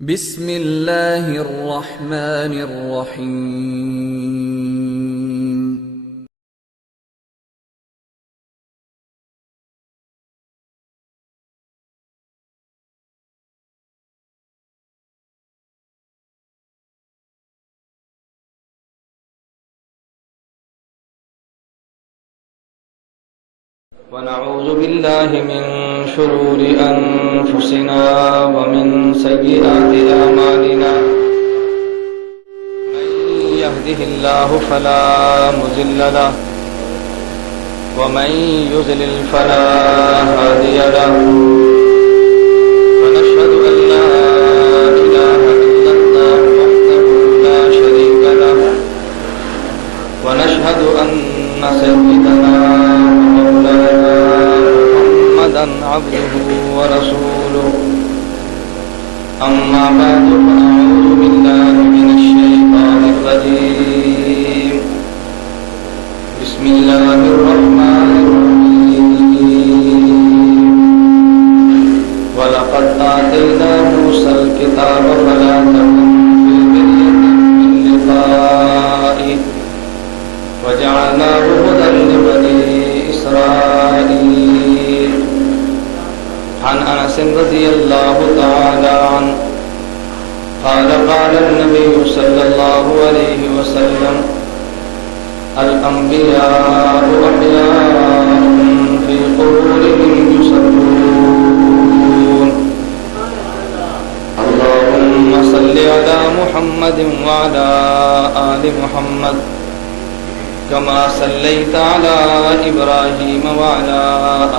بسم اللہ الرحمن الرحیم۔ ونعوذ بالله من شرور أنفسنا ومن سيئات أعمالنا من يهده الله فلا مضل له ومن يضلل فلا هادي له ونشهد أن لا إله إلا الله وحده لا شريك له ونشهد أن سيدنا عبده ورسوله أما بعد فأعوذ بالله من الشيطان الرجيم بسم الله الرحمن الرحيم ولقد آتينا موسى الكتاب فلا تكن في مرية من لقائه وجعلناه هدى لبني إسرائيل عن أنس رضي الله تعالى عنه قال قال النبي صلى الله عليه وسلم الأنبياء أحياء في قبورهم يصلون اللهم صل على محمد وعلى آل محمد كما صليت على إبراهيم وعلى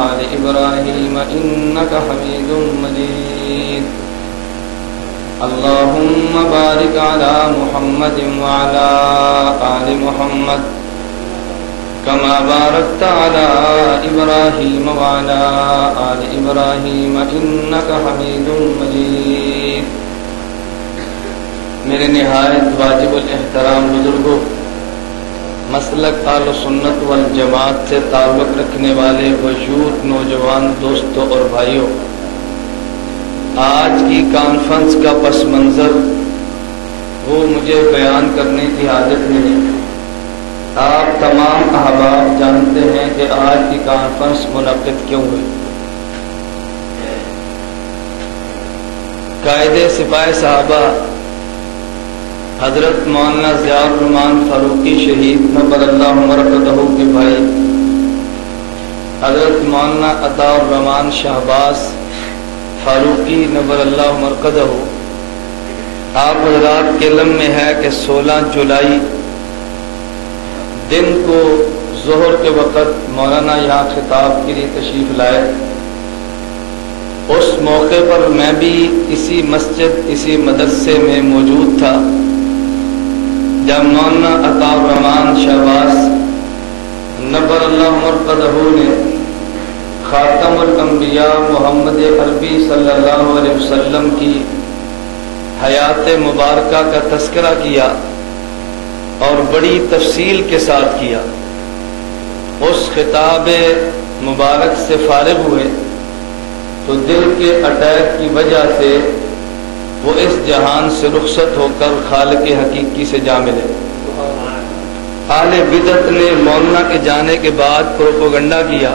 آل إبراهيم إنك حميد مجيد اللهم بارك على محمد وعلى آل محمد كما باركت على إبراهيم وعلى آل إبراهيم إنك حميد مجيد میرے نہایت واجب الاحترام بزرگوں، مسلک اہل سنت والجماعت سے تعلق رکھنے والے وجود نوجوان دوستوں اور بھائیوں، آج کی کانفرنس کا پس منظر وہ مجھے بیان کرنے کی حاجت نہیں۔ آپ تمام احباب جانتے ہیں کہ آج کی کانفرنس منعقد کیوں ہوئی۔ قائد سپاہ صحابہ حضرت مولانا ضیاء الرحمان فاروقی شہید نبر اللہ مرقدہ کے بھائی حضرت مولانا عطا الرحمان شہباز فاروقی نبر اللہ مرقدہ، آپ حضرات کے علم میں ہے کہ 16 جولائی دن کو ظہر کے وقت مولانا یہاں خطاب کے لیے تشریف لائے۔ اس موقع پر میں بھی اسی مسجد اسی مدرسے میں موجود تھا جب مولانا عطا الرحمان شہباز نبر اللہ مرقدہ نے خاتم الانبیاء محمد عربی صلی اللہ علیہ وسلم کی حیات مبارکہ کا تذکرہ کیا اور بڑی تفصیل کے ساتھ کیا۔ اس خطاب مبارک سے فارغ ہوئے تو دل کے اٹیک کی وجہ سے وہ اس جہان سے رخصت ہو کر خالق حقیقی سے جا ملے۔ اہل بدعت نے مولانا کے جانے کے بعد پروپیگنڈا کیا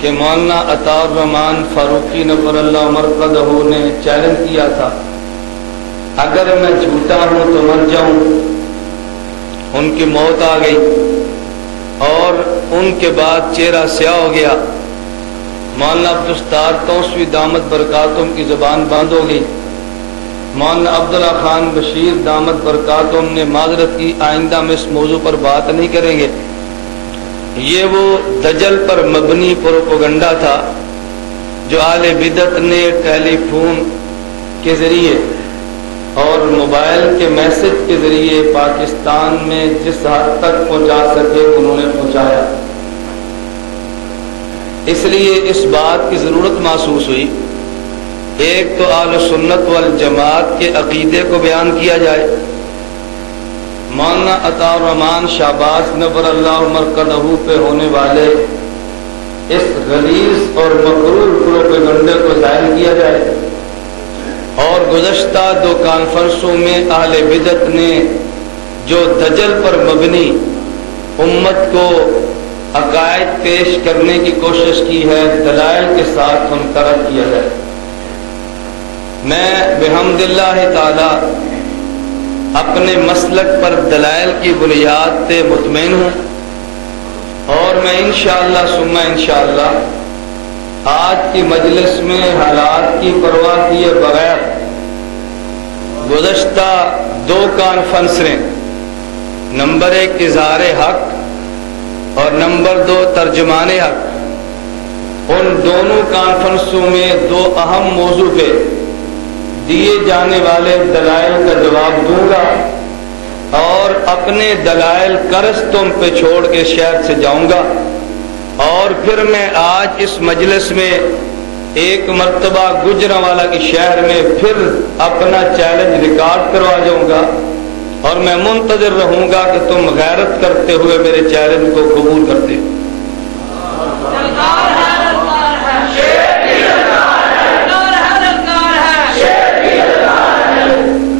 کہ مولانا عطا الرحمان فاروقی نبر اللہ مرقدہ نے چیلنج کیا تھا اگر میں جھوٹا ہوں تو مر جاؤں۔ ان کی موت آ گئی اور ان کے بعد چہرہ سیاہ ہو گیا۔ مولانا عبدالستار توسوی دامت برکاتہم کی زبان بند ہو گئی۔ مولانا عبداللہ خان بشیر دامت برکاتہم نے معذرت کی، آئندہ میں اس موضوع پر بات نہیں کریں گے۔ یہ وہ دجل پر مبنی پروپیگنڈا تھا جو اہل بدعت نے ٹیلی فون کے ذریعے اور موبائل کے میسج کے ذریعے پاکستان میں جس حد تک پہنچا سکے انہوں نے پہنچایا۔ اس لیے اس بات کی ضرورت محسوس ہوئی ایک تو اہل سنت والجماعت کے عقیدے کو بیان کیا جائے، مولانا عطا الرحمان شہباز نبر اللہ مرقدہ پہ ہونے والے اس غلیظ اور مکروہ پروپیگنڈے کو ظاہر کیا جائے، اور گزشتہ 2 کانفرنسوں میں اہل بدعت نے جو دجل پر مبنی امت کو عقائد پیش کرنے کی کوشش کی ہے، دلائل کے ساتھ منقرض کیا ہے۔ میں بحمد اللہ تعالی اپنے مسلک پر دلائل کی بنیاد پہ مطمئن ہوں، اور میں انشاءاللہ ثم انشاءاللہ آج کی مجلس میں حالات کی پرواہ کیے بغیر گزشتہ 2 کانفرنسیں، نمبر 1 اظہار حق اور نمبر 2 ترجمان حق، ان دونوں کانفرنسوں میں 2 اہم موضوع پہ دیے جانے والے دلائل کا جواب دوں گا، اور اپنے دلائل قرض تم پہ چھوڑ کے شہر سے جاؤں گا، اور پھر میں آج اس مجلس میں ایک مرتبہ گجرانوالہ کی شہر میں پھر اپنا چیلنج ریکارڈ کروا جاؤں گا، اور میں منتظر رہوں گا کہ تم غیرت کرتے ہوئے میرے چیلنج کو قبول کرتے۔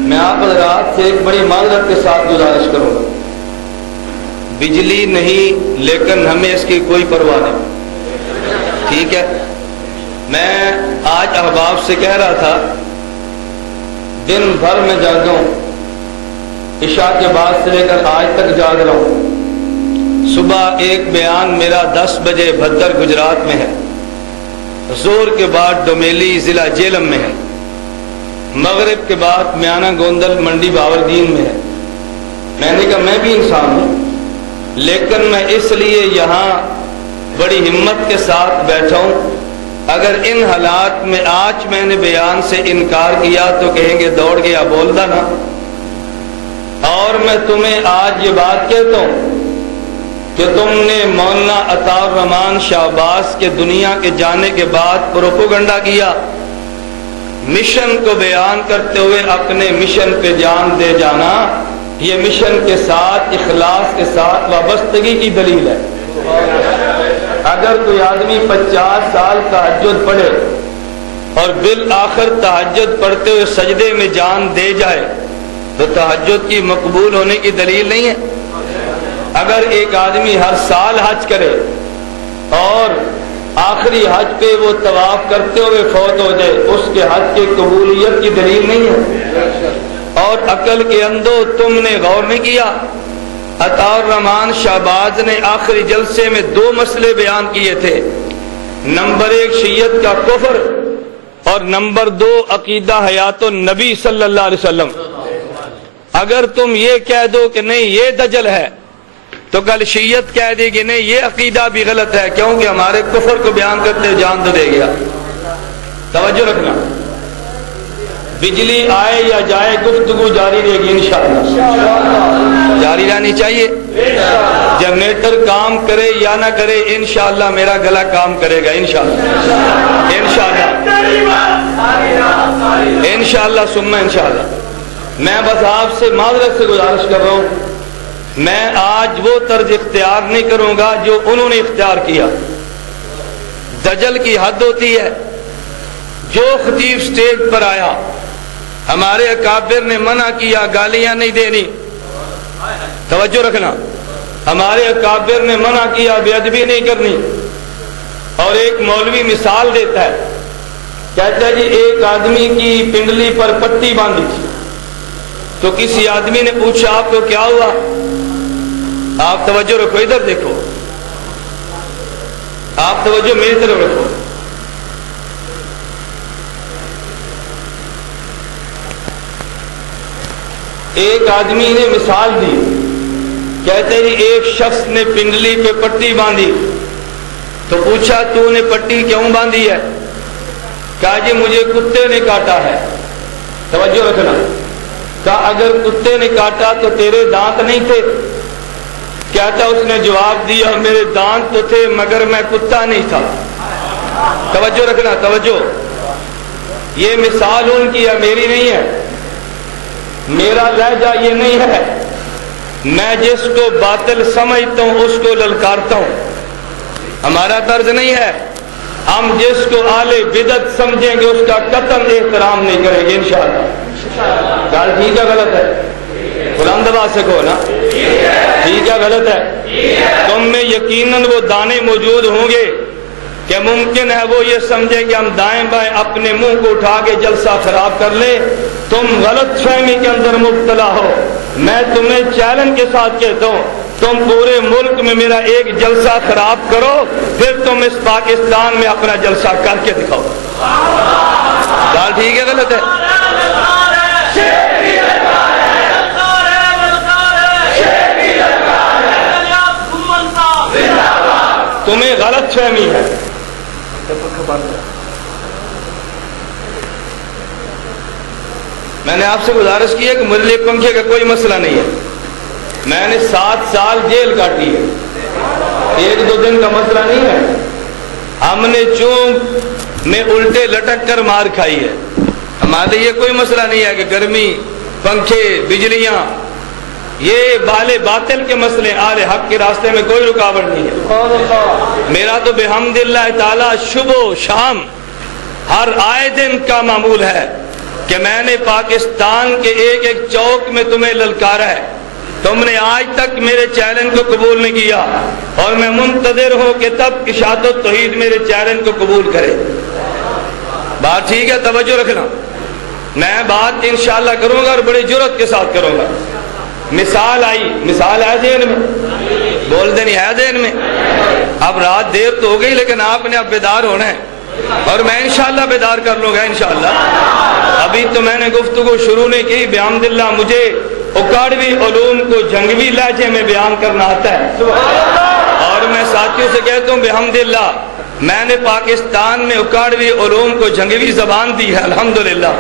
میں آپ حضرات سے ایک بڑی معذرت کے ساتھ گزارش کروں گا، بجلی نہیں لیکن ہمیں اس کی کوئی پرواہ نہیں، ٹھیک ہے؟ میں آج احباب سے کہہ رہا تھا دن بھر میں جاگا ہوں، عشاء کے بعد سے لے کر آج تک جاگ رہا ہوں۔ صبح ایک بیان میرا 10 بجے بھدر گجرات میں ہے، زور کے بعد ڈومیلی ضلع جیلم میں ہے، مغرب کے بعد میانہ گوندل منڈی باوردین میں ہے۔ میں نے کہا میں بھی انسان ہوں، لیکن میں اس لیے یہاں بڑی ہمت کے ساتھ بیٹھا ہوں، اگر ان حالات میں آج میں نے بیان سے انکار کیا تو کہیں گے دوڑ گیا بولتا نا۔ اور میں تمہیں آج یہ بات کہتا ہوں کہ تم نے مولانا عطا الرحمان شاہ عباس کے دنیا کے جانے کے بعد پروپیگنڈا کیا، مشن کو بیان کرتے ہوئے اپنے مشن پہ جان دے جانا، یہ مشن کے ساتھ اخلاص کے ساتھ وابستگی کی دلیل ہے۔ اگر کوئی آدمی 50 سال تہجد پڑھے اور بالآخر تہجد پڑھتے ہوئے سجدے میں جان دے جائے تو تہجد کی مقبول ہونے کی دلیل نہیں ہے۔ اگر ایک آدمی ہر سال حج کرے اور آخری حج پہ وہ طواف کرتے ہوئے فوت ہو جائے، اس کے حج کی قبولیت کی دلیل نہیں ہے۔ اور عقل کے اندھو تم نے غور نہیں کیا، عطا الرحمان شہباز نے آخری جلسے میں 2 مسئلے بیان کیے تھے، نمبر 1 شیعت کا کفر اور نمبر 2 عقیدہ حیات النبی صلی اللہ علیہ وسلم۔ اگر تم یہ کہہ دو کہ نہیں یہ دجل ہے تو کل شیعت کہہ دے گی نہیں یہ عقیدہ بھی غلط ہے، کیونکہ ہمارے کفر کو بیان کرتے جان تو دے گیا۔ توجہ رکھنا، بجلی آئے یا جائے گفتگو جاری رہے گی انشاءاللہ، جاری رہنی چاہیے۔ جنریٹر کام کرے یا نہ کرے انشاءاللہ میرا گلا کام کرے گا انشاءاللہ، انشاءاللہ انشاءاللہ ثم انشاءاللہ۔ میں بس آپ سے معذرت سے گزارش کر رہا ہوں، میں آج وہ طرز اختیار نہیں کروں گا جو انہوں نے اختیار کیا۔ دجل کی حد ہوتی ہے، جو خطیب سٹیج پر آیا ہمارے اکابر نے منع کیا گالیاں نہیں دینی، توجہ رکھنا، ہمارے اکابر نے منع کیا بے ادبی نہیں کرنی۔ اور ایک مولوی مثال دیتا ہے، کہتا ہے جی ایک آدمی کی پنڈلی پر پٹی باندھی تھی، تو کسی آدمی نے پوچھا آپ کو کیا ہوا؟ آپ توجہ رکھو، ادھر دیکھو، آپ توجہ میری طرف رکھو۔ ایک آدمی نے مثال دی، کہتے ہیں ایک شخص نے پنڈلی پہ پٹی باندھی، تو پوچھا تو نے پٹی کیوں باندھی ہے؟ کہا جی مجھے کتے نے کاٹا ہے۔ توجہ رکھنا، کہا اگر کتے نے کاٹا تو تیرے دانت نہیں تھے؟ کہتا اس نے جواب دیا میرے دانت تو تھے مگر میں کتا نہیں تھا۔ توجہ رکھنا، توجہ، یہ مثال ان کی ہے، میری نہیں ہے، میرا لہجہ یہ نہیں ہے، میں جس کو باطل سمجھتا ہوں اس کو للکارتا ہوں، ہمارا طرز نہیں ہے۔ ہم جس کو آلے بدعت سمجھیں گے اس کا قطعاً احترام نہیں کریں گے انشاءاللہ. گل ٹھیک ہے غلط ہے؟ قرآن دبا سکو نا. ٹھیک ہے غلط ہے؟ تم میں یقیناً وہ دانے موجود ہوں گے کہ ممکن ہے وہ یہ سمجھیں کہ ہم دائیں بائیں اپنے منہ کو اٹھا کے جلسہ خراب کر لیں. تم غلط فہمی کے اندر مبتلا ہو. میں تمہیں چیلنج کے ساتھ کہتا ہوں تم پورے ملک میں میرا ایک جلسہ خراب کرو پھر تم اس پاکستان میں اپنا جلسہ کر کے دکھاؤ. بات ٹھیک ہے غلط ہے؟ تمہیں غلط فہمی ہے. میں نے آپ سے گزارش کی ہے کہ میرے لیے پنکھے کا کوئی مسئلہ نہیں ہے. میں نے 7 سال جیل کاٹی ہے. 1-2 دن کا مسئلہ نہیں ہے. ہم نے چونک میں الٹے لٹک کر مار کھائی ہے. ہمارے یہ کوئی مسئلہ نہیں ہے کہ گرمی پنکھے بجلیاں یہ بالے باطل کے مسئلے. آل حق کے راستے میں کوئی رکاوٹ نہیں ہے. میرا تو بحمد اللہ تعالی صبح و شام ہر آئے دن کا معمول ہے کہ میں نے پاکستان کے ایک ایک چوک میں تمہیں للکارا ہے. تم نے آج تک میرے چیلنج کو قبول نہیں کیا اور میں منتظر ہوں کہ تب اشاعت و توحید میرے چیلنج کو قبول کرے. بات ٹھیک ہے؟ توجہ رکھنا. میں بات انشاءاللہ کروں گا اور بڑی جرات کے ساتھ کروں گا. مثال آئی. مثال ہے ذہن میں؟ بول دے نہیں ہے ذہن میں؟ اب رات دیر تو ہو گئی لیکن آپ نے اب بیدار ہونا ہے اور میں انشاءاللہ بیدار کر لوں گا انشاءاللہ. ابھی تو میں نے گفتگو شروع نہیں کی. بحمد اللہ مجھے اکاڑوی علوم کو جنگوی لہجے میں بیان کرنا آتا ہے اور میں ساتھیوں سے کہتا ہوں بحمد اللہ میں نے پاکستان میں اکاڑوی علوم کو جنگوی زبان دی ہے الحمدللہ.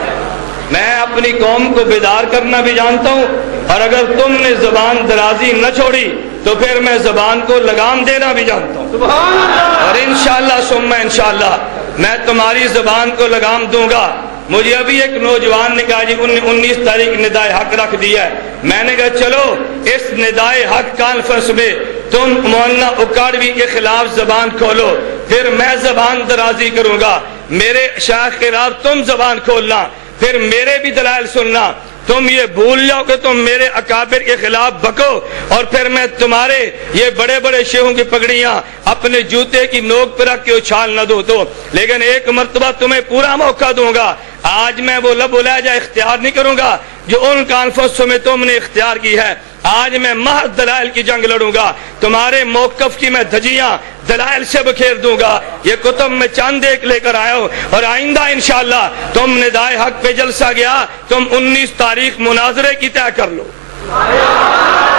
میں اپنی قوم کو بیدار کرنا بھی جانتا ہوں اور اگر تم نے زبان درازی نہ چھوڑی تو پھر میں زبان کو لگام دینا بھی جانتا ہوں اور انشاءاللہ ثم انشاءاللہ میں تمہاری زبان کو لگام دوں گا. مجھے ابھی ایک نوجوان نے کہا جی 19 تاریخ ندائے حق رکھ دیا ہے. میں نے کہا چلو اس ندائے حق کانفرنس میں تم مولانا اکاڑوی کے خلاف زبان کھولو پھر میں زبان درازی کروں گا. میرے شیخ کے خلاف تم زبان کھولنا پھر میرے بھی دلائل سننا. تم یہ بھول جاؤ کہ تم میرے اکابر کے خلاف بکو اور پھر میں تمہارے یہ بڑے بڑے شیخوں کی پگڑیاں اپنے جوتے کی نوک پر رکھ کے اچھال نہ دو تو. لیکن ایک مرتبہ تمہیں پورا موقع دوں گا. آج میں وہ لب و لہجہ اختیار نہیں کروں گا جو ان کانفرنسوں میں تم نے اختیار کی ہے. آج میں محض دلائل کی جنگ لڑوں گا. تمہارے موقف کی میں دھجیاں دلائل سے بکھیر دوں گا. یہ کتب میں چاند ایک لے کر آیا ہوں اور آئندہ انشاءاللہ تم ندائے حق پہ جلسہ گیا تم 19 تاریخ مناظرے کی طے کر لو.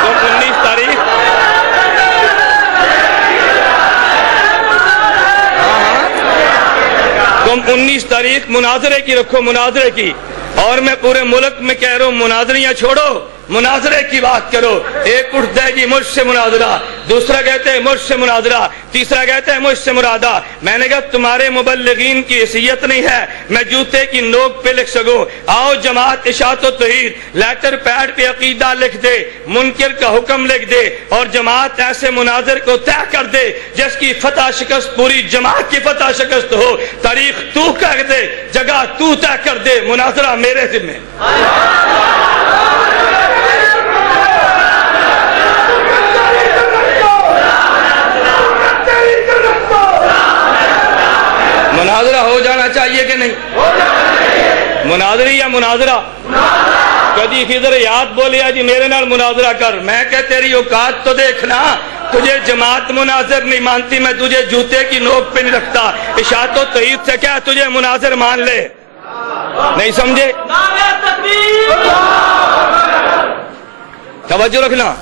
تم 19 تاریخ تم 19 تاریخ مناظرے کی رکھو. مناظرے کی. اور میں پورے ملک میں کہہ رہا ہوں مناظریاں چھوڑو مناظرے کی بات کرو. ایک اٹھتا ہے جی مجھ سے مناظرہ, دوسرا کہتے ہیں مجھ سے مناظرہ, تیسرا کہتے ہیں مجھ سے مرادہ. میں نے کہا تمہارے مبلغین کی حیثیت نہیں ہے میں جوتے کی نوک پہ لکھ سکوں. آؤ جماعت اشاعت و توحید لیٹر پیڈ پہ عقیدہ لکھ دے, منکر کا حکم لکھ دے اور جماعت ایسے مناظر کو طے کر دے جس کی فتح شکست پوری جماعت کی فتح شکست ہو. تاریخ تو کہہ دے, جگہ تو طے کر دے, مناظرہ میرے ذمہ. مناظرہ ہو جانا چاہیے کہ نہیں؟ مناظری یا مناظرہ؟ کبھی خضر یاد بولیا جی میرے نال مناظرہ کر. میں کہ تیری اوقات تو دیکھنا, تجھے جماعت مناظر نہیں مانتی, میں تجھے جوتے کی نوک پہ نہیں رکھتا. اشاعت و توحید سے کیا تجھے مناظر مان لے؟ نہیں سمجھے؟ توجہ رکھنا.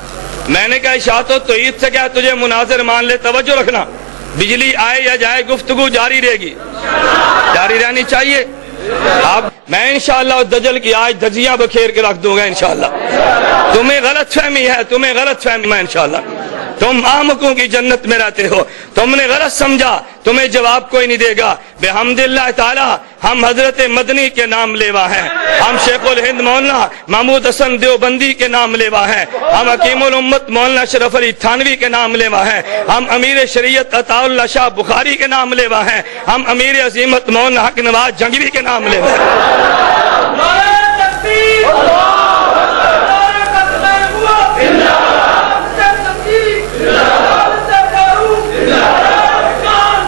میں نے کہا اشاعت و توحید سے کیا تجھے مناظر مان لے. توجہ رکھنا. بجلی آئے یا جائے گفتگو جاری رہے گی, جاری رہنی چاہیے. میں انشاءاللہ دجل کی آج دھجیاں بکھیر کے رکھ دوں گا انشاءاللہ. تمہیں غلط فہمی ہے, تمہیں غلط فہمی. میں انشاءاللہ تم احمقوں کی جنت میں رہتے ہو. تم نے غلط سمجھا, تمہیں جواب کوئی نہیں دے گا. بحمداللہ تعالی ہم حضرت مدنی کے نام لیوا ہیں, ہم شیخ الہند مولانا محمود حسن دیوبندی کے نام لیوا ہیں, ہم حکیم الامت مولانا اشرف علی تھانوی کے نام لیوا ہیں, ہم امیر شریعت عطا اللہ شاہ بخاری کے نام لیوا ہیں, ہم امیر عظیمت مولانا حق نواز جنگوی کے نام لیوا ہیں.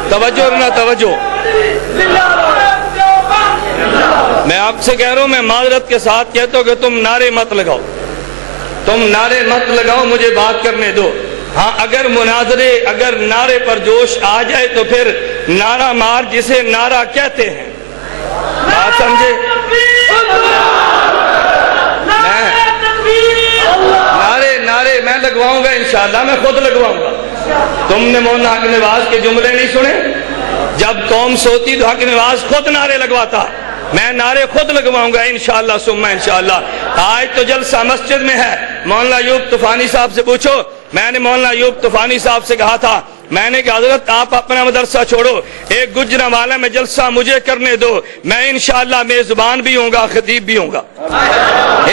توجہ رہنا, توجہ. میں آپ سے کہہ رہا ہوں, میں معذرت کے ساتھ کہتا ہوں کہ تم نعرے مت لگاؤ, تم نعرے مت لگاؤ, مجھے بات کرنے دو. ہاں اگر مناظرے, اگر نعرے پر جوش آ جائے تو پھر نعرہ مار جسے نعرہ کہتے ہیں. بات سمجھے؟ نعرے میں لگواؤں گا انشاءاللہ, میں خود لگواؤں گا. تم نے مولانا حق نواز کے جملے نہیں سنے؟ جب قوم سوتی تو حق نواز خود نعرے لگواتا. میں نعرے خود لگواؤں گا انشاءاللہ ثم انشاءاللہ. آج تو جلسہ مسجد میں ہے. مولانا ایوب طوفانی صاحب سے پوچھو. میں نے مولانا ایوب طوفانی صاحب سے کہا تھا, میں نے کہا حضرت آپ اپنا مدرسہ چھوڑو, ایک گجرانوالہ میں جلسہ مجھے کرنے دو, میں انشاءاللہ میزبان بھی ہوں گا, خطیب بھی ہوں گا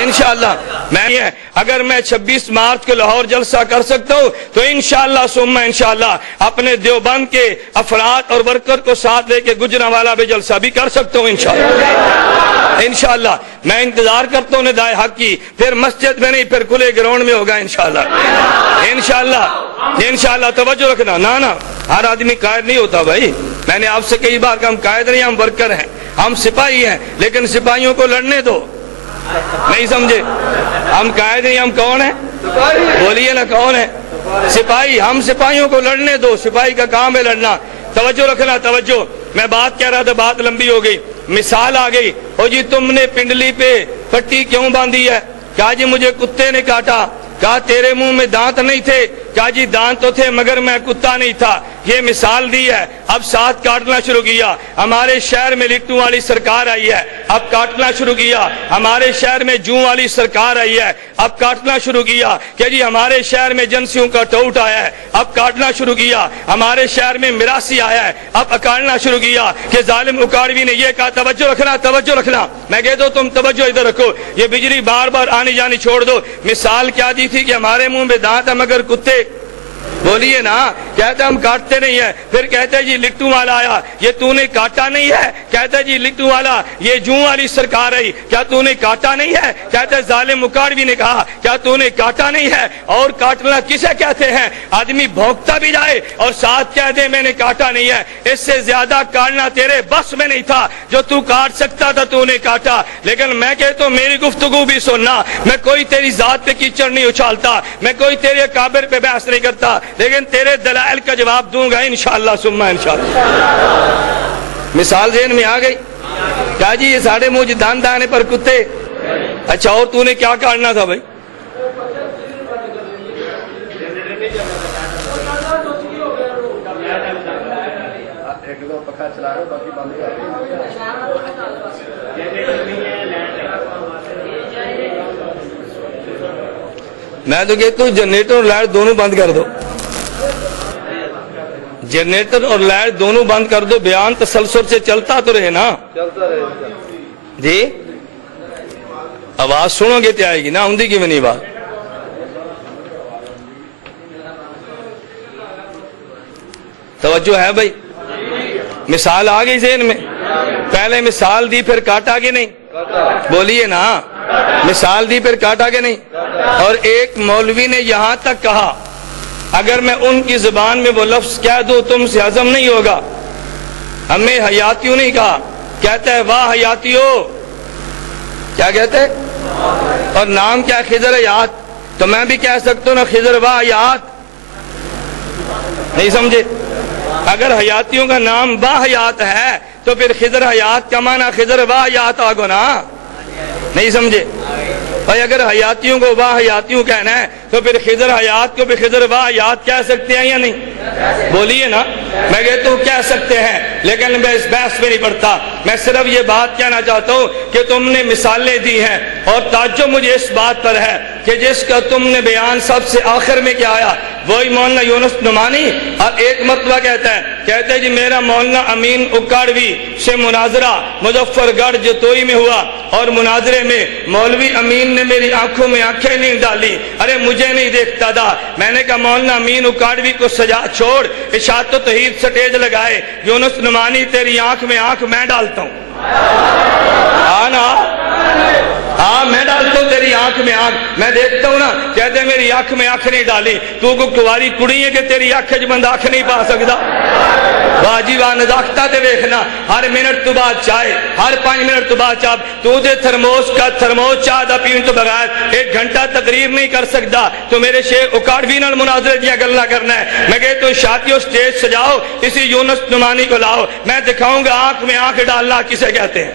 انشاءاللہ. میں اگر میں 26 مارچ کو لاہور جلسہ کر سکتا ہوں تو انشاءاللہ ثم انشاءاللہ اپنے دیوبند کے افراد اور ورکر کو ساتھ لے کے گجرانوالہ میں جلسہ بھی کر سکتا ہوں انشاءاللہ. انشاءاللہ میں انتظار کرتا ہوں ندائے حق کی, پھر مسجد میں نہیں, پھر کھلے گراؤنڈ میں ہوگا انشاءاللہ. انشاءاللہ انشاءاللہ. توجہ رکھنا. نا ہر آدمی قائد نہیں ہوتا بھائی. میں نے آپ سے کئی بار کہا, ہم قائد نہیں, ہم ورکر ہیں, ہم سپاہی ہیں, لیکن سپاہیوں کو لڑنے دو. نہیں سمجھے؟ ہم قائد نہیں, ہم کون ہیں؟ بولیے نا کون ہے؟ سپاہی. ہم سپاہیوں کو لڑنے دو, سپاہی کا کام ہے لڑنا. توجہ رکھنا, توجہ. میں بات کہہ رہا تھا, بات لمبی ہو گئی. مثال آ گئی, او جی تم نے پنڈلی پہ پٹی کیوں باندھی ہے؟ کہا جی مجھے کتے نے کاٹا. کہا تیرے منہ میں دانت نہیں تھے؟ کہا جی دانت تو تھے مگر میں کتا نہیں تھا. یہ مثال دی ہے. اب ساتھ کاٹنا شروع کیا. ہمارے شہر میں لٹو والی سرکار آئی ہے, اب کاٹنا شروع کیا. ہمارے شہر میں جوں والی سرکار آئی ہے, اب کاٹنا شروع کیا. کہ جی ہمارے شہر میں جنسیوں کا ٹوٹ آیا ہے, اب کاٹنا شروع کیا. ہمارے شہر میں میراثی آیا ہے, اب اکاڑنا شروع کیا. کہ ظالم اکاڑوی نے یہ کہا. توجہ رکھنا, توجہ رکھنا. میں کہتا ہوں تم توجہ ادھر رکھو. یہ بجلی بار بار آنی جانی چھوڑ دو. مثال کیا دی تھی کہ ہمارے منہ میں دانت ہے مگر کتے. بولیے نا. کہتے ہم کاٹتے نہیں ہیں. پھر کہتے جی لٹو والا آیا, یہ تو نے کاٹا نہیں ہے. کہتے جی لٹو والا یہ جوں والی سرکار آئی, کیا تو نے کاٹا نہیں ہے؟ کہتے ظالم مکاڑوی نے کہا کیا تو نے کاٹا نہیں ہے؟ اور کاٹنا کسے کہتے ہیں؟ آدمی بھونکتا بھی جائے اور ساتھ کہہ دے میں نے کاٹا نہیں ہے. اس سے زیادہ کاٹنا تیرے بس میں نہیں تھا. جو تو کاٹ سکتا تھا تو نے کاٹا. لیکن میں کہتا ہوں میری گفتگو بھی سننا. میں کوئی تیری ذات پہ کیچڑ نہیں اچھالتا, میں کوئی تیرے اکابر پہ بحث نہیں کرتا, لیکن تیرے دلائل کا جواب دوں گا انشاءاللہ ثم انشاءاللہ. مثال ذہن میں آ گئی. کیا جی یہ ساڑھے منہ دان دانے پر کتے. اچھا اور تو نے کیا کاٹنا تھا بھائی؟ میں تو کہتا ہوں جنریٹر اور لائٹ دونوں بند کر دو. جنریٹر اور لائٹ دونوں بند کر دو. بیان تسلسل سے چلتا تو رہے نا. جی آواز سنو گے تو آئے گی نا, ہندی کی میں نہیں بات. توجہ ہے بھائی؟ مثال آ گئی ذہن میں. پہلے مثال دی پھر کاٹا کہ نہیں؟ بولیے نا. مثال دی پھر کاٹا کہ نہیں؟ اور ایک مولوی نے یہاں تک کہا اگر میں ان کی زبان میں وہ لفظ کہہ دوں تم سے ہضم نہیں ہوگا. ہمیں حیاتیوں نہیں کہا, کہتا ہے واہ حیاتیوں. کیا کہتے ہیں؟ اور نام کیا؟ خضر حیات. تو میں بھی کہہ سکتا ہوں نا خضر واہ حیات. نہیں سمجھے؟ اگر حیاتیوں کا نام واہ حیات ہے تو پھر خضر حیات کا معنی خضر واہ حیات آگو نا. نہیں سمجھے بھائی؟ اگر حیاتیوں کو واہ حیاتیوں کہنا ہے تو پھر خضر حیات کو بھی خضر واحیات کہہ سکتے ہیں یا نہیں؟ بولیے نا، میں کہتا ہوں کہہ سکتے ہیں، لیکن میں اس بحث میں نہیں پڑتا۔ میں صرف یہ بات کہنا چاہتا ہوں کہ تم نے مثالیں دی ہیں، اور تعجب مجھے اس بات پر ہے کہ جس کا تم نے بیان سب سے آخر میں کیا آیا، وہی مولانا یونس نعمانی، اور ایک مرتبہ کہتا ہے جی میرا مولانا امین اکاڑوی سے مناظرہ مظفر گڑھ جتوئی میں ہوا، اور مناظرے میں مولوی امین نے میری آنکھوں میں آنکھیں نہیں ڈالی، ارے مجھے نہیں دیکھتا تھا۔ میں نے کہا مولانا امین اکاڑوی کو سجا چھوڑ، اشاعت و توحید سٹیج لگائے، یونس نعمانی تیری آنکھ میں آنکھ میں ڈالتا ہوں، ہاں میں ڈالتا ہوں تیری آنکھ میں آنکھ، میں دیکھتا ہوں نا، کہتے ہیں میری آنکھ میں آنکھ نہیں ڈالی، تو کو کواری کڑی ہے کہ تیری آنکھ بند آنکھ نہیں پا سکتا؟ باجی واہ نزاکتہ تے ویکھنا، ہر منٹ تو بعد چائے، ہر 5 منٹ تو بعد چاہ، تو دے تھرموس چاہ دا پین تو بغیر 1 گھنٹہ تقریر نہیں کر سکتا، تو میرے شیخ اکاڑوی نال مناظرے دیا گلہ کرنا ہے۔ میں کہتا ہوں شادیوں سٹیج سجاؤ، اسی یونس نعمانی کو لاؤ، میں دکھاؤں گا آنکھ میں آنکھ ڈالنا کسے کہتے ہیں۔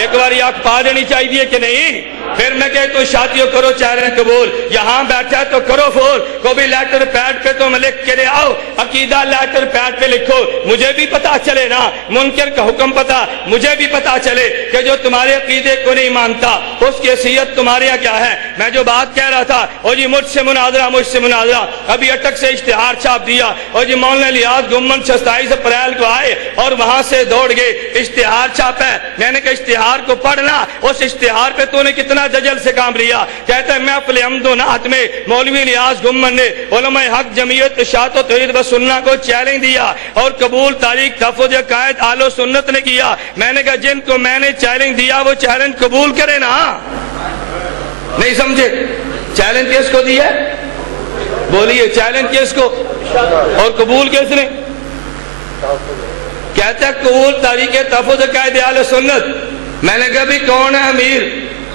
ایک باری آنکھ پا دینی چاہیے کہ نہیں؟ پھر میں کہتا ہوں شادیوں کرو چیلنج قبول، یہاں بیٹھا ہے تو کرو فور، کو بھی لیٹر پیڈ پہ تم لکھ کے لے آؤ، عقیدہ لیٹر پیڈ پہ لکھو، مجھے بھی پتا چلے نا، منکر کا حکم پتا، مجھے بھی پتا چلے کہ جو تمہارے عقیدے کو نہیں مانتا اس کی حیثیت تمہارے یہاں کیا ہے۔ میں جو بات کہہ رہا تھا، او جی مجھ سے مناظرہ، ابھی اٹک سے اشتہار چھاپ دیا، اور جی مولانا الیاس گمن 27 اپریل کو آئے اور وہاں سے دوڑ گئے، اشتہار چھاپا ہے۔ میں نے کہا اشتہار کو پڑھنا، اس اشتہار پہ تو نے کتنا دجل سے کام لیا؟ کہتا ہے محفل حمد و نعت میں مولوی الیاس گمن نے علماء حق جمعیت اشاعت و توحید و سنہ کو چیلنج دیا، اور قبول تاریخ تحفظ عقائد اہل و سنت نے کیا۔ میں نے کہا جن کو میں نے چیلنج دیا وہ چیلنج قبول کرے نا، نہیں سمجھے؟ چیلنج کس کو دیا؟ بولیے چیلنج کس کو اور قبول کس نے؟ کہتا ہے قبول تاریخ تحفظ عقائد اہل و سنت۔ میں نے کہا بھی کون ہے امیر؟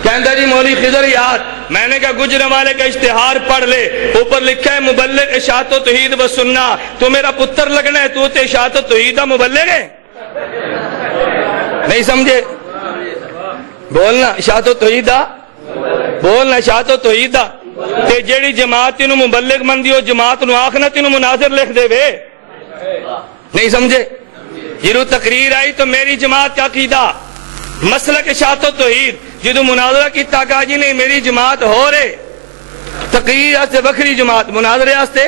کہتا جی مولوی خضر یاد۔ میں نے کہا گجرانوالے کا اشتہار پڑھ لے، اوپر لکھا ہے مبلغ اشاعت و توحید و سنہ، تو میرا پتر لگنا ہے، تو تے اشاعت و توحید دا مبلغ ہے؟ نہیں سمجھے؟ بولنا اشاعت و توحید دا، بولنا اشاعت و توحید دا، تے جیڑی جماعت تینوں مبلغ مندی ہو جماعت نو آخنا تینوں مناظر لکھ دے وے، نہیں سمجھے؟ جدو تقریر آئی تو میری جماعت کا عقیدہ مسلک اشاعت و توحید، جدو مناظرہ کی تاکہ جی نہیں میری جماعت ہو رہے، تقریر آستے بکری جماعت، مناظرے آستے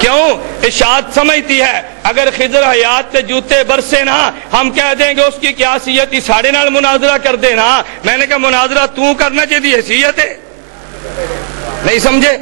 کیوں؟ اشاعت سمجھتی ہے اگر خضر حیات تے جوتے برسے نا ہم کہہ دیں گے اس کی کیا حیثیت ہی ساڑھے نال مناظرہ کر دے نا۔ میں نے کہا مناظرہ تو کرنا چاہیے حیثیت ہے، نہیں سمجھے؟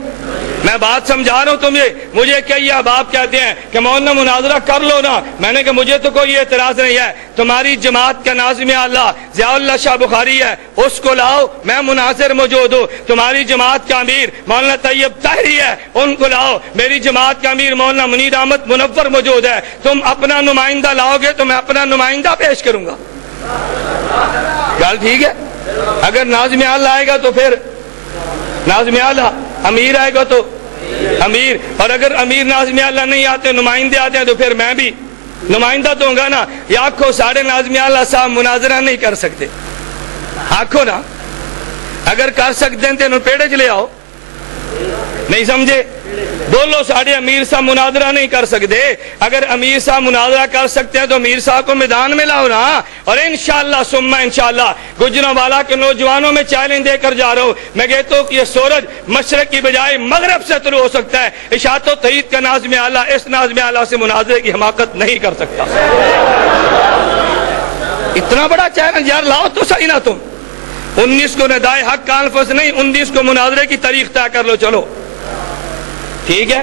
میں بات سمجھا رہا ہوں تمہیں، مجھے کئی احباب کہتے ہیں کہ مولانا مناظرہ کر لو نا، میں نے کہا مجھے تو کوئی اعتراض نہیں ہے، تمہاری جماعت کا ناظم اعلیٰ ضیاء اللہ شاہ بخاری ہے، اس کو لاؤ، میں مناظر موجود ہوں۔ تمہاری جماعت کا امیر مولانا طیب طاہری ہے، ان کو لاؤ۔ میری جماعت کا امیر مولانا منیر احمد منور موجود ہے، تم اپنا نمائندہ لاؤ گے تو میں اپنا نمائندہ پیش کروں گا۔ گل ٹھیک ہے؟ اگر ناظم اعلیٰ آئے گا تو پھر ناظم اعلیٰ، امیر آئے گا تو امیر، اور اگر امیر ناظم اعلیٰ نہیں آتے نمائندے آتے ہیں تو پھر میں بھی نمائندہ تو ہوں گا نا۔ یہ آنکھوں ساڑھے ناظم اعلیٰ صاحب مناظرہ نہیں کر سکتے، آنکھوں نا، اگر کر سکتے ہیں تو انہوں پیڑے چلے آؤ، نہیں سمجھے؟ بولو ساڑھے امیر صاحب مناظرہ نہیں کر سکتے، اگر امیر صاحب مناظرہ کر سکتے ہیں تو امیر صاحب کو میدان میں لاؤ نا۔ اور انشاءاللہ ثم انشاءاللہ گجرانوالہ کے نوجوانوں میں چیلنج دے کر جا رہا ہوں، میں کہتا ہوں کہ یہ سورج مشرق کی بجائے مغرب سے طلوع ہو سکتا ہے، اشاعت و توحید کا ناظم اعلیٰ اس ناظم اعلیٰ سے مناظرے کی حماقت نہیں کر سکتا۔ اتنا بڑا چیلنج یار لاؤ تو صحیح نا۔ تم 19 کو ندائے حق کانفرنس نہیں، 19 کو مناظرے کی تاریخ طے کر لو، چلو ٹھیک ہے؟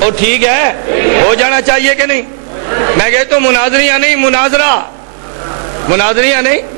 اور ٹھیک ہے ہو جانا چاہیے کہ نہیں؟ میں کہتا ہوں مناظریاں نہیں، مناظریاں نہیں،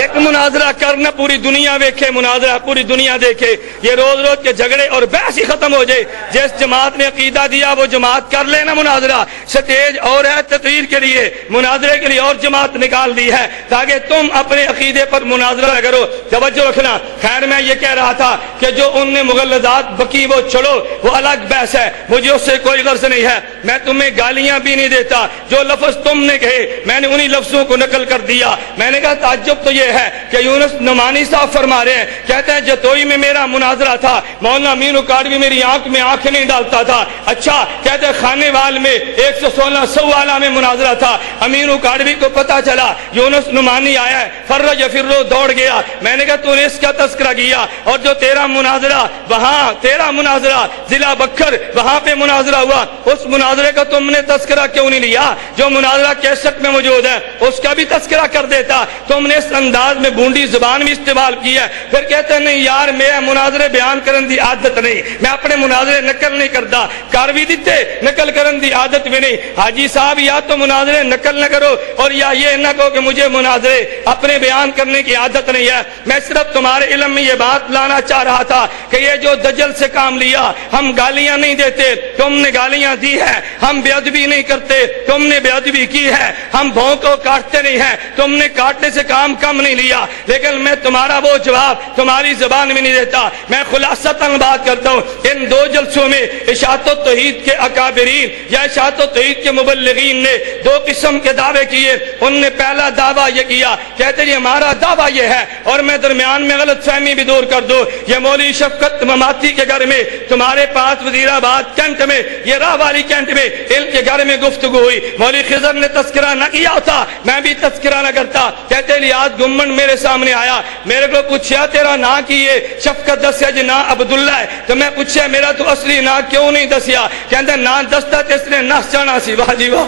ایک مناظرہ کرنا پوری دنیا ویکھے، مناظرہ پوری دنیا دیکھے، یہ روز روز کے جھگڑے اور بحث ہی ختم ہو جائے۔ جس جماعت نے عقیدہ دیا وہ جماعت کر لینا مناظرہ، سٹیج اور ہے تقریر کے لیے، مناظرے کے لیے اور جماعت نکال دی ہے تاکہ تم اپنے عقیدے پر مناظرہ کرو۔ توجہ رکھنا۔ خیر میں یہ کہہ رہا تھا کہ جو ان نے مغلظات بکی وہ چھوڑو، وہ الگ بحث ہے، مجھے اس سے کوئی غرض نہیں ہے، میں تمہیں گالیاں بھی نہیں دیتا، جو لفظ تم نے کہے میں نے انہی لفظوں کو نقل کر دیا۔ میں نے کہا تعجب تعجب تو یہ ہے کہ یونس نعمانی صاحب فرما رہے ہیں، کہتے ہیں جتوئی میں میرا مناظرہ تھا، مولانا امین اکاڑوی میری آنکھ میں آنکھ نہیں ڈالتا تھا۔ اچھا کہتے ہیں خانے وال میں 116 سوالہ میں مناظرہ تھا، امین اکاڑوی کو پتا چلا یونس نعمانی آیا ہے، فرج فرو دوڑ گیا۔ میں نے کہا تو نے اس کا تذکرہ کیا، اور جو تیرا مناظرہ وہاں، تیرا مناظرہ ضلع بکھر وہاں پہ مناظرہ ہوا، اس مناظرے کا تم نے تذکرہ کیوں نہیں لیا؟ جو مناظرہ کیسٹ میں موجود ہے اس کا بھی تذکرہ کر دیتا، تم نے اس انداز میں بونڈی زبان بھی استعمال کی ہے۔ پھر کہتے ہیں نہیں یار میں مناظرے بیان کرن دی عادت نہیں، میں اپنے مناظرے نقل نہیں کرتا، کر بھی دیتے نقل کرن دی عادت بھی نہیں۔ حاجی صاحب یا تو مناظرے نقل نہ کرو اور یا یہ نہ کہو کہ مجھے مناظرے اپنے بیان کرنے کی عادت نہیں ہے۔ میں صرف تمہارے علم میں یہ بات لانا چاہ رہا تھا کہ یہ جو دجل سے کام لیا، ہم گالیاں نہیں دیتے، تم نے گالیاں دی ہے، ہم بے ادبی نہیں کرتے، تم نے بے ادبی کی ہے، ہم بھوں کو کاٹتے نہیں ہیں، تم نے کاٹنے سے کام کم نہیں لیا، لیکن میں تمہارا وہ جواب تمہاری زبان میں نہیں دیتا۔ میں خلاصتاً بات کرتا ہوں، ان دو جلسوں میں اشاعت التوحید کے اکابرین یا اشاعت التوحید کے مبلغین نے دو قسم کے دعوے کیے۔ ان نے پہلا دعویٰ یہ کیا، کہتے ہیں ہمارا دعویٰ یہ ہے، اور میں درمیان میں غلط فہمی بھی دور کر دوں، یہ مولوی شفقت مماتی کے گھر میں تمہارے پاس وزیر آباد کینٹ میں، یہ راہ والی کینٹ میں ان کے گھر میں گفتگو ہوئی، مولوی خضر نے تذکرہ نہ کیا ہوتا میں بھی تذکرہ نہ کرتا۔ کہتے لیاد گمن میرے سامنے آیا، میرے کو پوچھا تیرا نا کی یہ شفقت دسیا جی نا عبداللہ ہے، تو میں پوچھا میرا تو اصلی نا کیوں نہیں دسیا؟ کہتے نا دستا تے اس نے نس جانا سی۔ واہ جی واہ،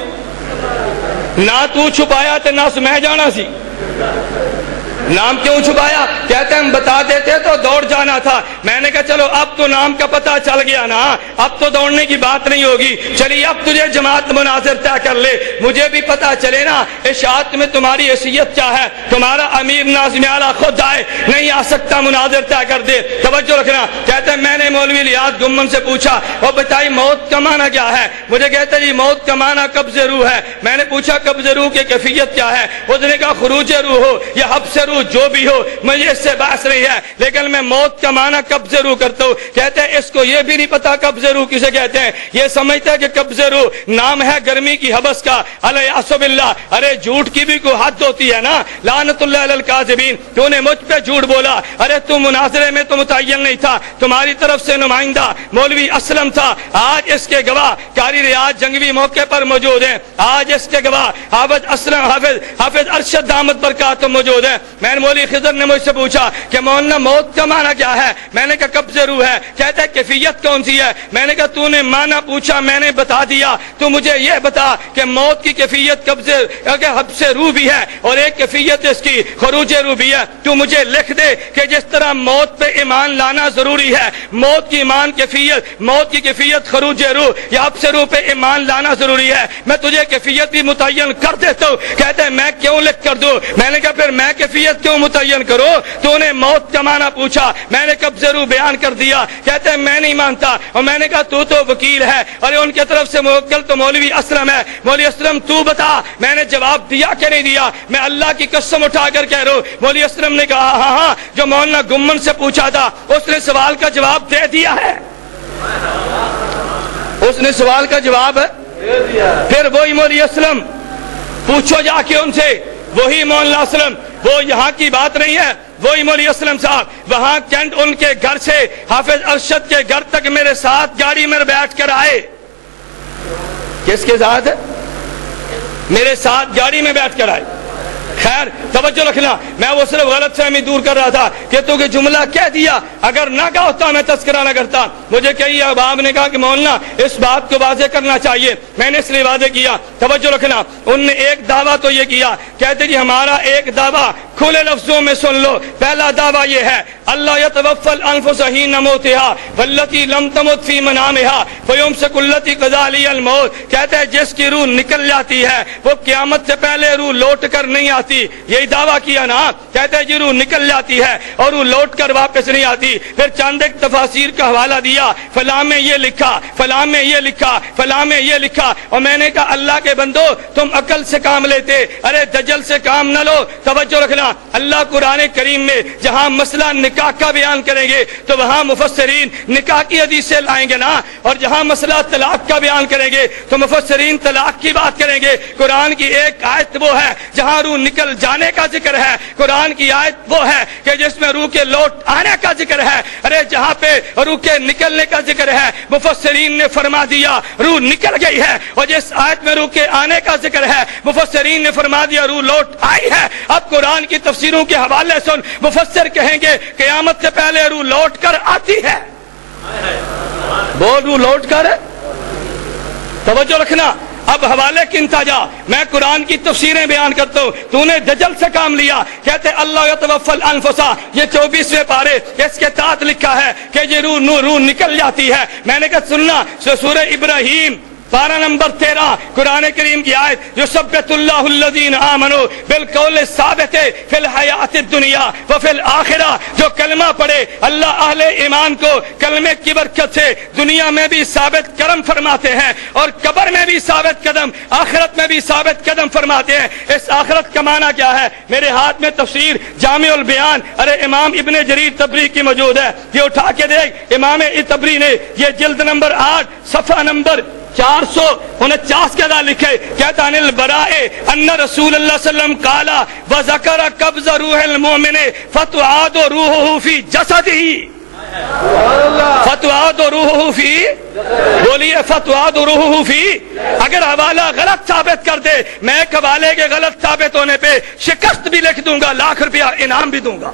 نا تو چھپایا تے نس میں جانا سی، نام کیوں چھپایا؟ کہتے ہیں ہم بتا دیتے تو دوڑ جانا تھا۔ میں نے کہا چلو اب تو نام کا پتہ چل گیا نا، اب تو دوڑنے کی بات نہیں ہوگی، چلیے اب تجھے جماعت مناظر طے کر لے، مجھے بھی پتہ چلے نا اشاعت میں تمہاری حیثیت کیا ہے۔ تمہارا امیر ناظم اعلیٰ خود آئے، نہیں آ سکتا مناظر طے کر دے۔ توجہ رکھنا، کہتے ہیں میں نے مولوی لیاد گمن سے پوچھا اور بتائی موت کا معنی کیا ہے؟ مجھے کہتے جی موت کا معنی قبض روح ہے۔ میں نے پوچھا قبض روح کی کیفیت کیا ہے؟ اس نے کہا خروج روح ہو یا حبس روح جو بھی ہو، مجھے اس سے بحث نہیں ہے، لیکن میں موت کا معنی قبض روح کرتا ہوں۔ کہتے ہیں اس کو یہ بھی نہیں پتا قبض روح کسے کہتے ہیں، یہ سمجھتا ہے کہ قبض روح نام ہے گرمی کی حبس کا، الیاس باللہ۔ ارے جھوٹ کی بھی کوئی حد ہوتی ہے نا، لعنت اللہ علی الکاذبین، تو نے مجھ پہ جھوٹ بولا۔ ارے تو مناظرے میں تو متعین نہیں تھا، تمہاری طرف سے نمائندہ مولوی اسلم تھا، آج اس کے گواہ قاری ریاض جنگوی موقع پر موجود ہیں، آج اس کے گواہ حافظ اسلم، حافظ ارشد دامت برکاتہ موجود ہیں۔ میں نے مولوی خضر نے مجھ سے پوچھا کہ مولانا موت کا معنی کیا ہے؟ میں نے کہا قبض روح ہے۔ کہتا ہے کیفیت کون سی ہے؟ میں نے کہا تو نے معنی پوچھا میں نے بتا دیا، تو مجھے یہ بتا کہ موت کی کیفیت قبض حبس روح بھی ہے اور ایک کیفیت اس کی خروج روح بھی ہے۔ تو مجھے لکھ دے کہ جس طرح موت پہ ایمان لانا ضروری ہے، موت کی ایمان کیفیت، موت کی کیفیت خروج روح یا حبس روح پہ ایمان لانا ضروری ہے، میں تجھے کیفیت بھی متعین کر دیتا ہوں۔ کہتے ہیں میں کیوں لکھ کر دوں؟ میں نے کہا پھر میں کیفیت کیوں متعین کرو؟ تو نے موت کا معنی پوچھا، میں نے قبض روح بیان کر دیا۔ کہتے ہیں میں نہیں مانتا، اور میں نے کہا تو وکیل ہے، اور ان کی طرف سے موکل تو مولوی اسلم ہے، مولوی اسلم تو بتا میں نے جواب دیا کہ نہیں دیا؟ میں اللہ کی قسم اٹھا کر کہہ رہا ہوں، مولوی اسلم نے کہا ہاں ہاں، جو مولانا گمن سے پوچھا تھا اس نے سوال کا جواب دے دیا ہے، اس نے سوال کا جواب دے دیا۔ پھر وہی مولوی اسلم پوچھو جا کے ان سے، وہی مولانا اسلم، وہ یہاں کی بات نہیں ہے، وہی مولوی اسلم صاحب وہاں کینٹ ان کے گھر سے حافظ ارشد کے گھر تک میرے ساتھ گاڑی میں بیٹھ کر آئے۔ کس کے ساتھ؟ میرے ساتھ گاڑی میں بیٹھ کر آئے۔ خیر توجہ رکھنا، میں وہ صرف غلط فہمی دور کر رہا تھا کہ تو کہ جملہ کہہ دیا، اگر نہ کہا ہوتا میں تذکرہ نہ کرتا۔ مجھے کئی احباب نے کہا کہ مولانا اس بات کو واضح کرنا چاہیے، میں نے اس لیے واضح کیا۔ توجہ رکھنا، ان نے ایک دعویٰ تو یہ کیا، کہتے جی ہمارا ایک دعویٰ کھلے لفظوں میں سن لو، پہلا دعویٰ یہ ہے اللہ یتوفی الانفس حین موتہا واللتی لم تمت فی منامہا فیمسک التی قضی علیہا الموت۔ کہتے ہیں جس کی روح نکل جاتی ہے وہ قیامت سے پہلے روح لوٹ کر نہیں آتی، یہی دعویٰ کیا نا۔ کہتے ہیں جی روح نکل جاتی ہے اور روح لوٹ کر واپس نہیں آتی۔ پھر چند ایک تفاسیر کا حوالہ دیا، فلاں میں یہ لکھا، فلاں میں یہ لکھا، فلاں میں یہ لکھا، اور میں نے کہا اللہ کے بندو تم عقل سے کام لیتے، ارے دجل سے کام نہ لو۔ توجہ رکھنا، اللہ قرآن کریم میں جہاں مسئلہ نکاح کا بیان کریں گے تو وہاں مفسرین نکاح کی حدیثیں لائیں گے نا، اور جہاں مسئلہ طلاق کا بیان کریں گے تو مفسرین طلاق کی بات کریں گے۔ قرآن کی ایک آیت وہ ہے جہاں روح نکل نکل جانے کا ذکر ہے، قرآن کی آیت وہ ہے کہ جس میں روح کے لوٹ آنے کا ذکر ہے۔ ارے جہاں پہ روح کے نکلنے کا ذکر ہے مفسرین نے فرما دیا روح نکل گئی ہے، اور جس آیت میں روح کے آنے کا ذکر ہے مفسرین نے فرما دیا روح لوٹ آئی ہے۔ اب قرآن کی تفسیروں کے حوالے سن، مفسر کہیں گے قیامت سے پہلے روح لوٹ کر آتی ہے۔ بول روح لوٹ کر، توجہ رکھنا۔ اب حوالے کنتا جا، میں قرآن کی تفسیریں بیان کرتا ہوں، تو نے دجل سے کام لیا۔ کہتے اللہ یتوفی الانفس، یہ 24ویں پارے اس کے تحت لکھا ہے کہ یہ روح نکل جاتی ہے۔ میں نے کہا سننا، سورہ ابراہیم پارہ نمبر 13 قرآن کریم کی آیت، یثبت اللہ الذین آمنوا بالقول الثابت فی الحیات الدنیا وفی الآخرہ، جو کلمہ پڑھے اللہ اہل ایمان کو کلمے کی برکت سے دنیا میں بھی ثابت قدم فرماتے ہیں اور قبر میں بھی ثابت قدم، آخرت میں بھی ثابت قدم فرماتے ہیں۔ اس آخرت کا معنی کیا ہے؟ میرے ہاتھ میں تفسیر جامع البیان ارے امام ابن جریر طبری کی موجود ہے، یہ اٹھا کے دیکھ۔ امام طبری نے یہ جلد نمبر 8 صفحہ نمبر 449 کے اندر لکھے، کہتا ان البراء ان رسول اللہ صلی اللہ علیہ وسلم قال وذکر قبض روح المؤمن فتعاد روحه فی جسدہ، فتعاد روحه فی، بولیے فتعاد روحه فی۔ اگر حوالہ غلط ثابت کر دے، میں ایک حوالے کے غلط ثابت ہونے پہ شکست بھی لکھ دوں گا، لاکھ روپیہ انعام بھی دوں گا۔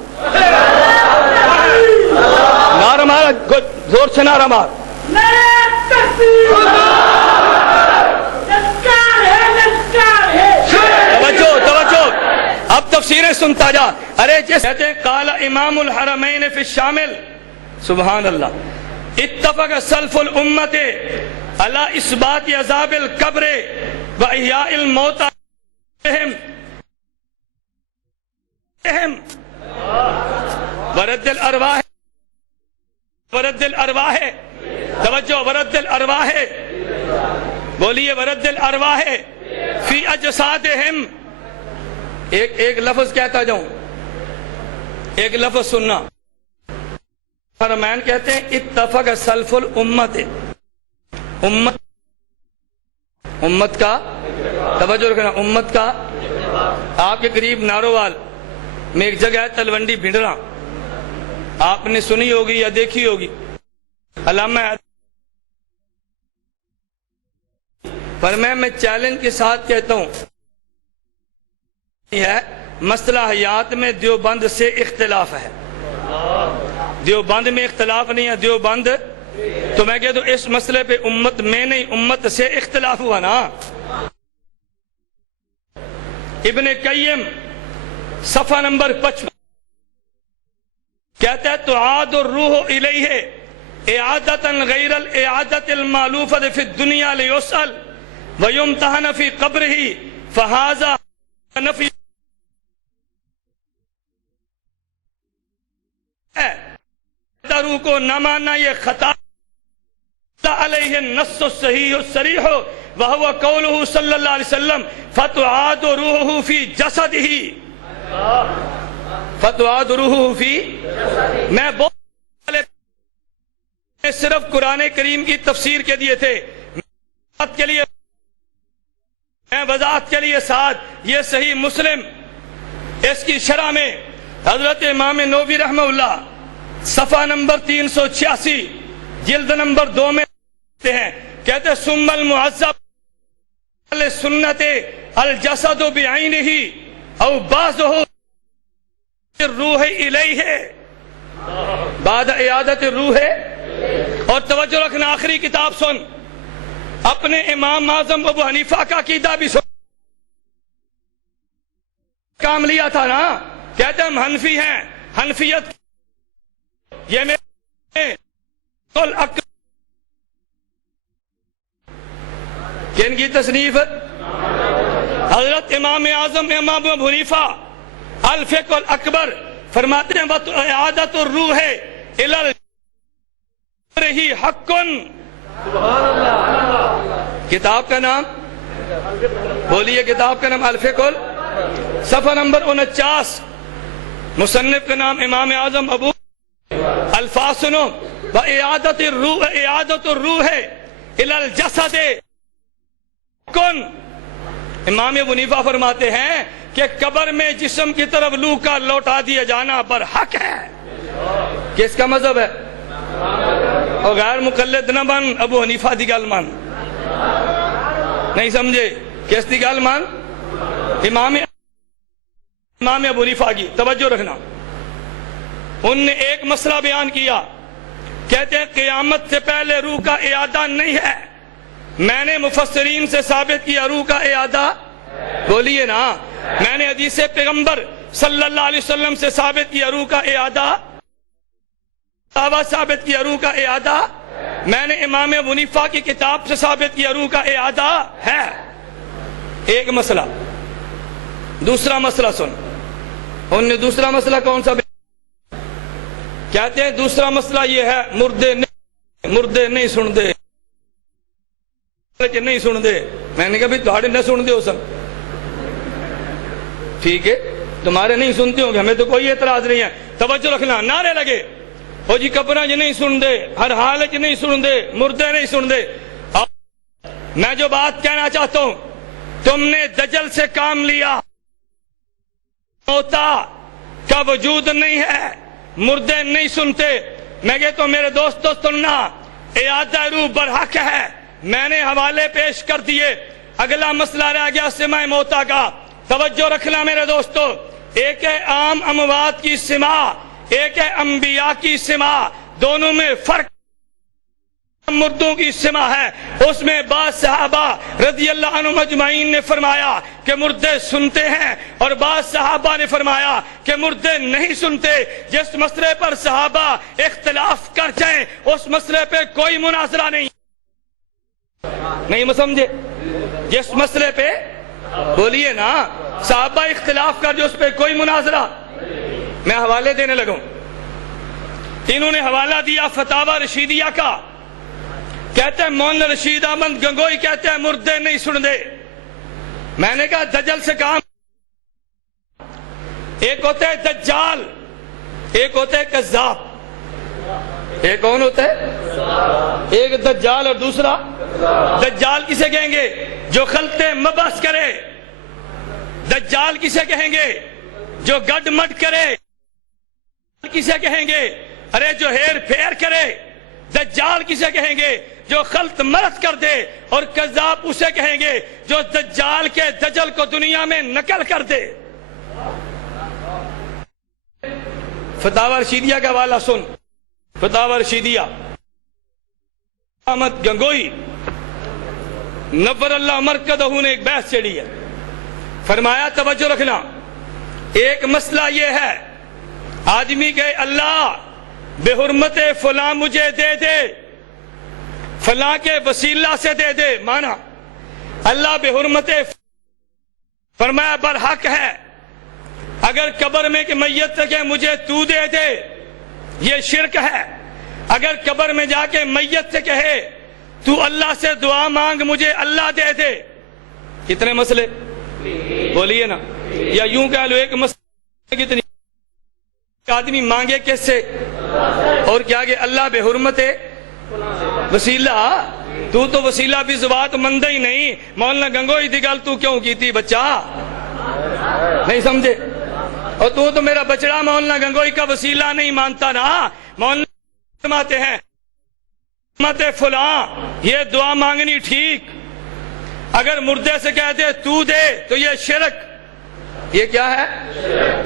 نعرہ مار، زور سے نعرہ مار۔ توجہ، اب تفسیریں سنتا جا۔ ارے جس کہتے ہیں قال امام الحرمین فی الشامل، سبحان اللہ، اتفق سلف الامت علی اثبات عذاب القبر و احیاء الموتى ورد الارواح، ورد الارواح، توجہ، ورد الارواح، بولیے ورد الارواح فی اجسادہم۔ ایک لفظ کہتا جاؤں، ایک لفظ سننا۔ فرمان کہتے ہیں اتفق سلف الامت، امت کا، توجہ رکھنا، امت کا۔ آپ کے قریب نارووال میں ایک جگہ ہے تلونڈی بھنڈرا، آپ نے سنی ہوگی یا دیکھی ہوگی، علامہ پر میں چیلنج کے ساتھ کہتا ہوں، ہے مسئلہ حیات میں دیوبند سے اختلاف ہے، دیوبند میں اختلاف نہیں ہے، دیوبند تو میں کہتا ہوں اس مسئلے پہ امت میں نہیں امت سے اختلاف ہوا نا۔ ابن قیم صفحہ نمبر 55 کہتا ہے تعاد الروح الیہ اعادتا غیر الاعادت المعلوفہ فی الدنیا لیسأل ویمتحن فی قبرہ فہذا نفی روح کو نہ ماننا یہ خطا علیہ النص الصحیح الصریح وہو قولہ صلی اللہ علیہ وسلم فتعاد روحہ فی جسدہ، فتعاد روحہ فی۔ میں صرف قرآن کریم کی تفسیر کے دیے تھے، میں وضاحت کے لیے ساتھ یہ صحیح مسلم اس کی شرح میں حضرت امام نووی رحمہ اللہ صفحہ نمبر 386 جلد نمبر 2 میں ہیں، کہتے ہیں ثم المعذب سنت الجسد بعینہ او بعضہ الروح الیہ بعد اعادت الروح۔ اور توجہ رکھنا، آخری کتاب سن، اپنے امام اعظم ابو حنیفہ کا عقیدہ بھی سن، کام لیا تھا نا، کہتے ہیں ہم حنفی ہیں، حنفیت یہ میں کن کی تصنیف؟ حضرت امام اعظم امام ابو حنیفہ الفقہ الاکبر فرماتے ہیں اعادت الروح الی رہی حق۔ کتاب کا نام بولیے، کتاب کا نام الفقہ، صفحہ نمبر 49، مصنف کا نام امام اعظم ابو، الفاظ سنو، اعادت الروح الی الجسد کن۔ امام ابو حنیفہ فرماتے ہیں کہ قبر میں جسم کی طرف لو کا لوٹا دیا جانا برحق ہے. کس کا مذہب ہے؟ اور غیر مقلد نہ بن، ابو حنیفہ دی گل مان. نہیں سمجھے؟ کس دی گل مان؟ امام ابو حنیفہ کی. توجہ رکھنا، ان نے ایک مسئلہ بیان کیا، کہتے ہیں قیامت سے پہلے روح کا اعادہ نہیں ہے. میں نے مفسرین سے ثابت کیا روح کا اعادہ، بولیے نا. میں نے حدیث پیغمبر صلی اللہ علیہ وسلم سے ثابت کیا روح کا اعادہ، ثابت کیا روح کا اعادہ. میں نے امام ابو حنیفہ کی کتاب سے ثابت کیا روح کا اعادہ ہے. ایک مسئلہ. دوسرا مسئلہ سن، ان نے دوسرا مسئلہ کون سا؟ کہتے ہیں دوسرا مسئلہ یہ ہے مردے نہیں سن دے، نہیں سن دے. میں نے کہا بھی تمہارے نہ سن دے ہو سن، ٹھیک ہے تمہارے نہیں سنتے ہوں گے، ہمیں تو کوئی اعتراض نہیں ہے. توجہ رکھنا، نعرے لگے ہو جی قبراں جی نہیں سن دے، ہر حال چ نہیں سن دے، مردے نہیں سن دے. میں جو بات کہنا چاہتا ہوں، تم نے دجل سے کام لیا، موتا کا وجود نہیں ہے، مردے نہیں سنتے. میں کہتا ہوں میرے دوستو سننا، اعادہ روح برحق ہے. میں نے حوالے پیش کر دیے. اگلا مسئلہ رہ گیا سماع موتا کا. توجہ رکھنا میرے دوستو، ایک ہے عام اموات کی سماع، ایک ہے انبیاء کی سماع. دونوں میں فرق. مردوں کی سماع ہے، اس میں بعض صحابہ رضی اللہ عنہم اجمعین نے فرمایا کہ مردے سنتے ہیں، اور بعض صحابہ نے فرمایا کہ مردے نہیں سنتے. جس مسئلے پر صحابہ اختلاف کر جائیں اس مسئلے پہ کوئی مناظرہ نہیں سمجھے؟ جس مسئلے پہ بولیے نا صحابہ اختلاف کر جو اس پہ کوئی مناظرہ. میں حوالے دینے لگوں. انہوں نے حوالہ دیا فتاوی رشیدیہ کا. کہتے ہیں مولانا رشید احمد گنگوئی کہتے ہیں مردے نہیں سن دے. میں نے کہا دجل سے کام، ایک ہوتا ہے دجال، ایک ہوتا ہے کذاب. ایک کون ہوتا ہے؟ ایک دجال اور دوسرا دجال کسے کہیں گے؟ جو خلط مبس کرے. دجال کسے کہیں گے؟ جو گڈ مڈ کرے. کسے کہیں گے؟ ارے جو ہیر پھیر کرے. دجال کسے کہیں گے؟ جو خلط مرت کر دے. اور کذاب اسے کہیں گے جو دجال کے دجل کو دنیا میں نقل کر دے. فتاوی رشیدیہ کا حوالہ سن. فتاوی رشیدیہ احمد گنگوئی نور اللہ مرکزہ نے ایک بحث چھیڑی ہے. فرمایا توجہ رکھنا، ایک مسئلہ یہ ہے آدمی کہ اللہ بے حرمت فلاں مجھے دے دے، فلاں کے وسیلہ سے دے دے. مانا اللہ بے حرمت، فرمایا برحق ہے. اگر قبر میں کہ میت سے کہ مجھے تو دے دے، یہ شرک ہے. اگر قبر میں جا کے میت سے کہے تو اللہ سے دعا مانگ مجھے اللہ دے دے. کتنے مسئلے بولیے نا؟ یا یوں کہہ لو ایک مسئلہ کتنی آدمی مانگے کس سے؟ اور کیا کہ اللہ بے حرمت وسیلہ. تو وسیلہ بھی زبات مند ہی نہیں. مولانا گنگوئی دی گل تو کیوں کی تھی بچہ؟ نہیں سمجھے؟ اور تو میرا بچڑا مولانا گنگوئی کا وسیلہ نہیں مانتا نا. مولانا فرماتے ہیں مت فلاں یہ دعا مانگنی ٹھیک، اگر مردے سے کہہ دے تو دے تو یہ شرک. یہ کیا ہے؟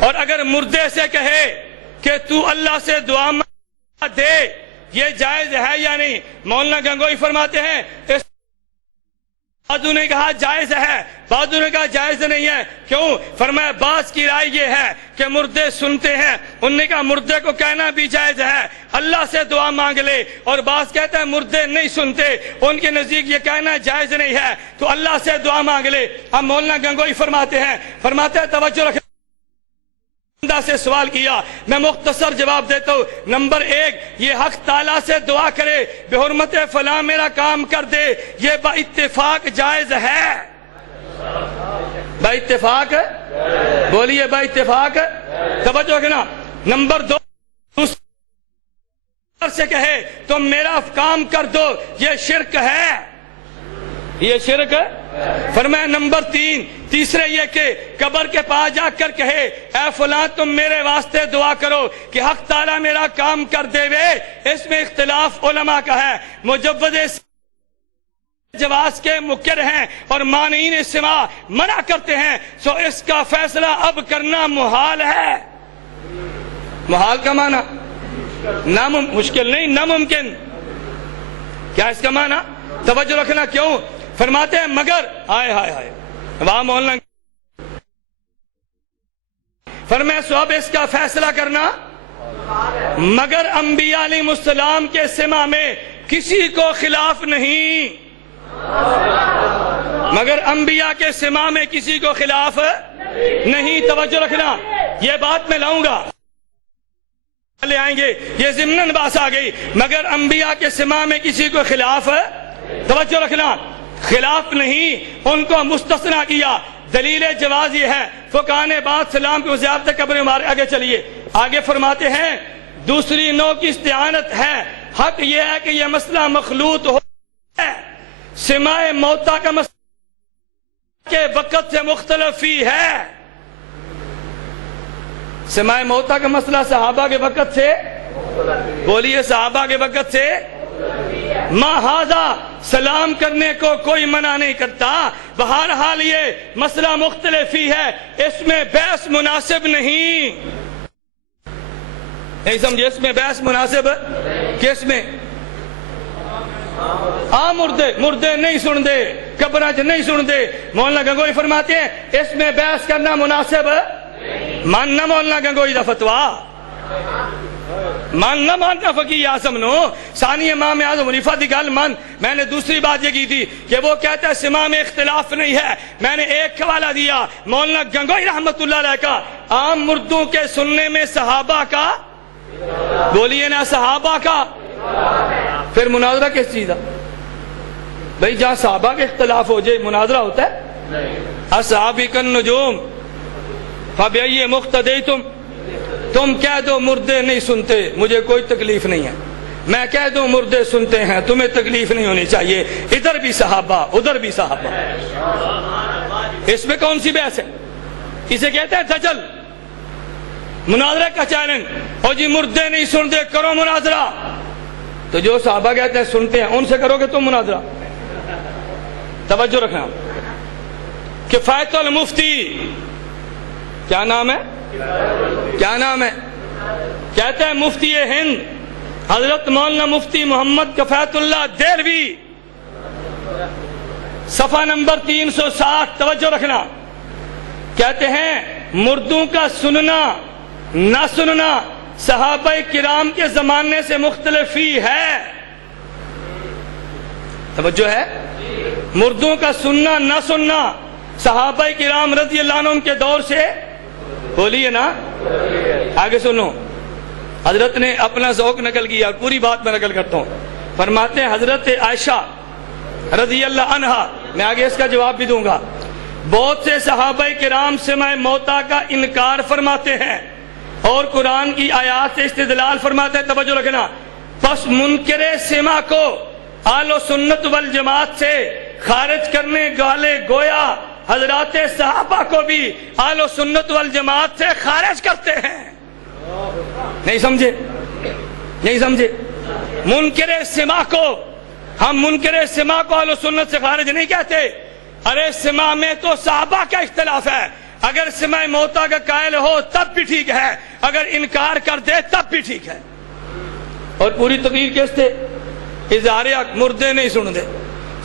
اور اگر مردے سے کہے کہ تو اللہ سے دعا دے، یہ جائز ہے یا نہیں؟ مولانا گنگوئی فرماتے ہیں اس بعضوں نے کہا جائز ہے، بعضوں نے کہا جائز نہیں ہے. کیوں؟ فرمایا بعض کی رائے یہ ہے کہ مردے سنتے ہیں، انہوں نے کہا مردے کو کہنا بھی جائز ہے اللہ سے دعا مانگ لے. اور بعض کہتے ہیں مردے نہیں سنتے، ان کے نزدیک یہ کہنا جائز نہیں ہے تو اللہ سے دعا مانگ لے. اب مولانا گنگوئی فرماتے ہیں توجہ رکھیں، سے سوال کیا، میں مختصر جواب دیتا ہوں. نمبر 1، یہ حق تعالیٰ سے دعا کرے بے حرمت فلاں میرا کام کر دے، یہ با اتفاق جائز ہے. با اتفاق بولیے، با اتفاق. توجہ رکھنا. نمبر 2، سے کہے تم میرا کام کر دو، یہ شرک ہے، یہ شرک. فرمایا نمبر 3، تیسرے یہ کہ قبر کے پاس جا کر کہے اے فلاں تم میرے واسطے دعا کرو کہ حق تعالیٰ میرا کام کر دے وے، اس میں اختلاف علماء کا ہے۔ مجوز جواز کے مقر ہیں اور مانعین سماع منع کرتے ہیں، سو اس کا فیصلہ اب کرنا محال ہے۔ محال کا معنی مشکل نہیں، ناممکن۔ کیا اس کا معنی؟ توجہ رکھنا، کیوں فرماتے ہیں مگر ہائے ہائے ہائے وہاں مولانا فرمائے سو اب اس کا فیصلہ کرنا مگر انبیاء علیہ السلام کے سماع میں کسی کو خلاف نہیں، مگر انبیاء کے سماع میں کسی کو خلاف نہیں۔ توجہ رکھنا، یہ بات میں لاؤں گا، لے آئیں گے، یہ ضمناً بات آ گئی، مگر انبیاء کے سماع میں کسی کو خلاف، توجہ رکھنا، خلاف نہیں، ان کو مستثنیٰ کیا۔ دلیل جواز یہ ہے، فقہاء نے بعد سلام کی زیارت قبر مبارک۔ آگے چلیے، آگے فرماتے ہیں دوسری نوع کی استعانت ہے، حق یہ ہے کہ یہ مسئلہ مخلوط ہو ہے، سماع موتا کا مسئلہ کے وقت سے مختلف ہی ہے۔ سماع موتا کا مسئلہ صحابہ کے وقت سے، بولیے صحابہ کے وقت سے، ماہذا سلام کرنے کو کوئی منع نہیں کرتا، بہرحال یہ مسئلہ مختلف ہی ہے، اس میں بحث مناسب نہیں۔ نہیں سمجھے؟ اس میں بحث مناسب کس میں؟ مردے نہیں سن دے، قبریں نہیں سن دے۔ مولانا گنگوئی فرماتے ہیں اس میں بحث کرنا مناسب ماننا مولانا گنگوئی دا فتویٰ ماننا ماننا فقیہ اعظم نو ثانی امام اعظم حنیفہ دی گل مان۔ میں نے دوسری بات یہ کی تھی کہ وہ کہتا ہے سماع میں اختلاف نہیں ہے، میں نے ایک حوالہ دیا مولانا گنگوئی رحمت اللہ علیہ کا، عام مردوں کے سننے میں صحابہ کا، بولیے نا صحابہ کا، پھر مناظرہ کس چیز ہے بھئی؟ جہاں صحابہ کے اختلاف ہو جائے مناظرہ ہوتا ہے؟ اصحابی کن نجوم فبئی مقتدیتم، تم کہہ دو مردے نہیں سنتے، مجھے کوئی تکلیف نہیں ہے، میں کہہ دوں مردے سنتے ہیں، تمہیں تکلیف نہیں ہونی چاہیے، ادھر بھی صحابہ ادھر بھی صحابہ، اس میں کون سی بحث ہے؟ اسے کہتے ہیں دجل، مناظرہ کا چیلنج۔ اور جی مردے نہیں سنتے کرو مناظرہ، تو جو صحابہ کہتے ہیں سنتے ہیں ان سے کرو گے تم مناظرہ۔ توجہ رکھنا، کفایت المفتی، کیا نام ہے؟ کیا نام ہے؟ کہتے ہیں مفتی ہند حضرت مولانا مفتی محمد کفایت اللہ دہلوی، صفحہ نمبر 360، توجہ رکھنا، کہتے ہیں مردوں کا سننا نہ سننا صحابہ کرام کے زمانے سے مختلف ہی ہے۔ توجہ ہے؟ مردوں کا سننا نہ سننا صحابہ کرام رضی اللہ عنہم کے دور سے، بولیے نا، آگے سنو، حضرت نے اپنا ذوق نقل کیا اور پوری بات میں نقل کرتا ہوں۔ فرماتے ہیں حضرت عائشہ رضی اللہ عنہا، میں آگے اس کا جواب بھی دوں گا، بہت سے صحابہ کرام سماع موتا کا انکار فرماتے ہیں اور قرآن کی آیات سے استدلال فرماتے ہیں۔ توجہ رکھنا، پس منکر سماع کو اہل سنت والجماعت سے خارج کرنے والے گویا حضرات صحابہ کو بھی اہل سنت والجماعت سے خارج کرتے ہیں۔ نہیں سمجھے؟ نہیں سمجھے؟ منکر سماع کو ہم منکر سماع کو اہل سنت سے خارج نہیں کہتے۔ ارے سماع میں تو صحابہ کا اختلاف ہے، اگر سماع موتا کا قائل ہو تب بھی ٹھیک ہے، اگر انکار کر دے تب بھی ٹھیک ہے۔ اور پوری تقریر کس تھے؟ اظہار حق مردے نہیں سن دے،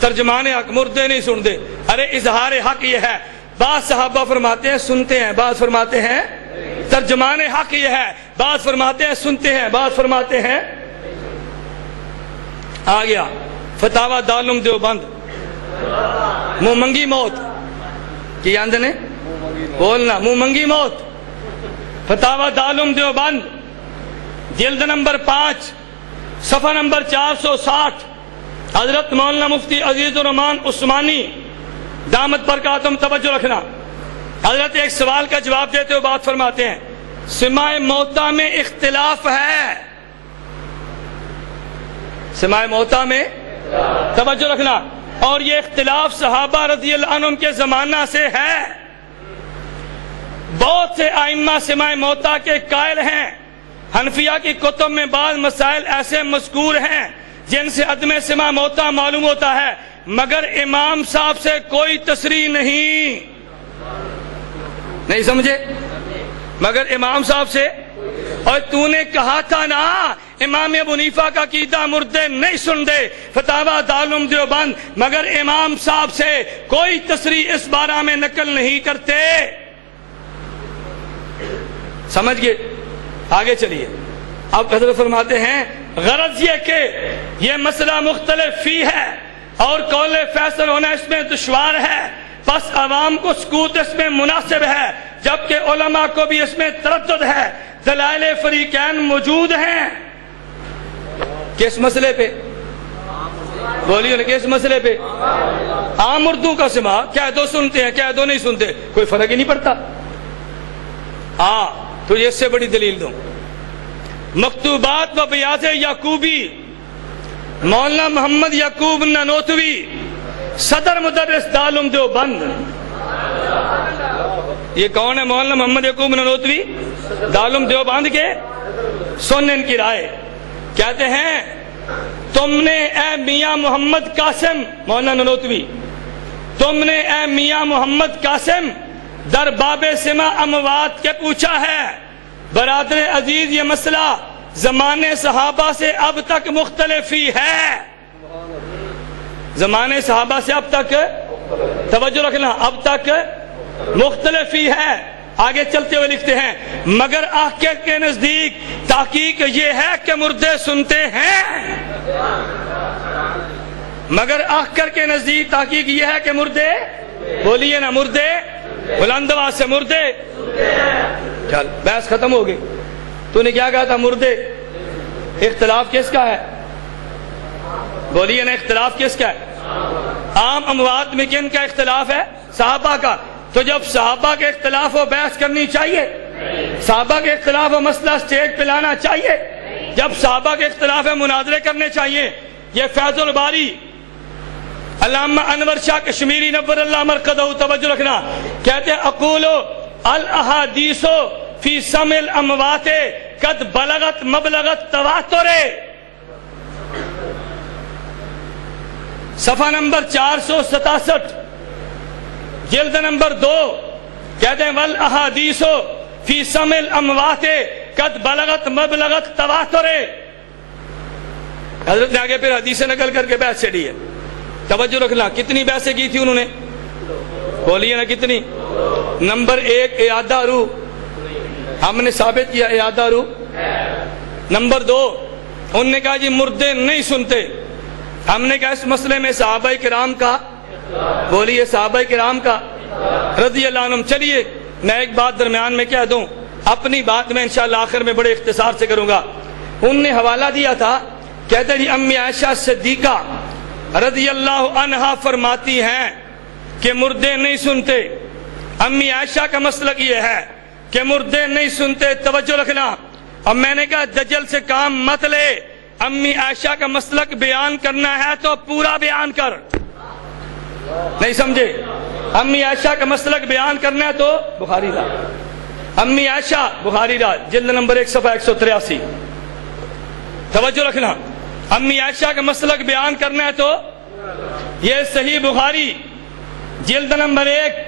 ترجمان حق مردے نہیں سن دے۔ ارے اظہار حق یہ ہے، بعض صحابہ فرماتے ہیں سنتے ہیں، بعض فرماتے ہیں، ترجمان حق یہ ہے، بعض فرماتے ہیں سنتے ہیں، بعض فرماتے ہیں۔ آ گیا فتاوی دارالعلوم دیوبند، منہ منگی موت کی آندے نے بولنا، منہ منگی موت، فتاوی دارالعلوم دیوبند جلد نمبر 5 صفحہ نمبر 460، حضرت مولانا مفتی عزیز الرحمان عثمانی دامت برکاتہم، توجہ رکھنا، حضرت ایک سوال کا جواب دیتے ہوئے بات فرماتے ہیں سماع موتا میں اختلاف ہے، سماع موتا میں، توجہ رکھنا، اور یہ اختلاف صحابہ رضی اللہ عنہم کے زمانہ سے ہے. بہت سے ائمہ سماع موطا کے قائل ہیں. حنفیہ کی کتب میں بعض مسائل ایسے مذکور ہیں جن سے عدم سماع موطا معلوم ہوتا ہے، مگر امام صاحب سے کوئی تصریح نہیں سمجھے؟ مگر امام صاحب سے. اور تو نے کہا تھا نا امام ابو حنیفہ کا عقیدہ مردے نہیں سنتے، فتاوی دارالعلوم دیوبند، مگر امام صاحب سے کوئی تصریح اس بارے میں نقل نہیں کرتے. سمجھ گئے؟ آگے چلیے. اب حضرت فرماتے ہیں غرض یہ کہ یہ مسئلہ مختلف فی ہے اور قول فیصل ہونا اس میں دشوار ہے، پس عوام کو سکوت اس میں مناسب ہے، جبکہ علماء کو بھی اس میں تردد ہے. دلائل فریقین موجود ہیں. کس مسئلے پہ؟ بولیے نا، کس مسئلے پہ؟ عام اردو کا سماع، کیا دو سنتے ہیں کیا دو نہیں سنتے، کوئی فرق ہی نہیں پڑتا. تو یہ اس سے بڑی دلیل دوں. مکتوبات و بیاض یعقوبی، مولانا محمد یعقوب نانوتوی، صدر مدرس دارالعلوم دیوبند. یہ کون ہے؟ مولانا محمد یعقوب نانوتوی، دارالعلوم دیوبند کے. سن ان کی رائے. کہتے ہیں تم نے اے میاں محمد قاسم، مولانا نانوتوی، تم نے اے میاں محمد قاسم در باب سماع اموات کے پوچھا ہے. برادر عزیز، یہ مسئلہ زمانے صحابہ سے اب تک مختلف ہی ہے. زمانے صحابہ سے اب تک، توجہ رکھنا، اب تک مختلف ہی ہے. آگے چلتے ہوئے لکھتے ہیں مگر حقیقت کے نزدیک تحقیق یہ ہے کہ مردے سنتے ہیں. مگر حقیقت کے نزدیک تحقیق یہ ہے کہ مردے، بولیے نا، مردے، بلند آواز سے، مردے. چل بحث ختم ہو گئی. تو نے کیا کہا تھا؟ مردے. اختلاف کس کا ہے؟ بولیے نا، اختلاف کس کا ہے؟ عام اموات میں کن کا اختلاف ہے؟ صحابہ کا. تو جب صحابہ کے اختلاف ہو بحث کرنی چاہیے، صحابہ کے اختلاف ہو مسئلہ سٹیج پہ لانا چاہیے، جب صحابہ کے اختلاف ہے مناظرے کرنے چاہیے. یہ فیض الباری علامہ انور شاہ کشمیری نور اللہ مرقدہ، توجہ رکھنا، کہتے ہیں اقول الاحادیث فی سمع الاموات قد بلغت مبلغت تواتر. صفحہ نمبر 467، جلد نمبر 2، کہتے ہیں والاحادیث فی سمع الاموات قد بلغت مبلغت تواتر. حضرت نے آگے پھر حدیث نقل کر کے بحث چڑھی ہے. توجہ رکھنا، کتنی بحثیں کی تھی انہوں نے؟ بولیے نا کتنی؟ نمبر 1 اعادہ روح، ہم نے ثابت کیا اعادہ روح. نمبر 2 انہوں نے کہا جی مردے نہیں سنتے. ہم نے کہا اس مسئلے میں صحابہ کرام کا، بولیے صحابہ کرام کا رضی اللہ عنہم. چلیے میں ایک بات درمیان میں کہہ دوں، اپنی بات میں انشاءاللہ آخر میں بڑے اختصار سے کروں گا. انہوں نے حوالہ دیا تھا، کہتے جی امی عائشہ صدیقہ رضی اللہ عنہا فرماتی ہیں کہ مردے نہیں سنتے. امی عائشہ کا مسلک یہ ہے کہ مردے نہیں سنتے. توجہ رکھنا. اب میں نے کہا دجل سے کام مت لے، امی عائشہ کا مسلک بیان کرنا ہے تو پورا بیان کر. نہیں سمجھے؟ امی عائشہ کا مسلک بیان کرنا ہے تو بخاری لا، امی عائشہ بخاری لا، جلد نمبر 1 صفحہ 183. توجہ رکھنا، امی عائشہ کا مسلک بیان کرنا ہے تو یہ صحیح بخاری جلد نمبر 1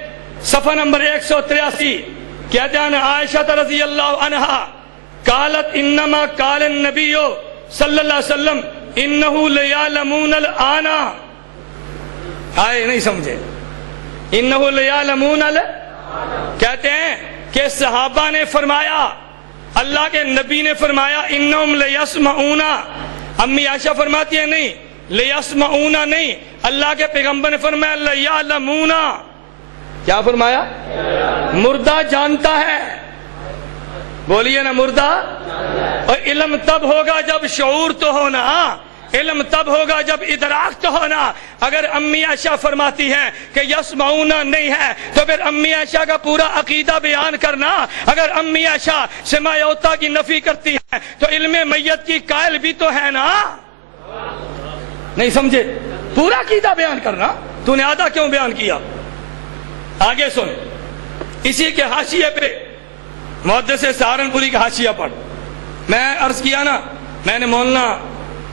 صفحہ نمبر 183. کہتے ہیں عائشہ رضی اللہ عنہا قالت انما قال النبی صلی اللہ علیہ وسلم انہو لیعلمون الآن. آئے نہیں سمجھے؟ انہو لیعلمون کہتے ہیں کہ صحابہ نے فرمایا، اللہ کے نبی نے فرمایا انہم لیسمعون. امی عائشہ فرماتی ہیں نہیں، لیسمعون نہیں، اللہ کے پیغمبر نے فرمایا لیعلمون. کیا فرمایا؟ مردہ جانتا ہے. بولیے نا، مردہ. اور علم تب ہوگا جب شعور تو ہونا، علم تب ہوگا جب ادراک تو ہونا. اگر امی عائشہ فرماتی ہیں کہ یسمعون نہیں ہے تو پھر امی عائشہ کا پورا عقیدہ بیان کرنا. اگر امی عائشہ سماعوتا کی نفی کرتی ہے تو علم میت کی قائل بھی تو ہے نا. نہیں سمجھے؟ پورا عقیدہ بیان کرنا، تو نے آدھا کیوں بیان کیا؟ آگے سن، اسی کے حاشیے پہ محدث سہارنپوری کا حاشیہ پڑھ۔ میں عرض کیا نا، میں نے مولانا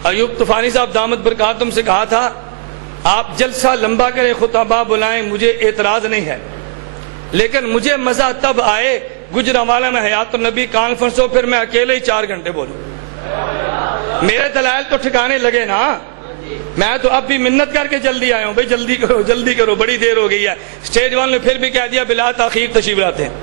ایوب طوفانی صاحب دامت برکاتہم سے کہا تھا آپ جلسہ لمبا کریں، خطبہ بلائیں، مجھے اعتراض نہیں ہے، لیکن مجھے مزہ تب آئے گجرانوالہ میں حیات النبی کانفرنس ہو، پھر میں اکیلے ہی 4 گھنٹے بولوں، میرے دلائل تو ٹھکانے لگے نا۔ میں تو اب بھی منت کر کے جلدی آیا ہوں، بھائی جلدی کرو جلدی کرو، بڑی دیر ہو گئی ہے۔ اسٹیج والوں نے پھر بھی کہہ دیا بلا تاخیر تشریف لاتے ہیں۔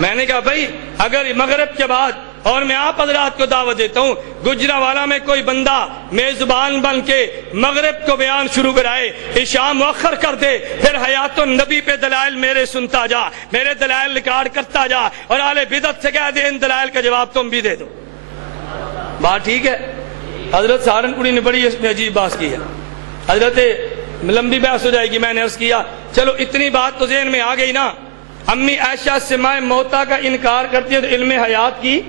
میں نے کہا بھائی اگر مغرب کے بعد، اور میں آپ حضرات کو دعوت دیتا ہوں، گجرانوالہ میں کوئی بندہ میزبان بن کے مغرب کو بیان شروع کرائے، عشاء مؤخر کر دے، پھر حیات النبی پہ دلائل میرے سنتا جا، میرے دلائل ریکارڈ کرتا جا، اور اہل بدعت سے کہہ دے ان دلائل کا جواب تم بھی دے دو۔ بات ٹھیک ہے؟ حضرت سہارنپوری نے بڑی اس میں عجیب بات کی ہے، حضرت لمبی بحث ہو جائے گی، میں نے عرض کیا چلو اتنی بات تو ذہن میں آ گئی نا۔ امی عائشہ سماع موتا کا انکار کرتی ہے تو علم حیات کی،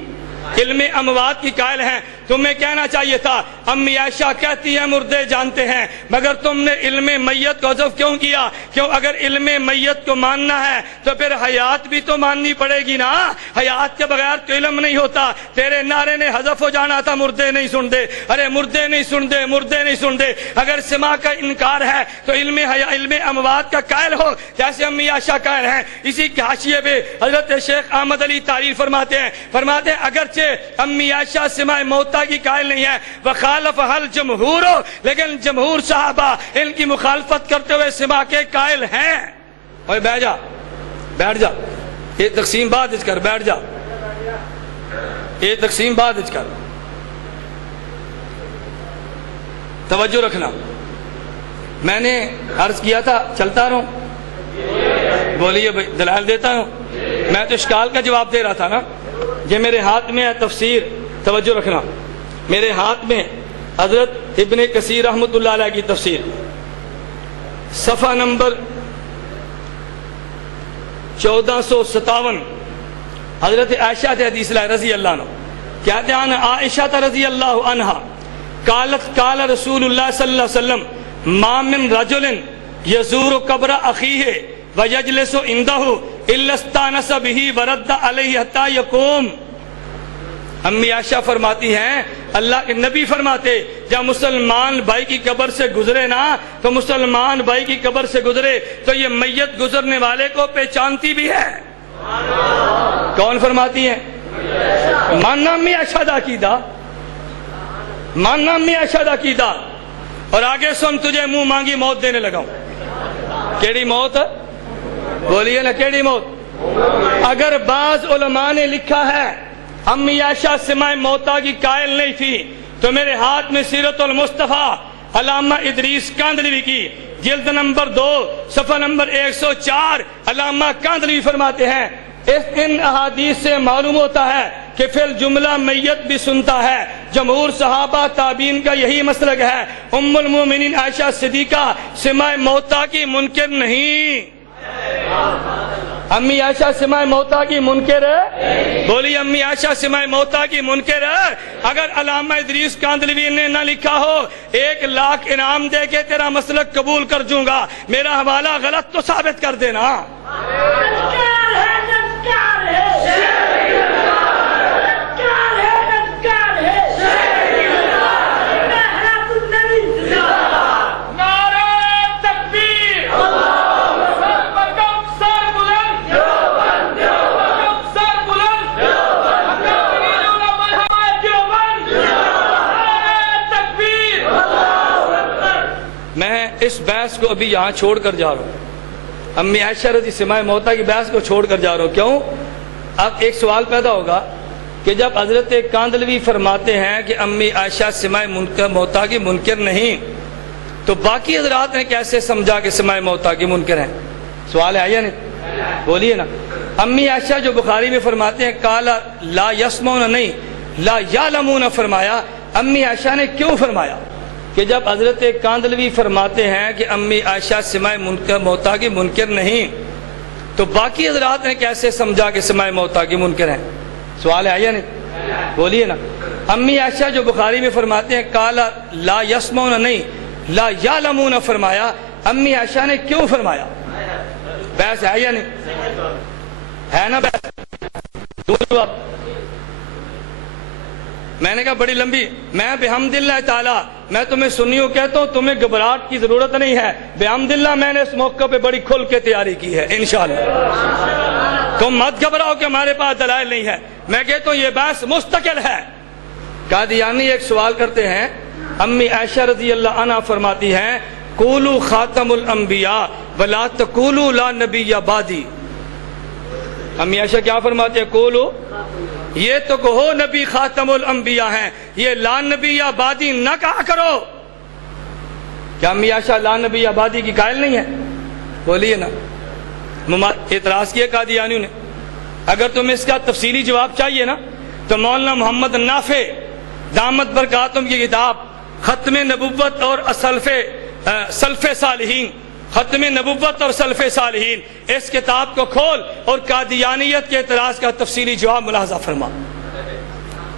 علم اموات کی قائل ہیں۔ تمہیں کہنا چاہیے تھا امی عائشہ کہتی ہیں مردے جانتے ہیں، مگر تم نے علم میت کو حذف کیوں کیا؟ کیوں اگر علم میت کو ماننا ہے تو پھر حیات بھی تو ماننی پڑے گی نا، حیات کے بغیر تو علم نہیں ہوتا۔ تیرے نعرے نے حذف ہو جانا تھا مردے نہیں سن دے، ارے مردے نہیں سن دے، مردے نہیں سن دے۔ اگر سماع کا انکار ہے تو علم اموات کا قائل ہو جیسے امی عائشہ قائل ہیں۔ اسی کے حاشیے پہ حضرت شیخ احمد علی تعریف فرماتے ہیں اگرچہ امی عائشہ سماع موتا کی قائل نہیں ہے، وخالف حل جمہور ہو، لیکن جمہور صحابہ ان کی مخالفت کرتے ہوئے سماع کے قائل ہیں۔ اوے بیٹھ جا، بیٹھ جا، یہ تقسیم بعد اچ کر، بیٹھ جا، یہ تقسیم بعد اچ کر، توجہ رکھنا۔ میں نے عرض کیا تھا چلتا رہوں، بولیے بھائی دلائل دیتا ہوں، میں تو اشکال کا جواب دے رہا تھا نا۔ یہ میرے ہاتھ میں ہے تفسیر، توجہ رکھنا، میرے ہاتھ میں حضرت ابن کثیر رحمۃ اللہ علیہ کی تفسیر، صفحہ نمبر 1457، حضرت عائشہ حدیث لائے رضی اللہ عنہ، کہتے ہیں عائشہ رضی اللہ عنہ قالت قال رسول اللہ صلی اللہ علیہ وسلم ما من رجل یزور قبر اخیہ ویجلس عنده الا استانس به ورد علیہ حتی یقوم۔ امی عائشہ فرماتی ہیں اللہ کے نبی فرماتے جب مسلمان بھائی کی قبر سے گزرے نا، تو مسلمان بھائی کی قبر سے گزرے تو یہ میت گزرنے والے کو پہچانتی بھی ہے۔ کون فرماتی ہیں؟ ماننا امی عائشہ دا عقیدہ، ماننا امی عائشہ دا عقیدہ۔ اور آگے سن، تجھے منہ مانگی موت دینے لگاؤں۔ کیڑی موت؟ بولیے نا کیڑی موت؟ اگر بعض علماء نے لکھا ہے امی عائشہ سماع موتا کی قائل نہیں تھی، تو میرے ہاتھ میں سیرت المصطفیٰ علامہ ادریس کاندھلوی کی جلد نمبر 2 صفحہ نمبر 104، علامہ کاندھلوی فرماتے ہیں ان احادیث سے معلوم ہوتا ہے کہ فی الجملہ میت بھی سنتا ہے۔ جمہور صحابہ تابعین کا یہی مسلک ہے۔ ام المومنین عائشہ صدیقہ سماع موتا کی منکر نہیں۔ امی عائشہ سماع موتا کی منکر ہے؟ بولی امی عائشہ سماع موتا کی منکر ہے۔ اگر علامہ ادریس کاندھلوی نے نہ لکھا ہو 1 لاکھ انعام دے کے تیرا مسلک قبول کر جوں گا، میرا حوالہ غلط تو ثابت کر دینا۔ میں اس بحث کو ابھی یہاں چھوڑ کر جا رہا ہوں، امی عائشہ رضی سماع موتا کی بحث کو چھوڑ کر جا رہا ہوں۔ کیوں؟ اب ایک سوال پیدا ہوگا کہ جب حضرت کاندھلوی فرماتے ہیں کہ امی عائشہ سماع موتا کی منکر نہیں، تو باقی حضرات نے کیسے سمجھا کہ سماع موتا کی منکر ہیں؟ سوال ہے یا نہیں؟ بولیے نا۔ امی عائشہ جو بخاری میں فرماتے ہیں کالا لا یسمعون، نہیں لا یعلمون فرمایا، امی عائشہ نے کیوں فرمایا؟ کہ جب حضرت کاندھلوی فرماتے ہیں کہ امی عائشہ سماع موتا کی منکر نہیں، تو باقی حضرات نے کیسے سمجھا کہ سماع موتا کی منکر ہیں؟ سوال ہے یا نہیں؟ بولیے نا۔ امی عائشہ جو بخاری میں فرماتے ہیں کالا لا یسمعون، نہیں لا یعلمون فرمایا، امی عائشہ نے کیوں فرمایا؟ بحث ہے یا نہیں ہے نا بحث؟ جواب میں نے کہا بڑی لمبی، میں بحمد اللہ تعالی میں تمہیں سنیوں کہتا ہوں، تمہیں گھبراہٹ کی ضرورت نہیں ہے، بحمد اللہ میں نے اس موقع پہ بڑی کھل کے تیاری کی ہے انشاءاللہ، تم مت گھبراؤ کہ ہمارے پاس دلائل نہیں ہے، میں کہتا ہوں یہ بحث مستقل ہے۔ قادیانی ایک سوال کرتے ہیں، امی عائشہ رضی اللہ عنہ فرماتی ہیں قولوا خاتم الانبیاء ولا تقولوا لا نبی بعدی۔ امی عائشہ کیا فرماتے ہیں؟ قولوا، یہ تو کہو نبی خاتم الانبیاء ہیں، یہ لا نبی بعدی نہ کہا کرو۔ کیا امی عائشہ لا نبی بعدی کی قائل نہیں ہے؟ بولیے نا۔ اعتراض کیا قادیانیوں نے، اگر تمہیں اس کا تفصیلی جواب چاہیے نا تو مولانا محمد نافع دامت برکاتہم کی کتاب ختم نبوت اور سلف صالحین، ختم نبوت اور سلف صالحین، اس کتاب کو کھول اور قادیانیت کے اعتراض کا تفصیلی جواب ملاحظہ فرما۔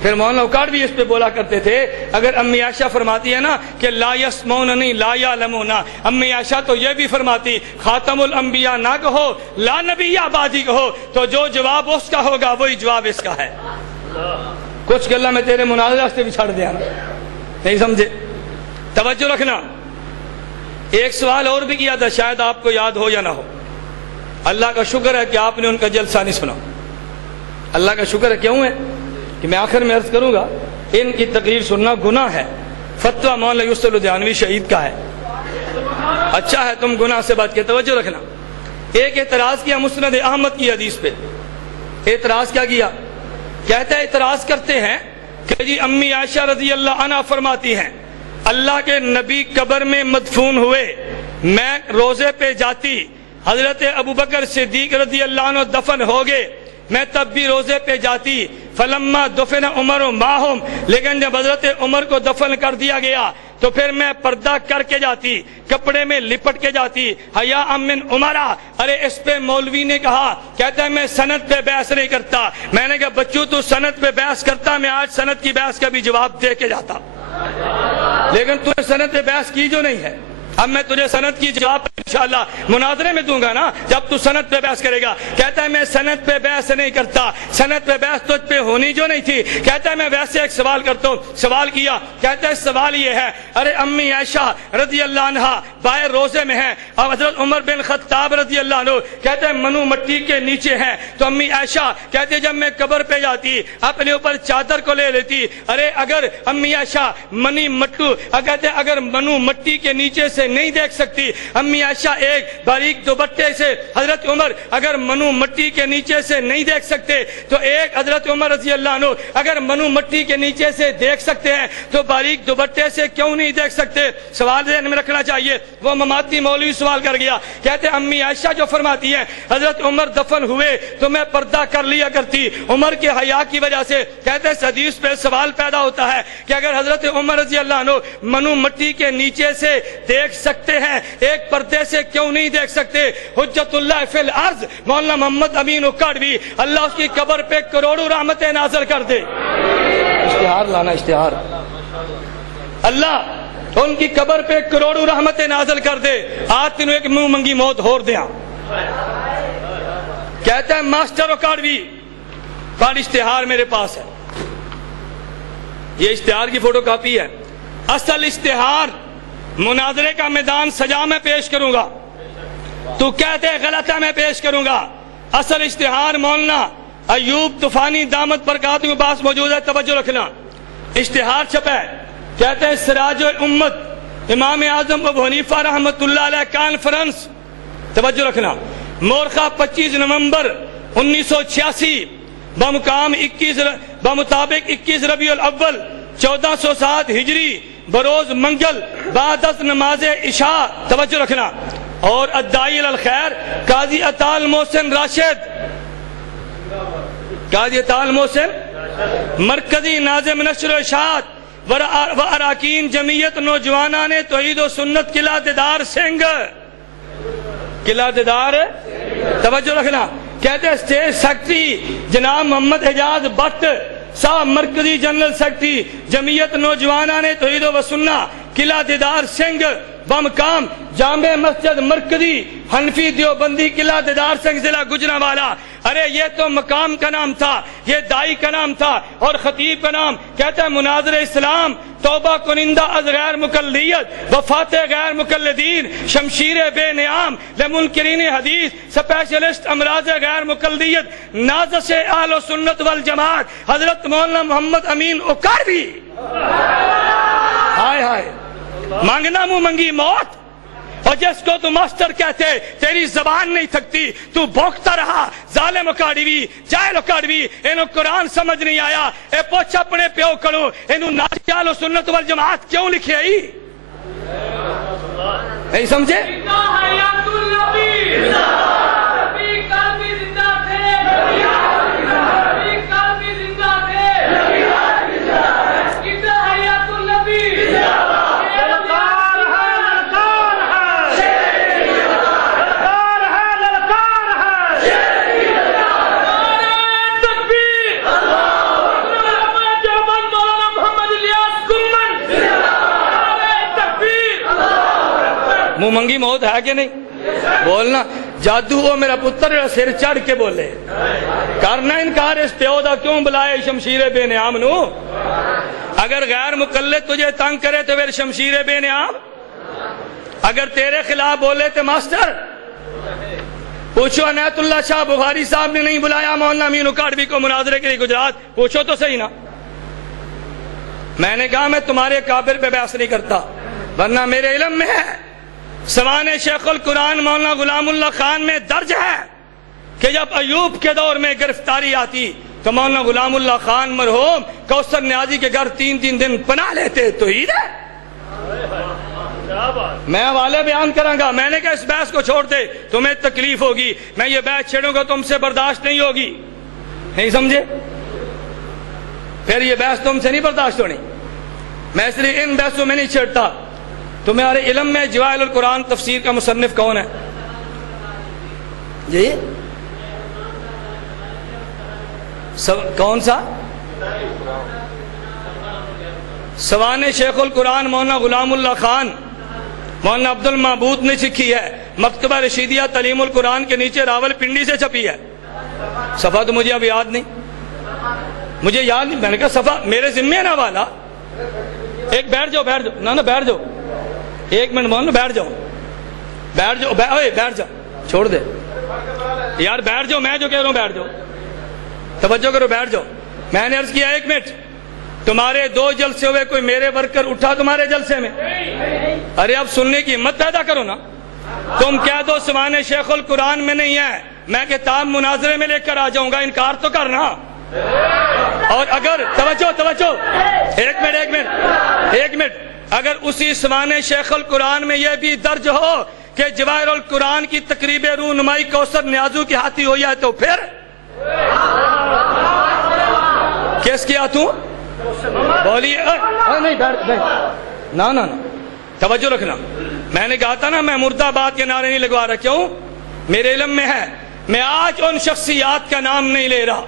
پھر مولانا اوقات بھی اس پہ بولا کرتے تھے، اگر امی عائشہ فرماتی ہے نا کہ لا یسمعون نہیں لا یعلمون، امی عائشہ تو یہ بھی فرماتی خاتم الانبیاء نہ کہو لا نبی بعدی کہو، تو جو جواب اس کا ہوگا وہی جواب اس کا ہے۔ کچھ گلا میں تیرے مناظرہ سے بھی چھڑ دیا نا، نہیں سمجھے؟ توجہ رکھنا۔ ایک سوال اور بھی کیا تھا، شاید آپ کو یاد ہو یا نہ ہو۔ اللہ کا شکر ہے کہ آپ نے ان کا جلسہ نہیں سنا، اللہ کا شکر ہے۔ کیوں ہے کہ میں آخر میں عرض کروں گا، ان کی تقریر سننا گناہ ہے، فتویٰ مولانا یوسف الدیانوی شہید کا ہے، اچھا ہے تم گناہ سے بچ کے۔ توجہ رکھنا۔ ایک اعتراض کیا مسند احمد کی حدیث پہ، اعتراض کیا کیا؟ کہتے ہیں اعتراض کرتے ہیں کہ جی امی عائشہ رضی اللہ عنہ فرماتی ہیں اللہ کے نبی قبر میں مدفون ہوئے، میں روزے پہ جاتی، حضرت ابوبکر صدیق رضی اللہ عنہ دفن ہو گئے، میں تب بھی روزے پہ جاتی، فلما دفن عمر معہم، لیکن جب حضرت عمر کو دفن کر دیا گیا تو پھر میں پردہ کر کے جاتی، کپڑے میں لپٹ کے جاتی، حیا من عمرہ۔ ارے اس پہ مولوی نے کہا، کہتا ہے میں سند پہ بحث نہیں کرتا۔ میں نے کہا بچوں تو سند پہ بحث کرتا، میں آج سند کی بحث کا بھی جواب دے کے جاتا، لیکن تجھے سند پہ بحث کی جو نہیں ہے۔ اب میں تجھے سند کی جواب انشاءاللہ مناظرے میں دوں گا نا، جب تو سند پہ بحث کرے گا۔ کہتا ہے میں سند پہ بحث نہیں کرتا، سند پہ بحث تجھ پہ ہونی جو نہیں تھی۔ کہتا ہے میں ویسے ایک سوال کرتا ہوں، سوال کیا، کہتا ہے سوال یہ ہے، ارے امی عائشہ رضی اللہ عنہ باہر روزے میں ہیں اور حضرت عمر بن خطاب رضی اللہ عنہ کہتے ہیں منو مٹی کے نیچے ہیں، تو امی عائشہ کہتے ہیں جب میں قبر پہ جاتی اپنے اوپر چادر کو لے لیتی۔ ارے اگر امی عائشہ منی مٹو، کہتے ہیں اگر منو مٹی کے نیچے سے نہیں دیکھ سکتی امی عائشہ ایک باریک دوپٹے سے، حضرت عمر اگر منو مٹی کے نیچے سے نہیں دیکھ سکتے تو ایک حضرت عمر رضی اللہ عنہ اگر منو مٹی کے نیچے سے دیکھ سکتے ہیں تو باریک دوپٹے سے کیوں نہیں دیکھ سکتے؟ سوال ذہن میں رکھنا چاہیے۔ وہ مماتی مولوی سوال کر گیا، کہتے امی عائشہ جو فرماتی ہے حضرت عمر دفن ہوئے تو میں پردہ کر لیا کرتی عمر کے حیا کی وجہ سے۔ کہتے اس حدیث پہ سوال پیدا ہوتا ہے کہ اگر حضرت عمر رضی اللہ عنہ منو مٹی کے نیچے سے دیکھ سکتے ہیں ایک پردے سے کیوں نہیں دیکھ سکتے؟ حجت اللہ فی الارض مولانا محمد امین اکاڑوی، اللہ اس کی قبر پہ کروڑوں رحمتیں نازل کر دے۔ اشتہار لانا، اشتہار، اللہ ان کی قبر پہ کروڑوں رحمتیں نازل کر دے۔ آج تینوں ایک منہ منگی موت ہور دیا۔ کہتا ہے ماسٹر اکاڑوی، بڑا اشتہار میرے پاس ہے، یہ اشتہار کی فوٹو کاپی ہے، اصل اشتہار مناظرے کا میدان سجا میں پیش کروں گا، تو کہتے غلط ہے میں پیش کروں گا۔ اصل اشتہار مولانا ایوب طوفانی دامت برکاتہ کے پاس موجود ہے، توجہ رکھنا۔ اشتہار چھپا ہے، کہتے ہیں سراج الامت امام اعظم ابو حنیفہ رحمۃ اللہ علیہ کانفرنس، توجہ رکھنا، مورخہ 25 نومبر 1986 بمطابق 21 ربیع الاول 1407 ہجری بروز منگل بعد از نماز عشاء، توجہ رکھنا، اور الداعی الخیر قاضی عطا المحسن راشد، قاضی عطا المحسن مرکزی ناظم نشر و اشاعت و اراکین جمعیت نوجوانان توحید و سنت قلعہ دیدار سنگھ، قلعہ دیدار، توجہ رکھنا۔ کہتے ہیں اسٹیٹ سیکرٹری جناب محمد اعجاز بٹ صاحب، مرکزی جنرل سیکرٹری جمعیت نوجوانان توحید و سنت قلعہ دیدار سنگھ بمقام جامع مسجد مرکزی حنفی دیوبندی قلعہ دیدار سنگھ ضلع گجرانوالہ. ارے یہ تو مقام کا نام تھا, یہ دائی کا نام تھا, اور خطیب کا نام کہتا ہے مناظر اسلام, توبہ کنندہ از غیر مقلدیت, وفات غیر مقلدین, شمشیر بے نیام لمنکرین حدیث, سپیشلسٹ امراض غیر مقلدیت, نازش اہل و سنت والجماعت حضرت مولانا محمد امین اکاڑوی. ہائے ہائے, مانگنا منہ منگی موت, اور جس کو تو ماسٹر کہتے تیری زبان نہیں تھکتی, تو بھونکتا رہا. ظالم اکاڑوی, جاہل اکاڑوی, انہوں قرآن سمجھ نہیں آیا. اے پوچھ اپنے پیو کرو, انہوں نازش اہل و سنت والجماعت کیوں لکھے آئی؟ نہیں سمجھے؟ منہ منگی موت ہے کہ نہیں؟ بولنا جادو ہو میرا پتر سر چڑھ کے بولے. کرنا انکار اس پیو دا کیوں بلائے شمشیر بے نیام نو؟ اگر غیر مقلد تجھے تنگ کرے تو پھر شمشیر بے نیام, اگر تیرے خلاف بولے تو ماسٹر. پوچھو عنایت اللہ شاہ بخاری صاحب نے نہیں بلایا مولانا امین اکاڑوی کو مناظرے کے لیے گجرات؟ پوچھو تو صحیح نا. میں نے کہا میں تمہارے کابر پہ بحث نہیں کرتا, ورنہ میرے علم میں ہے, سوانح شیخ القرآن مولانا غلام اللہ خان میں درج ہے کہ جب ایوب کے دور میں گرفتاری آتی تو مولانا غلام اللہ خان مرحوم کوثر نیازی کے گھر 3 دن پناہ لیتے. تو عید ہے. میں حوالے بیان کروں گا. میں نے کہا اس بحث کو چھوڑ دے, تمہیں تکلیف ہوگی, میں یہ بحث چھیڑوں گا تم سے برداشت نہیں ہوگی. نہیں سمجھے؟ پھر یہ بحث تم سے نہیں برداشت ہونی. میں اس لیے ان بحثوں میں نہیں چھیڑتا. تمہارے علم میں جواہر القرآن تفسیر کا مصنف کون ہے جی؟ کون سا؟ سوانح شیخ القرآن مولانا غلام اللہ خان, مولانا عبد المعبود نے سکھی ہے. مکتبہ رشیدیہ تعلیم القرآن کے نیچے راول پنڈی سے چھپی ہے. صفحہ تو مجھے اب یاد نہیں, مجھے یاد نہیں. میں نے کہا صفحہ میرے ذمہ نہ والا. ایک بیٹھ جاؤ, بیٹھ جاؤ, نہ بیٹھ جاؤ, ایک منٹ مولانا بیٹھ جاؤ, بیٹھ جاؤ, بیٹھ جاؤ, چھوڑ دے یار, بیٹھ جاؤ. میں جو کہہ رہا ہوں بیٹھ جاؤ, توجہ کرو, بیٹھ جاؤ. میں نے عرض کیا 1 منٹ, تمہارے 2 جلسے ہوئے, کوئی میرے ورکر اٹھا تمہارے جلسے میں؟ ارے اب سننے کی ہمت پیدا کرو نا. تم کہہ دو سوانح شیخ القرآن میں نہیں ہے, میں کتاب مناظرے میں لے کر آ جاؤں گا, انکار تو کرنا. اور اگر توجہ 1 منٹ, اگر اسی سوانح شیخ القرآن میں یہ بھی درج ہو کہ جواہر القرآن کی تقریب رونمائی کوثر نیازو کے ہاتھی ہو جائے تو پھر کس کی ہاتھوں بولیے؟ نا توجہ رکھنا. میں نے کہا تھا نا میں مرد آباد کے نعرے نہیں لگوا رہا. کیوں؟ میرے علم میں ہے. میں آج ان شخصیات کا نام نہیں لے رہا,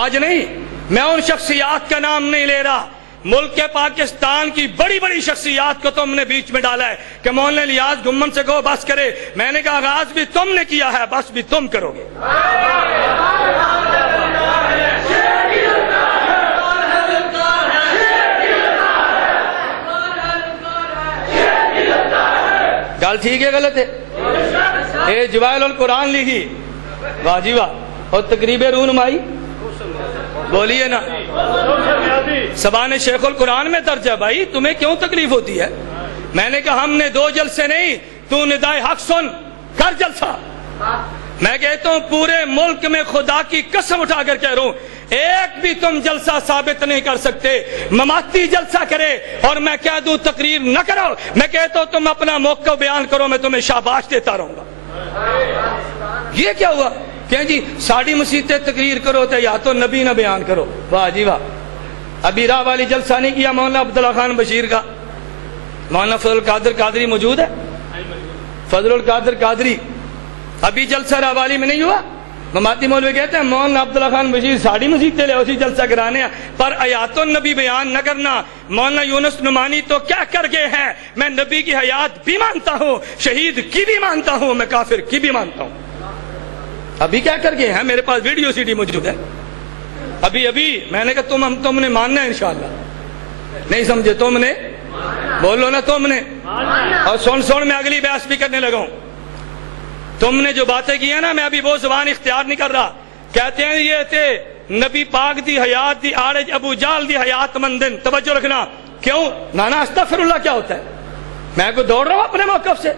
آج نہیں, میں ان شخصیات کا نام نہیں لے رہا. ملک کے پاکستان کی بڑی بڑی شخصیات کو تم نے بیچ میں ڈالا ہے کہ مولانا الیاس گمن سے کہو بس کرے. میں نے کہا آغاز بھی تم نے کیا ہے, بس بھی تم کرو گے. گل ٹھیک ہے غلط ہے؟ اے جواہر القرآن لکھی, واہ جی واہ, اور تقریب رونمائی بولیے نا سوانح شیخ القرآن میں درج ہے. بھائی تمہیں کیوں تکلیف ہوتی ہے؟ میں نے کہا ہم نے 2 جلسے نہیں, تو ندائے حق سن کر جلسہ. میں کہتا ہوں پورے ملک میں خدا کی قسم اٹھا کر کہہ رہا ہوں, ایک بھی تم جلسہ ثابت نہیں کر سکتے. مماتی جلسہ کرے اور میں کہہ دوں تقریر نہ کرو, میں کہتا ہوں تم اپنا موقع بیان کرو, میں تمہیں شاباش دیتا رہوں گا. یہ کیا ہوا کہ جی ساڑی مسیطیں تقریر کرو تو یا تو نبی نہ بیان کرو. واہ جی واہ. ابھی راہ والی جلسہ نہیں کیا مولانا عبداللہ خان بشیر کا. مولانا فضل القادر قادری موجود ہے؟ فضل القادر قادری ابھی جلسہ راہ والی میں نہیں ہوا. مماتی مولوی کہتے ہیں مولانا عبداللہ خان بشیر ساڑی مسجد لے اسی جلسہ کرانے ہیں پر آیات النبی بیان نہ کرنا. مولانا یونس نعمانی تو کیا کر گئے ہیں؟ میں نبی کی حیات بھی مانتا ہوں, شہید کی بھی مانتا ہوں, میں کافر کی بھی مانتا ہوں. ابھی کیا کر گئے ہیں؟ میرے پاس ویڈیو سی ڈی موجود ہے. ابھی میں نے کہا تم نے ماننا ہے انشاءاللہ. نہیں سمجھے؟ تم نے بولو نا, تم نے. اور سن میں اگلی بحث بھی کرنے لگا ہوں. تم نے جو باتیں کی ہیں نا, میں ابھی وہ زبان اختیار نہیں کر رہا. کہتے ہیں یہ تھے نبی پاک دی حیات دی آڑج ابو جال دی حیات مندن. توجہ رکھنا. کیوں نانا استغفر اللہ کیا ہوتا ہے؟ میں کوئی دوڑ رہا ہوں اپنے موقف سے.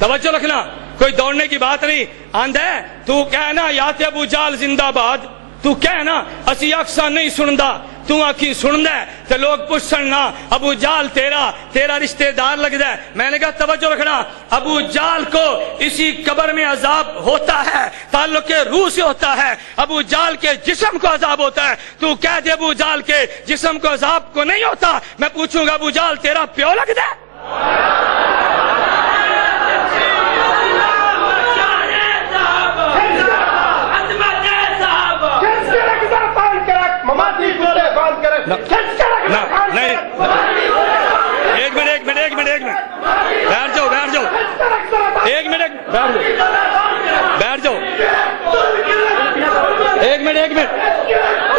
توجہ رکھنا, کوئی دوڑنے کی بات نہیں. آندھا تو کہنا یات ابو جال زندہ باد, تو کہنا اسی اکثر نہیں سندا, تو آنکھی سندا ہے تو لوگ پوچھنا ابو جال تیرا رشتہ دار لگتا ہے. میں نے کہا توجہ رکھنا, ابو جال کو اسی قبر میں عذاب ہوتا ہے, تعلق روح سے ہوتا ہے. ابو جال کے جسم کو عذاب ہوتا ہے. تو کہہ دے ابو جال کے جسم کو عذاب کو نہیں ہوتا. میں پوچھوں گا ابو جال تیرا پیو لگتا ہے؟ نہیں, ایک منٹ بیٹھ جاؤ, ایک منٹ بیٹھ جاؤ, ایک منٹ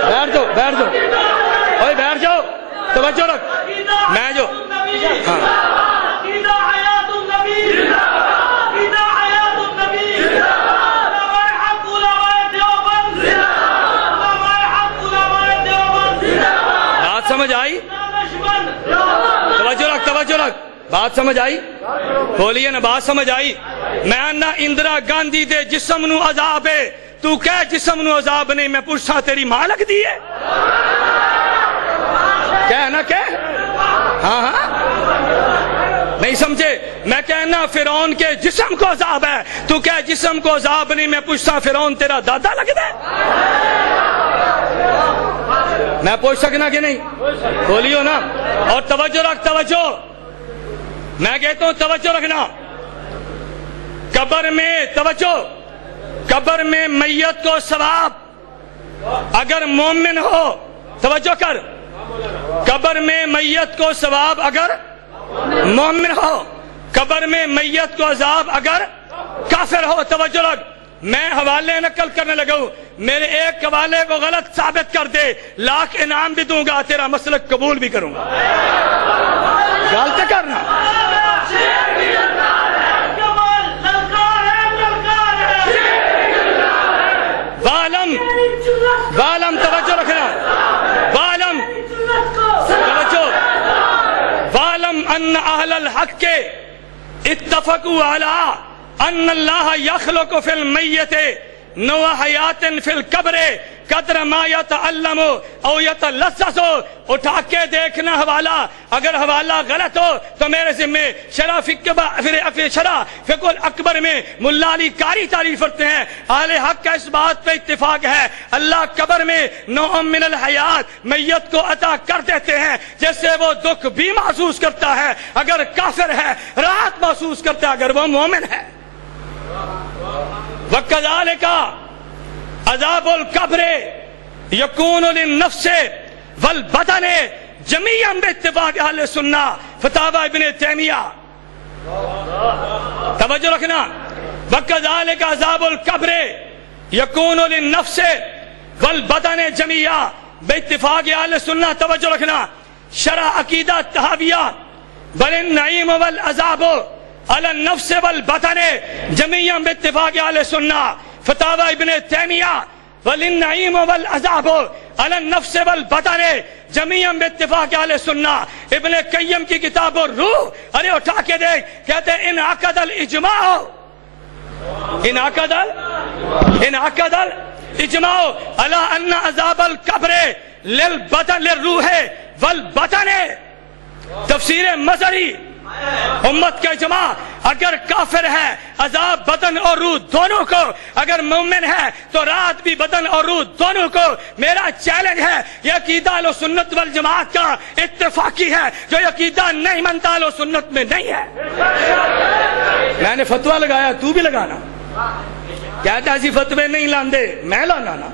بیٹھ جاؤ, اوے بیٹھ جاؤ. توجہ رکھ. میں جو سمجھ آئی؟ توجہ رکھ. بات سمجھ آئی؟ بولیے نا, بات سمجھ آئی؟ میں نہ اندرا گاندھی دے جسم نو عذاب ہے, تو کہہ جسم نو عذاب نہیں. میں پوچھا تیری ماں لگ دی ہے؟ کہنا کہ ہاں نہیں سمجھے؟ میں کہنا فرعون کے جسم کو عذاب ہے, تو کہہ جسم کو عذاب نہیں. میں پوچھتا فرعون تیرا دادا لگتا ہے؟ میں پوچھ سکنا کہ نہیں؟ بولیو نا. اور توجہ رکھ, توجہ. میں کہتا ہوں توجہ رکھنا. قبر میں توجہ, قبر میں میت کو ثواب اگر مومن ہو, توجہ کر, قبر میں میت کو ثواب اگر مومن ہو, قبر میں میت کو عذاب اگر کافر ہو. توجہ رکھ. میں حوالے نقل کرنے لگا ہوں, میرے ایک حوالے کو غلط ثابت کر دے, لاکھ انعام بھی دوں گا, تیرا مسلک قبول بھی کروں گا. غلط کرنا. والم توجہ رکھنا. والم ان اہل الحق کے اتفقوا علی ان اللہ یخلق فی المیت نوع حیات فی القبر قدر ما یتعلم او یتلصص. اٹھا کے دیکھنا حوالہ, اگر حوالہ غلط ہو تو میرے ذمہ. شرح فقہ الاکبر میں ملا علی قاری تعریف کرتے ہیں, اہل حق کا اس بات پہ اتفاق ہے اللہ قبر میں نوع من الحیات میت کو عطا کر دیتے ہیں, جس سے وہ دکھ بھی محسوس کرتا ہے اگر کافر ہے, راحت محسوس کرتا ہے اگر وہ مومن ہے. وَكَذَلِكَ عذاب القبر یکون للنفس والبدن جميعا باتفاق اہل سنہ. فتاوی ابن تیمیہ. توجہ رکھنا. وَكَذَلِكَ عذاب القبر یکون للنفس والبدن جميعا باتفاق اہل سنہ. توجہ رکھنا. شرح عقیدہ تحاویہ بل النعیم والعذاب على النفس والبطن جميعا باتفاق اہل سنہ. فتاوی ابن تیمیہ وللنعیم والعذاب على النفس والبطن جميعا باتفاق اہل سنہ. ابن قیم کی کتاب الروح, ارے اٹھا کے دیکھ, کہتے ہیں انعقد الاجماع على ان عذاب القبر للبطن للروح والبطن. تفسیر مظہری امت کا اجماع. اگر کافر ہے عذاب بدن اور روح دونوں کو, اگر مومن ہے تو رات بھی بدن اور روح دونوں کو. میرا چیلنج ہے, یہ عقیدہ اہل سنت والجماعت کا اتفاقی ہے, جو عقیدہ نہیں مانتا اہل سنت میں نہیں ہے. میں نے فتویٰ لگایا, تو بھی لگانا. کہتا ایسی فتوے نہیں لاندے، میں لانا نا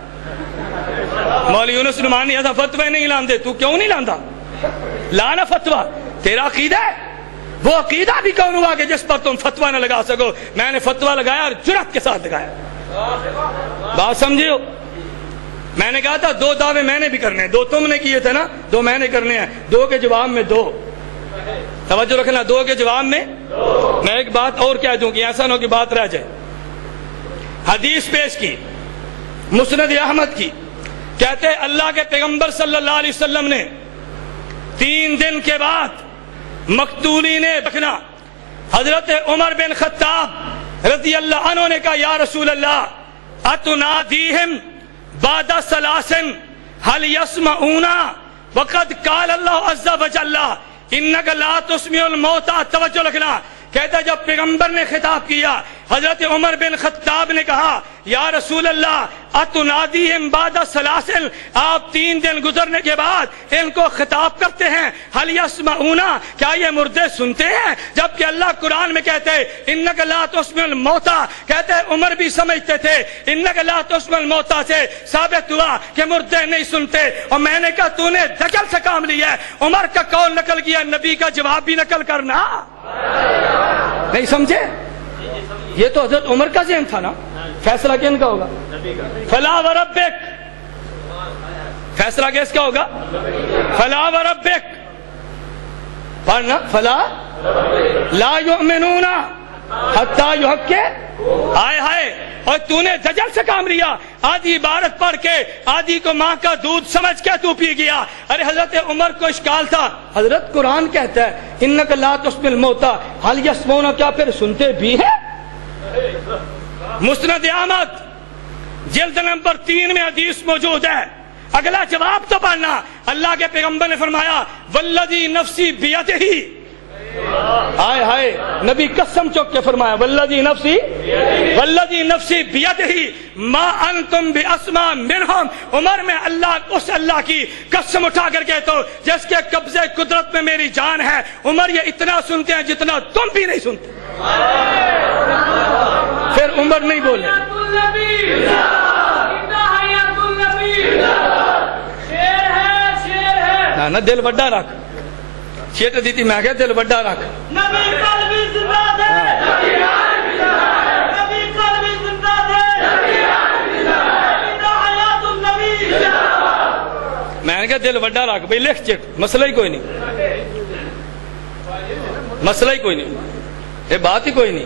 مولوی یونس نعمانی ایسا فتوے نہیں لاندے، تو کیوں نہیں لاندا؟ لانا فتوہ، تیرا عقیدہ ہے، وہ عقیدہ بھی کون ہوا کہ جس پر تم فتوہ نہ لگا سکو؟ میں نے فتوہ لگایا اور جرات کے ساتھ لگایا، بات سمجھے ہو؟ میں نے کہا تھا 2 دعوے میں نے بھی کرنے ہیں، 2 تم نے کیے تھے نا، 2 میں نے کرنے ہیں، 2 کے جواب میں 2، توجہ رکھنا، 2 کے جواب میں میں ایک بات اور کہہ دوں کہ ایسا نہ ہو کہ بات رہ جائے۔ حدیث پیش کی مسند احمد کی، کہتے ہیں اللہ کے پیغمبر صلی اللہ علیہ وسلم نے 3 دن کے بعد مقتولین بکنا حضرت عمر بن خطاب رضی اللہ عنہ نے کہا یا رسول اللہ اتنادیہم بعد ثلاثن هل يسمعون وقد قال اللہ عز وجل انک لا تسمع الموتى، توجہ رکھنا، کہتا جب پیغمبر نے خطاب کیا حضرت عمر بن خطاب نے کہا یا رسول اللہ اتنادیہم بعد ثلاثن، آپ 3 دن گزرنے کے بعد ان کو خطاب کرتے ہیں، هل يسمعون، کیا یہ مردے سنتے ہیں؟ جبکہ اللہ قرآن میں کہتے ہیں انک لا تسمع الموتى، کہتے ہیں عمر بھی سمجھتے تھے انک لا تسمع الموتى سے ثابت ہوا کہ مردے نہیں سنتے، اور میں نے کہا تو نے دجل سے کام لیا ہے، عمر کا قول نقل کیا، نبی کا جواب بھی نقل کرنا، نہیں سمجھے؟ یہ تو حضرت عمر کا ذہن تھا نا، فیصلہ کن کا ہوگا؟ فلا وربک، فیصلہ کس کا ہوگا؟ فلا وربک، پڑھنا، فلا لا یؤمنون حتی یحققوا، ہائے ہائے، اور تو نے دجل سے کام لیا، آدھی عبارت پڑھ کے آدھی کو ماں کا دودھ سمجھ کے تو پی گیا۔ ارے حضرت عمر کو اشکال تھا، حضرت قرآن کہتا ہے انک لا تسمع الموتى هل يسمعون، کیا پھر سنتے بھی ہے؟ مسند احمد جلد نمبر 3 میں حدیث موجود ہے، اگلا جواب تو پڑھنا، اللہ کے پیغمبر نے فرمایا والذی نفسی بیدہ، ہائے ہائے، نبی قسم چوک کے فرمایا والذی نفسی بیدہ ما انتم باسمع منہم، عمر میں اللہ اس اللہ کی قسم اٹھا کر کہتا ہوں جس کے قبضے قدرت میں میری جان ہے، عمر یہ اتنا سنتے ہیں جتنا تم بھی نہیں سنتے۔ پھر عمر نہیں بولے، نہ دل بڑا رکھ، شیٹ دیتی میں کہ دل بڑا رکھ، میں نے کہا دل بڑا رکھ بھئی، لکھ چٹ، مسئلہ ہی کوئی نہیں، مسئلہ ہی کوئی نہیں، یہ بات ہی کوئی نہیں۔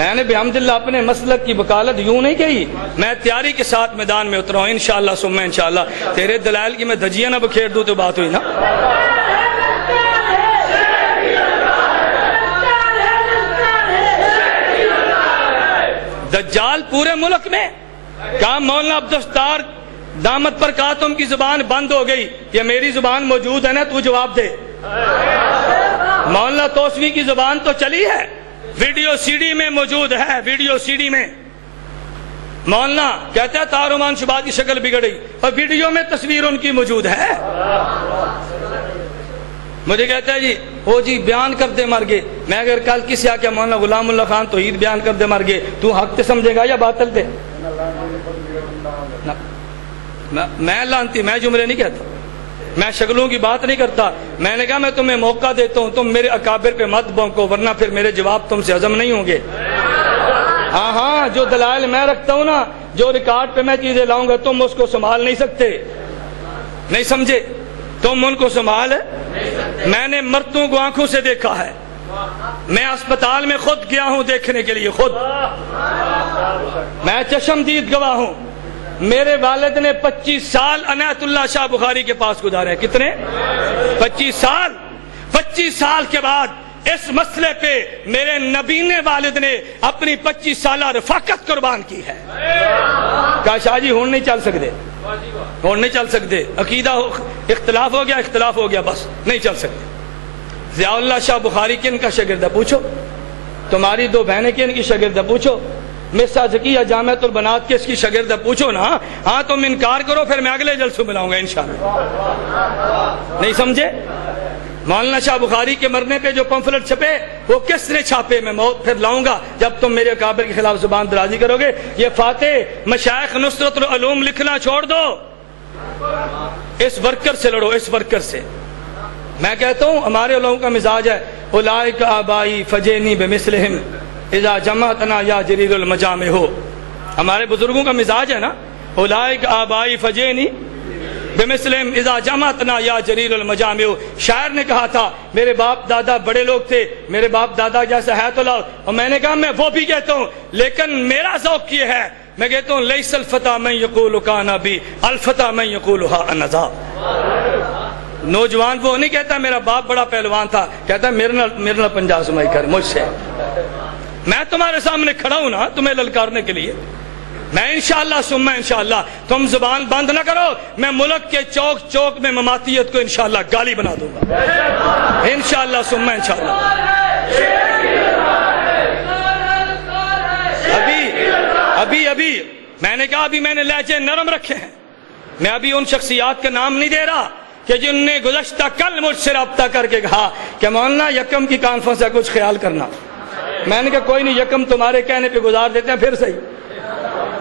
میں نے بحمداللہ اپنے مسلک کی وکالت یوں نہیں کہی، میں تیاری کے ساتھ میدان میں اترا ہوں انشاءاللہ ثم انشاءاللہ، تیرے دلائل کی میں دھجیاں نہ بکھیر دوں تو بات ہوئی نا۔ دجال پورے ملک میں، کہا مولانا عبدالستار دامت پر کہا تم کی زبان بند ہو گئی، یہ میری زبان موجود ہے نا، تو جواب دے۔ مولانا توسوی کی زبان تو چلی ہے، ویڈیو سی ڈی میں موجود ہے، ویڈیو سی ڈی میں مولانا کہتا ہے تارمان شبات کی شکل بگڑی، اور ویڈیو میں تصویر ان کی موجود ہے۔ مجھے کہتا ہے جی وہ جی بیان کر دے مر گئے، میں اگر کل کسی آ کے مولانا غلام اللہ خان توحید بیان کر دے مر گئے، تو حق تے سمجھے گا یا باطل تے؟ میں لانتی، میں جملے نہیں کہتا، میں شکلوں کی بات نہیں کرتا، میں نے کہا میں تمہیں موقع دیتا ہوں، تم میرے اکابر پہ مت بونکو ورنہ پھر میرے جواب تم سے ہضم نہیں ہوں گے۔ ہاں ہاں، جو دلائل میں رکھتا ہوں نا، جو ریکارڈ پہ میں چیزیں لاؤں گا، تم اس کو سنبھال نہیں سکتے، نہیں سمجھے؟ تم ان کو سنبھال، میں نے مرتوں کو آنکھوں سے دیکھا ہے، میں اسپتال میں خود گیا ہوں دیکھنے کے لیے، خود میں چشمدید گواہ ہوں۔ میرے والد نے 25 سال عنایت اللہ شاہ بخاری کے پاس گزارے، کتنے؟ 25 سال۔ 25 سال کے بعد اس مسئلے پہ میرے نبینے والد نے اپنی 25 سالہ رفاقت قربان کی ہے۔ کہا شاہ جی ہون نہیں چل سکتے، ہون نہیں چل سکتے، عقیدہ اختلاف ہو گیا، اختلاف ہو گیا، بس نہیں چل سکتے۔ ضیاء اللہ شاہ بخاری کن کا شاگرد ہے پوچھو، تمہاری 2 بہنیں کن کی شاگرد ہے پوچھو، مرزا ذکیہ جامعۃ البنات کس کی شاگرد ہے پوچھو نا۔ ہاں تم انکار کرو پھر میں اگلے جلسوں میں لاؤں گا انشاءاللہ، نہیں سمجھے؟ مولانا شاہ بخاری کے مرنے پہ جو پمفلٹ چھپے وہ کس نے چھاپے؟ میں موت پھر لاؤں گا جب تم میرے اکابر کے خلاف زبان درازی کرو گے۔ یہ فاتح مشائخ نصرت العلوم لکھنا چھوڑ دو، اس ورکر سے لڑو، اس ورکر سے۔ میں کہتا ہوں ہمارے لوگوں کا مزاج ہے اولئک آبائی فجینی بمثلہم اذا جمعتنا یا جریر المجامع ہو، ہمارے بزرگوں کا مزاج ہے نا، اولئک آبائی فجینی بمثلہم اذا جمعتنا یا جریر المجامع ہو۔ شاعر نے کہا تھا میرے باپ دادا بڑے لوگ تھے، میرے باپ دادا جیسا ہے تو لاؤ، اور میں نے کہا میں وہ بھی کہتا ہوں، لیکن میرا ذوق یہ ہے، میں کہتا ہوں لیس الفتى من یقول کان ابی الفتى من یقولها انذا۔ نوجوان وہ نہیں کہتا میرا باپ بڑا پہلوان تھا، کہتا ہے میرے نال پنجا سمائی کر مجھ سے، میں تمہارے سامنے کھڑا ہوں نا تمہیں للکارنے کے لیے۔ میں انشاءاللہ ثم انشاءاللہ، تم زبان بند نہ کرو، میں ملک کے چوک چوک میں مماتیت کو انشاءاللہ گالی بنا دوں گا انشاءاللہ ثم انشاءاللہ۔ ابھی میں نے کہا ابھی میں نے لہجے نرم رکھے ہیں، میں ابھی ان شخصیات کا نام نہیں دے رہا کہ جن نے گزشتہ کل مجھ سے رابطہ کر کے کہا کہ مولانا یکم کی کانفرنس ہے کچھ خیال کرنا۔ میں نے کہا کوئی نہیں، یکم تمہارے کہنے پہ گزار دیتے ہیں، پھر صحیح،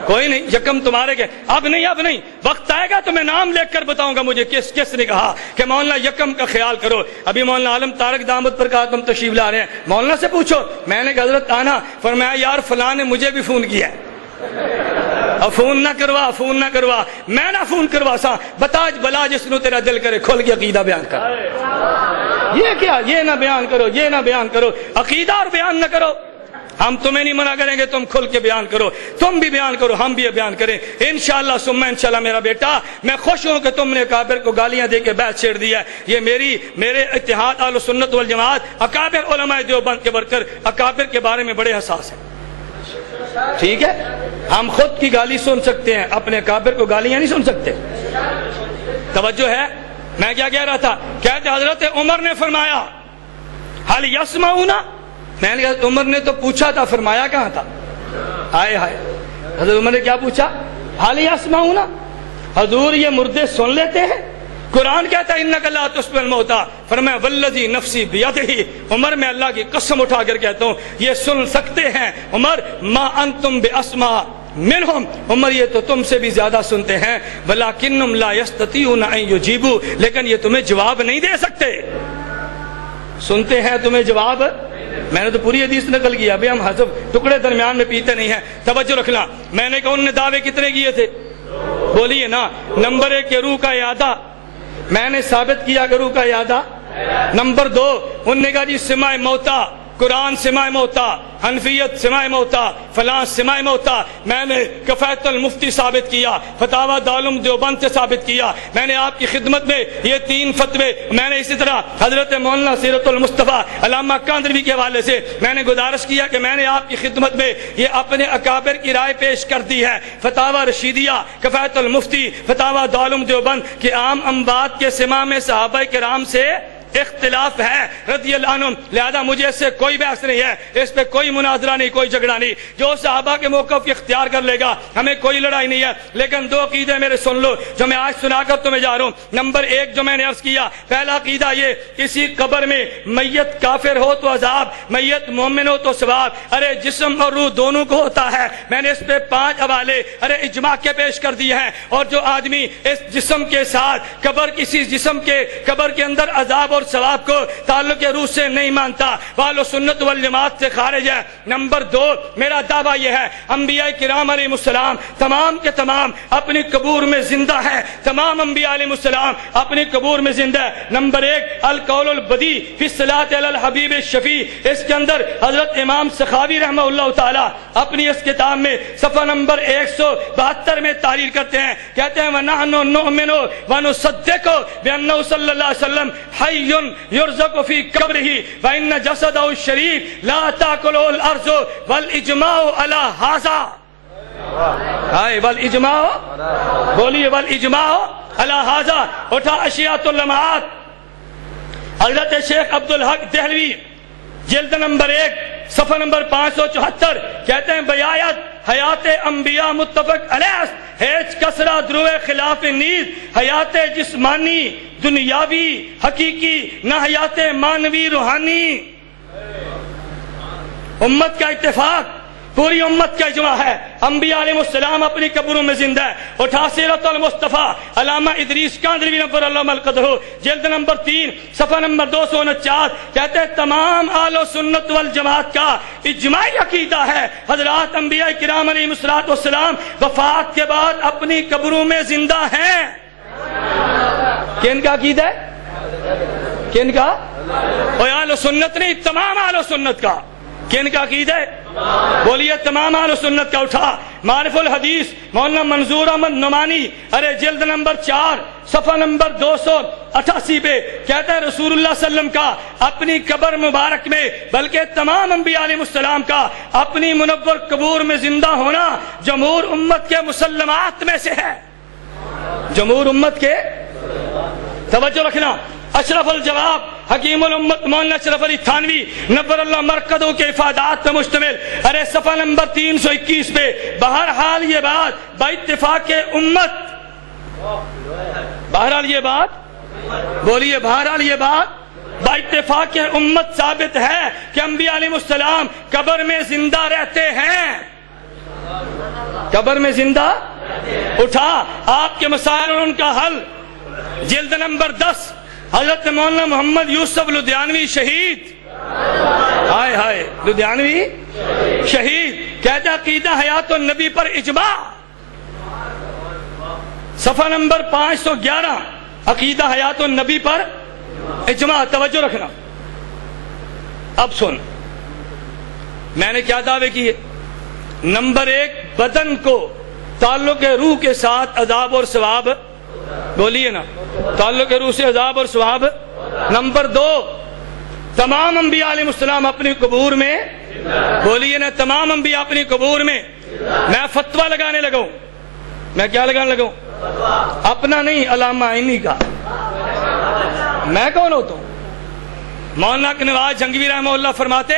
کوئی نہیں، یکم تمہارے کہ اب نہیں، وقت آئے گا تو میں نام لے کر بتاؤں گا مجھے کس نے کہا کہ مولانا یکم کا خیال کرو۔ ابھی مولانا عالم طارق دامت پر کہا تم تشریف لا رہے ہیں، مولانا سے پوچھو۔ میں نے کہا حضرت آنا، فرمایا یار فلاں نے مجھے بھی فون کیا ہے، اور فون نہ کروا، میں نہ فون کروا سا، بتا بلا جس نو تیرا دل کرے کھل کے عقیدہ بیان کر۔ یہ کیا، یہ نہ بیان کرو، عقیدہ اور بیان نہ کرو۔ ہم تمہیں نہیں منع کریں گے، تم کھل کے بیان کرو، تم بھی بیان کرو، ہم بھی بیان کریں انشاءاللہ ثم انشاءاللہ۔ میرا بیٹا میں خوش ہوں کہ تم نے اکابر کو گالیاں دے کے بیعت چھیڑ دیا ہے۔ یہ میرے اتحاد اہل سنت والجماعت اکابر علماء دیوبند کے ورکر اکابر کے بارے میں بڑے حساس ہیں، ٹھیک ہے؟ ہم خود کی گالی سن سکتے ہیں، اپنے اکابر کو گالیاں نہیں سن سکتے۔ توجہ ہے، میں کیا کہہ رہا تھا؟ کہتے حضرت عمر نے فرمایا حل یسمعون، میں نے کہا عمر نے تو پوچھا تھا، فرمایا کہاں تھا؟ ہائے حضرت عمر نے کیا پوچھا؟ حل یسمعون، حضور یہ مردے سن لیتے ہیں؟ قرآن کہتا ہے انک لا تسمع الموتى، فرمایا والذی نفسی بیدہ، عمر میں اللہ کی قسم اٹھا کر کہتا ہوں یہ سن سکتے ہیں عمر، ما انتم باسمع منہم، عمر یہ تو تم سے بھی زیادہ سنتے ہیں، ولکنہم لا یستطیعون ان یجیبوا، لیکن یہ تمہیں جواب نہیں دے سکتے۔ سنتے ہیں تمہیں جواب، میں نے تو پوری حدیث نقل کیا، ابھی ہم حذف ٹکڑے درمیان میں پیتے نہیں ہیں۔ توجہ رکھنا، میں نے کہا ان نے دعوے کتنے کیے تھے؟ بولیے نا۔ نمبر 1 کہ روح کا اعادہ، میں نے ثابت کیا کہ روح کا اعادہ۔ نمبر 2 انہوں نے کہا جی سماع موتا، قرآن سماع موتا، حنفیت سماع موتا، فلاں سماع موتا، میں نے کفایت المفتی ثابت کیا، فتاوی دارالعلوم دیوبند سے ثابت کیا۔ میں نے آپ کی خدمت میں یہ 3 فتوے، میں نے اسی طرح حضرت مولانا سیرت المصطفیٰ علامہ کاندھروی کے حوالے سے میں نے گزارش کیا کہ میں نے آپ کی خدمت میں یہ اپنے اکابر کی رائے پیش کر دی ہے۔ فتاوی رشیدیہ، کفایت المفتی، فتاوی دارالعلوم دیوبند کہ عام اموات کے سماع میں صحابہ کرام سے اختلاف ہے رضی اللہ عنہم، لہذا مجھے اس سے کوئی بحث نہیں ہے، اس پہ کوئی مناظرہ نہیں، کوئی جھگڑا نہیں، جو صحابہ کے موقف اختیار کر لے گا ہمیں کوئی لڑائی نہیں ہے۔ لیکن 2 عقیدے میرے سن لو جو میں آج سنا کر تمہیں جا رہا ہوں۔ نمبر 1 جو میں نے عرض کیا، پہلا عقیدہ یہ کسی قبر میں میت کافر ہو تو عذاب، میت مومن ہو تو ثواب، ارے جسم اور روح دونوں کو ہوتا ہے۔ میں نے اس پہ 5 حوالے اجماع کے پیش کر دیے ہیں، اور جو آدمی اس جسم کے ساتھ کسی جسم کے قبر کے اندر عذاب اور ثواب کو تعلق روح سے نہیں مانتا وہ اہل سنت والجماعت سے خارج ہے۔ نمبر 2 میرا دعویٰ یہ ہے انبیاء کرام علیہ السلام تمام کے تمام اپنی قبور میں زندہ ہیں، تمام انبیاء علیہ السلام اپنی قبور میں زندہ ہے۔ نمبر 1 القول البدی فی الصلاۃ علی الحبیب الشفیع، اس کے اندر حضرت امام سخاوی رحمہ اللہ تعالی اپنی اس کتاب میں صفحہ نمبر 172 میں تحریر کرتے ہیں، کہتے ہیں وَنَحْنُ نُؤْمِنُ وَنُصَدِّقُ بِأَنَّهُ صلی اللہ علیہ وسلم حی یرزق فی قبرہ وان جسدہ الشریف لا تاکلہ الارض والاجماع علی ھذا، والاجماع، بولیے والاجماع علی ھذا۔ اٹھا اشیاۃ اللمعات، حضرت شیخ عبدالحق دہلوی جلد نمبر 1 صفحہ نمبر 574 کہتے ہیں بیایت حیات انبیاء متفق علیہ ہیچ کسرہ درو خلاف نیز حیات جسمانی دنیاوی حقیقی نہ حیات مانوی روحانی. امت کا اتفاق، پوری امت کا اجماع ہے، انبیاء علیہ السلام اپنی قبروں میں زندہ ہے. اٹھا سیرت المصطفیٰ علامہ ادریس کاندھلوی نبر اللہ القدر جلد نمبر 3 صفحہ نمبر 249 کہتے ہیں تمام اہل سنت والجماعت کا اجماعی عقیدہ ہے حضرات انبیاء کرام علیہ السلام وفات کے بعد اپنی قبروں میں زندہ ہیں. کن کا عقیدہ ہے؟ کن کا؟ اور اہل سنت نہیں، تمام اہل سنت کا. کن کا عقیدہ ہے؟ بولیے تمام اہل سنت کا. اٹھا معرف الحدیث مولانا منظور احمد نعمانی ارے جلد نمبر 4 صفحہ نمبر 288 پہ کہتا ہے رسول اللہ صلی اللہ علیہ وسلم کا اپنی قبر مبارک میں بلکہ تمام انبیاء علیہ السلام کا اپنی منور قبور میں زندہ ہونا جمہور امت کے مسلمات میں سے ہے. جمہور امت کے، توجہ رکھنا، اشرف الجواب حکیم الامت مولانا اشرف علی تھانوی نبر اللہ مرکزوں کے افادات پر مشتمل ارے صفحہ نمبر 321 پہ بہرحال یہ بات باتفاق امت، بہرحال یہ بات، بولیے بہرحال یہ بات باتفاق امت ثابت ہے کہ انبیاء علیہ السلام قبر میں زندہ رہتے ہیں. قبر میں زندہ. اٹھا آپ کے مسائل اور ان کا حل جلد نمبر 10 حضرت مولانا محمد یوسف لدھیانوی شہید، ہائے ہائے لدھیانوی شہید، کہتا عقیدہ حیات النبی پر اجماع. صفحہ نمبر 511 عقیدہ حیات النبی پر اجماع. توجہ رکھنا. اب سن میں نے کیا دعوے کیے. نمبر 1 بدن کو تعلق روح کے ساتھ عذاب اور ثواب، بولیے نا، تعلق روح سے عذاب اور ثواب. نمبر 2 تمام انبیاء علیہ السلام اپنی قبور میں، بولیے نا تمام انبیاء اپنی قبور میں. میں فتویٰ لگانے لگا ہوں. میں کیا لگانے لگا ہوں؟ اپنا نہیں، علامہ عینی کا. میں کون ہوتا ہوں؟ مولانا نواز جنگوی رحمہ اللہ فرماتے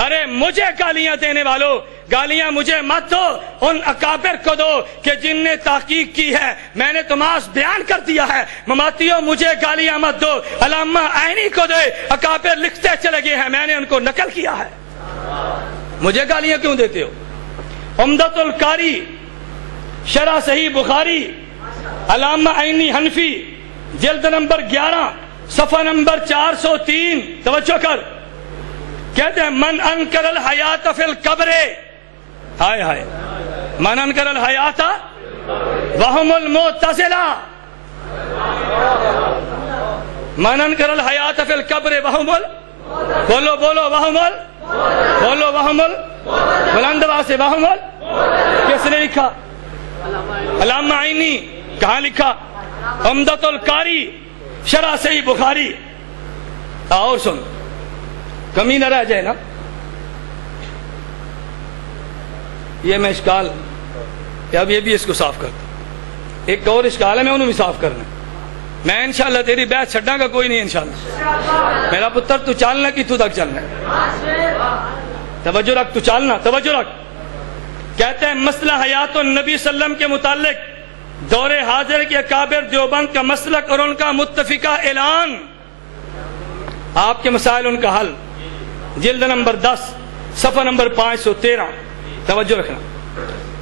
ارے مجھے گالیاں دینے والوں، گالیاں مجھے مت دو، ان اکابر کو دو کہ جن نے تحقیق کی ہے. میں نے تماس بیان کر دیا ہے. مماتیوں مجھے گالیاں مت دو، علامہ عینی کو دے. اکابر لکھتے چلے گئے ہیں، میں نے ان کو نقل کیا ہے. مجھے گالیاں کیوں دیتے ہو؟ عمدۃ القاری شرح صحیح بخاری علامہ عینی حنفی جلد نمبر 11 صفحہ نمبر 403. توجہ کر. کہتے ہیں من انکر الحیات فی القبر، ہائے ہائے، من انکر الحیات وہم المعتزلہ، من انکر الحیات فی القبر وہم بولو بولو وہم بولو وہم بلند آواز سے وہم. کس نے لکھا؟ علامہ عینی. کہاں لکھا؟ عمدۃ القاری شرح صحیح بخاری. اور سن کمی نہ رہ جائے نا. یہ میں اشکال اب یہ بھی اس کو صاف کرتا. ایک اور اشکال ہے میں انہوں بھی صاف کرنا. میں انشاءاللہ تیری بیعت چھڈاں گا کوئی نہیں انشاءاللہ. میرا پتر تو چالنا کی تو تک چلنا. توجہ رکھ، تو چالنا، توجہ رکھ. کہتے ہیں مسئلہ حیات النبی صلی اللہ علیہ وسلم کے متعلق دور حاضر کے اکابر دیوبند کا مسلک اور ان کا متفقہ اعلان. آپ کے مسائل ان کا حل جلد نمبر 10 صفحہ نمبر 513. توجہ رکھنا.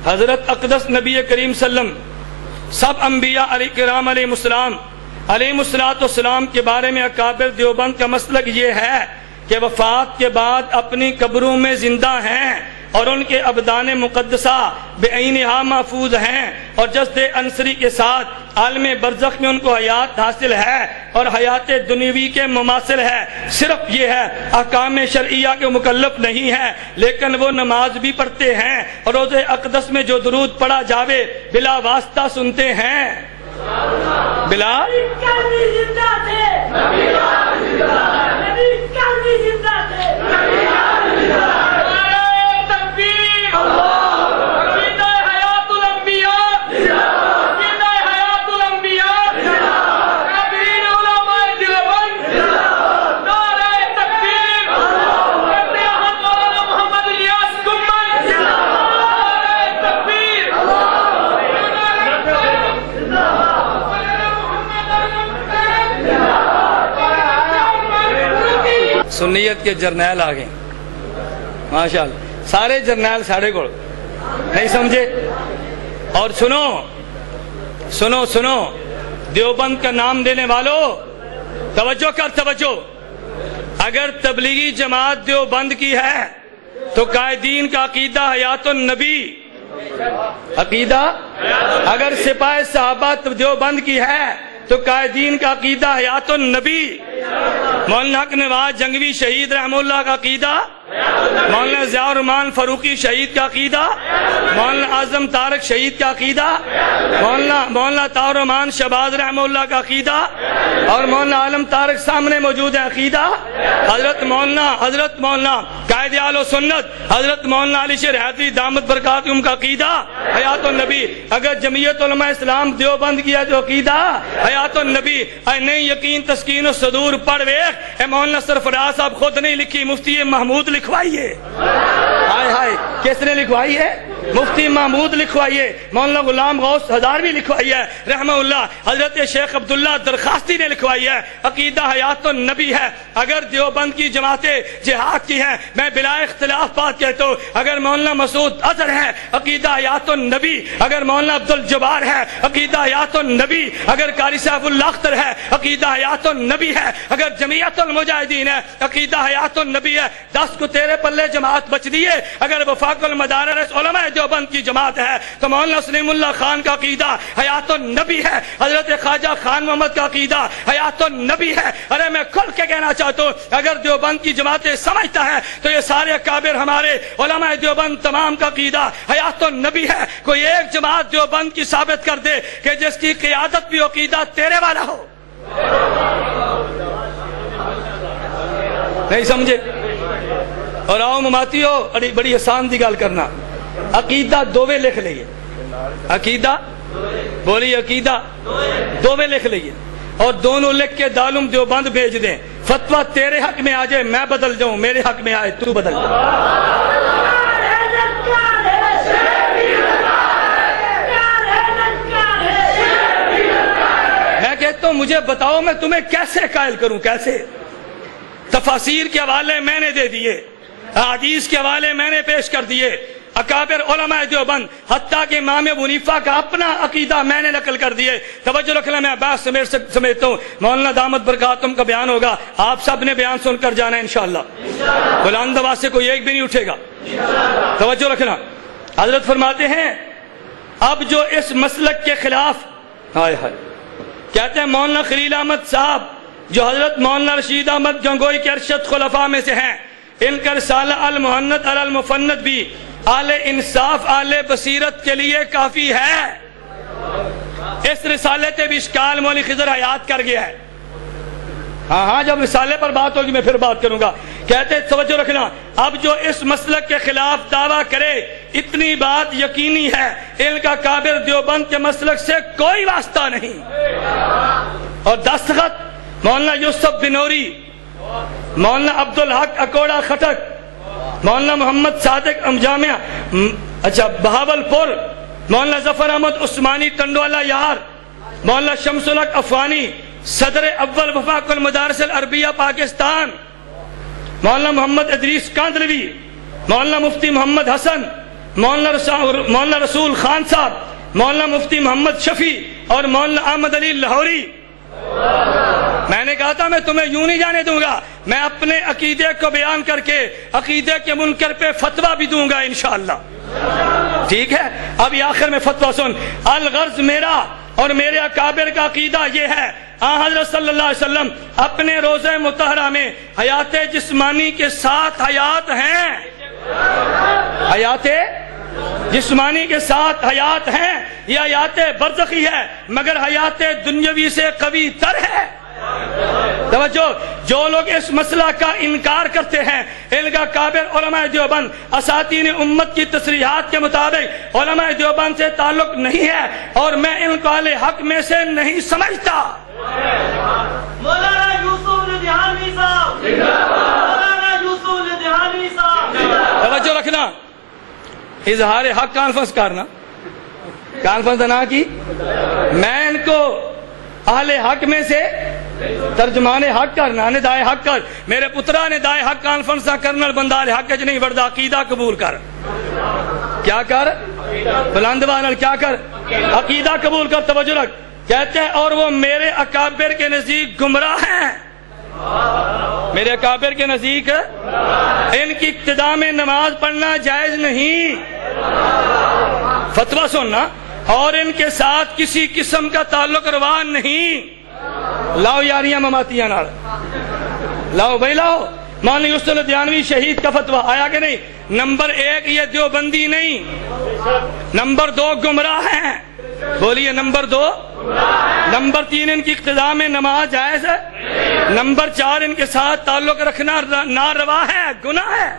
حضرت اقدس نبی کریم صلی اللہ علیہ وسلم سب انبیاء علیہ کرام علیہ السلام علیہ السلام کے بارے میں اکابر دیوبند کا مسلک یہ ہے کہ وفات کے بعد اپنی قبروں میں زندہ ہیں اور ان کے ابدان مقدسہ بعینہا محفوظ ہیں اور جسد انصری کے ساتھ عالم برزخ میں ان کو حیات حاصل ہے اور حیات دنیوی کے مماثل ہے. صرف یہ ہے احکام شرعیہ کے مکلف نہیں ہے لیکن وہ نماز بھی پڑھتے ہیں اور روضہ اقدس میں جو درود پڑھا جاوے بلا واسطہ سنتے ہیں. بلا سنیت کے جرنیل آ گئے ماشاءاللہ، سارے جرنیل ساڑھے کو نہیں سمجھے۔ اور سنو سنو سنو دیوبند کا نام دینے والوں توجہ کر توجہ، اگر تبلیغی جماعت دیوبند کی ہے تو قائدین کا عقیدہ حیات النبی عقیدہ، اگر سپاہ صحابہ دیوبند کی ہے تو قائدین کا عقیدہ حیات النبی، مولانا حق نواز جنگوی شہید رحمہ اللہ کا عقیدہ، مولانا ضیاء الرحمان فاروقی شہید کا عقیدہ، مولانا اعظم طارق شہید کا عقیدہ، مولانا طاہر الرحمان شہباز رحمہ اللہ کا عقیدہ، اور مولانا عالم طارق سامنے موجود ہے عقیدہ، حضرت مولانا قائد اہل سنت حضرت مولانا علی شیر حیدری دامت برکاتہم کا عقیدہ حیات النبی، اگر جمعیت علماء اسلام دیوبند کیا جو عقیدہ حیات النبی، اے نہیں یقین تسکین و صدور پڑھ ویخ، اے مولانا سرفراز صاحب خود نہیں لکھی، مفتی محمود لکھوائیے، ہائے ہائے کس نے لکھوائی ہے؟ مفتی محمود لکھوائیے، مولانا غلام غوث ہزاروی لکھوائی ہے رحمہ اللہ، حضرت شیخ عبداللہ درخواستی نے لکھوائی ہے، عقیدہ حیات النبی ہے۔ اگر دیوبند کی جماعتیں جہاد کی ہیں، میں بلا اختلاف بات کہتا ہوں، اگر مولانا مسعود اظہر ہے عقیدہ حیات النبی، اگر مولانا عبدالجبار ہے عقیدہ حیات النبی، اگر قاری سیف اللہ اختر ہے عقیدہ حیات النبی ہے، اگر جمعیت المجاہدین ہے عقیدہ حیات النبی ہے، 10 کو تیرے پلے جماعت بچ دی ہے۔ اگر وفاق المدارس علماء دیوبند کی جماعت ہے تو مولانا سلیم اللہ خان کا عقیدہ حیات النبی ہے، حضرت خواجہ خان محمد کا عقیدہ حیات النبی ہے۔ ارے میں کھل کے کہنا چاہتا ہوں، اگر دیوبند کی جماعتیں سمجھتا ہے تو یہ سارے اکابر ہمارے علماء دیوبند تمام کا عقیدہ حیات النبی ہے۔ کوئی ایک جماعت دیوبند کی ثابت کر دے کہ جس کی قیادت بھی عقیدہ تیرے والا ہو، نہیں سمجھے؟ اور آؤ مماتی ہو، بڑی آسان دی گل کرنا، عقیدہ دووے لکھ لئیے، عقیدہ بولی عقیدہ دووے لکھ لئیے، اور دونوں لکھ کے دارالعلوم دیوبند بھیج دیں، فتویٰ تیرے حق میں آ جائے میں بدل جاؤں، میرے حق میں آئے تو بدل جاؤں۔ میں کہتا ہوں مجھے بتاؤ میں تمہیں کیسے قائل کروں، کیسے؟ تفاسیر کے حوالے میں نے دے دیے، حدیث کے حوالے میں نے پیش کر دیے، اکابر علماء دیوبند حتیٰ کہ امام ابو حنیفہ کا اپنا عقیدہ میں نے نقل کر دیے۔ توجہ رکھنا، میں بات سمیٹتا ہوں، مولانا دامت برکاتہم کا بیان ہوگا، آپ سب نے بیان سن کر جانا ہے انشاءاللہ، بلند آواز سے کوئی ایک بھی نہیں اٹھے گا۔ توجہ رکھنا، حضرت فرماتے ہیں اب جو اس مسلک کے خلاف ہائے ہائے کہتے ہیں مولانا خلیل احمد صاحب جو حضرت مولانا رشید احمد گنگوئی کے ارشد خلفاء میں سے ہیں، ان کا رسالہ المحنت علی المفند بھی اہل انصاف اہل بصیرت کے لیے کافی ہے۔ اس رسالے سے بھی اشکال مولی خضر حیات کر گیا ہے۔ ہاں جب رسالے پر بات ہوگی میں پھر بات کروں گا۔ کہتے توجہ رکھنا، اب جو اس مسلک کے خلاف دعویٰ کرے اتنی بات یقینی ہے ان کا کابر دیوبند کے مسلک سے کوئی واسطہ نہیں۔ اور دستخط مولانا یوسف بنوری، مولانا عبدالحق اکوڑا خٹک، مولانا محمد صادق جامعہ بہاول پور، مولانا ظفر احمد عثمانی ٹنڈوالا یار، مولانا شمس الحق افغانی صدر اول وفاق المدارس العربیہ پاکستان، مولانا محمد ادریس کاندلوی، مولانا مفتی محمد حسن، مولانا رسول خان صاحب، مولانا مفتی محمد شفیع اور مولانا احمد علی لاہوری۔ میں نے کہا تھا میں تمہیں یوں نہیں جانے دوں گا، میں اپنے عقیدے کو بیان کر کے عقیدے کے منکر پہ فتویٰ بھی دوں گا انشاءاللہ، ٹھیک ہے؟ اب یہ آخر میں فتویٰ سن، الغرض میرا اور میرے اکابر کا عقیدہ یہ ہے، حضرت صلی اللہ علیہ وسلم اپنے روضہ مطہرہ میں حیات جسمانی کے ساتھ حیات ہیں، حیات جسمانی کے ساتھ حیات ہیں، یہ حیات برزخی ہے مگر حیات دنیاوی سے قوی تر ہے۔ توجہ، جو لوگ اس مسئلہ کا انکار کرتے ہیں ان کا کابر علماء دیوبند اساتین امت کی تصریحات کے مطابق علماء دیوبند سے تعلق نہیں ہے، اور میں ان کو اہل حق میں سے نہیں سمجھتا۔ مولانا یوسف لدھیانوی صاحب، مولانا یوسف لدھیانوی صاحب۔ توجہ رکھنا، اظہار حق کانفرنس کرنا، کانفرنس نہ کی، میں ان کو اہل حق میں سے ترجمان حق کر نانے دائے حق کر میرے پترا نے دائے حق کانفرنسا کرنل بندال حق کچھ نہیں وردہ عقیدہ قبول کر کیا کر بلندوان کیا کر عقیدہ قبول کر توجہ رکھ کہتے ہیں اور وہ میرے اکابر کے نزدیک گمراہ ہیں میرے اکابر کے نزدیک ان کی ابتدا میں نماز پڑھنا جائز نہیں فتویٰ سننا اور ان کے ساتھ کسی قسم کا تعلق روا نہیں لاؤ یاریاں مماتیاں نال لاؤ بھائی لاؤ مولانا یوسف الدیانوی شہید کا فتویٰ آیا کہ نہیں نمبر 1 یہ دیوبندی نہیں نمبر 2 گمراہ ہیں بولیے نمبر 2 نمبر 3 ان کی اقتداء میں نماز جائز ہے نمبر 4 ان کے ساتھ تعلق رکھنا ناروا ہے گناہ ہے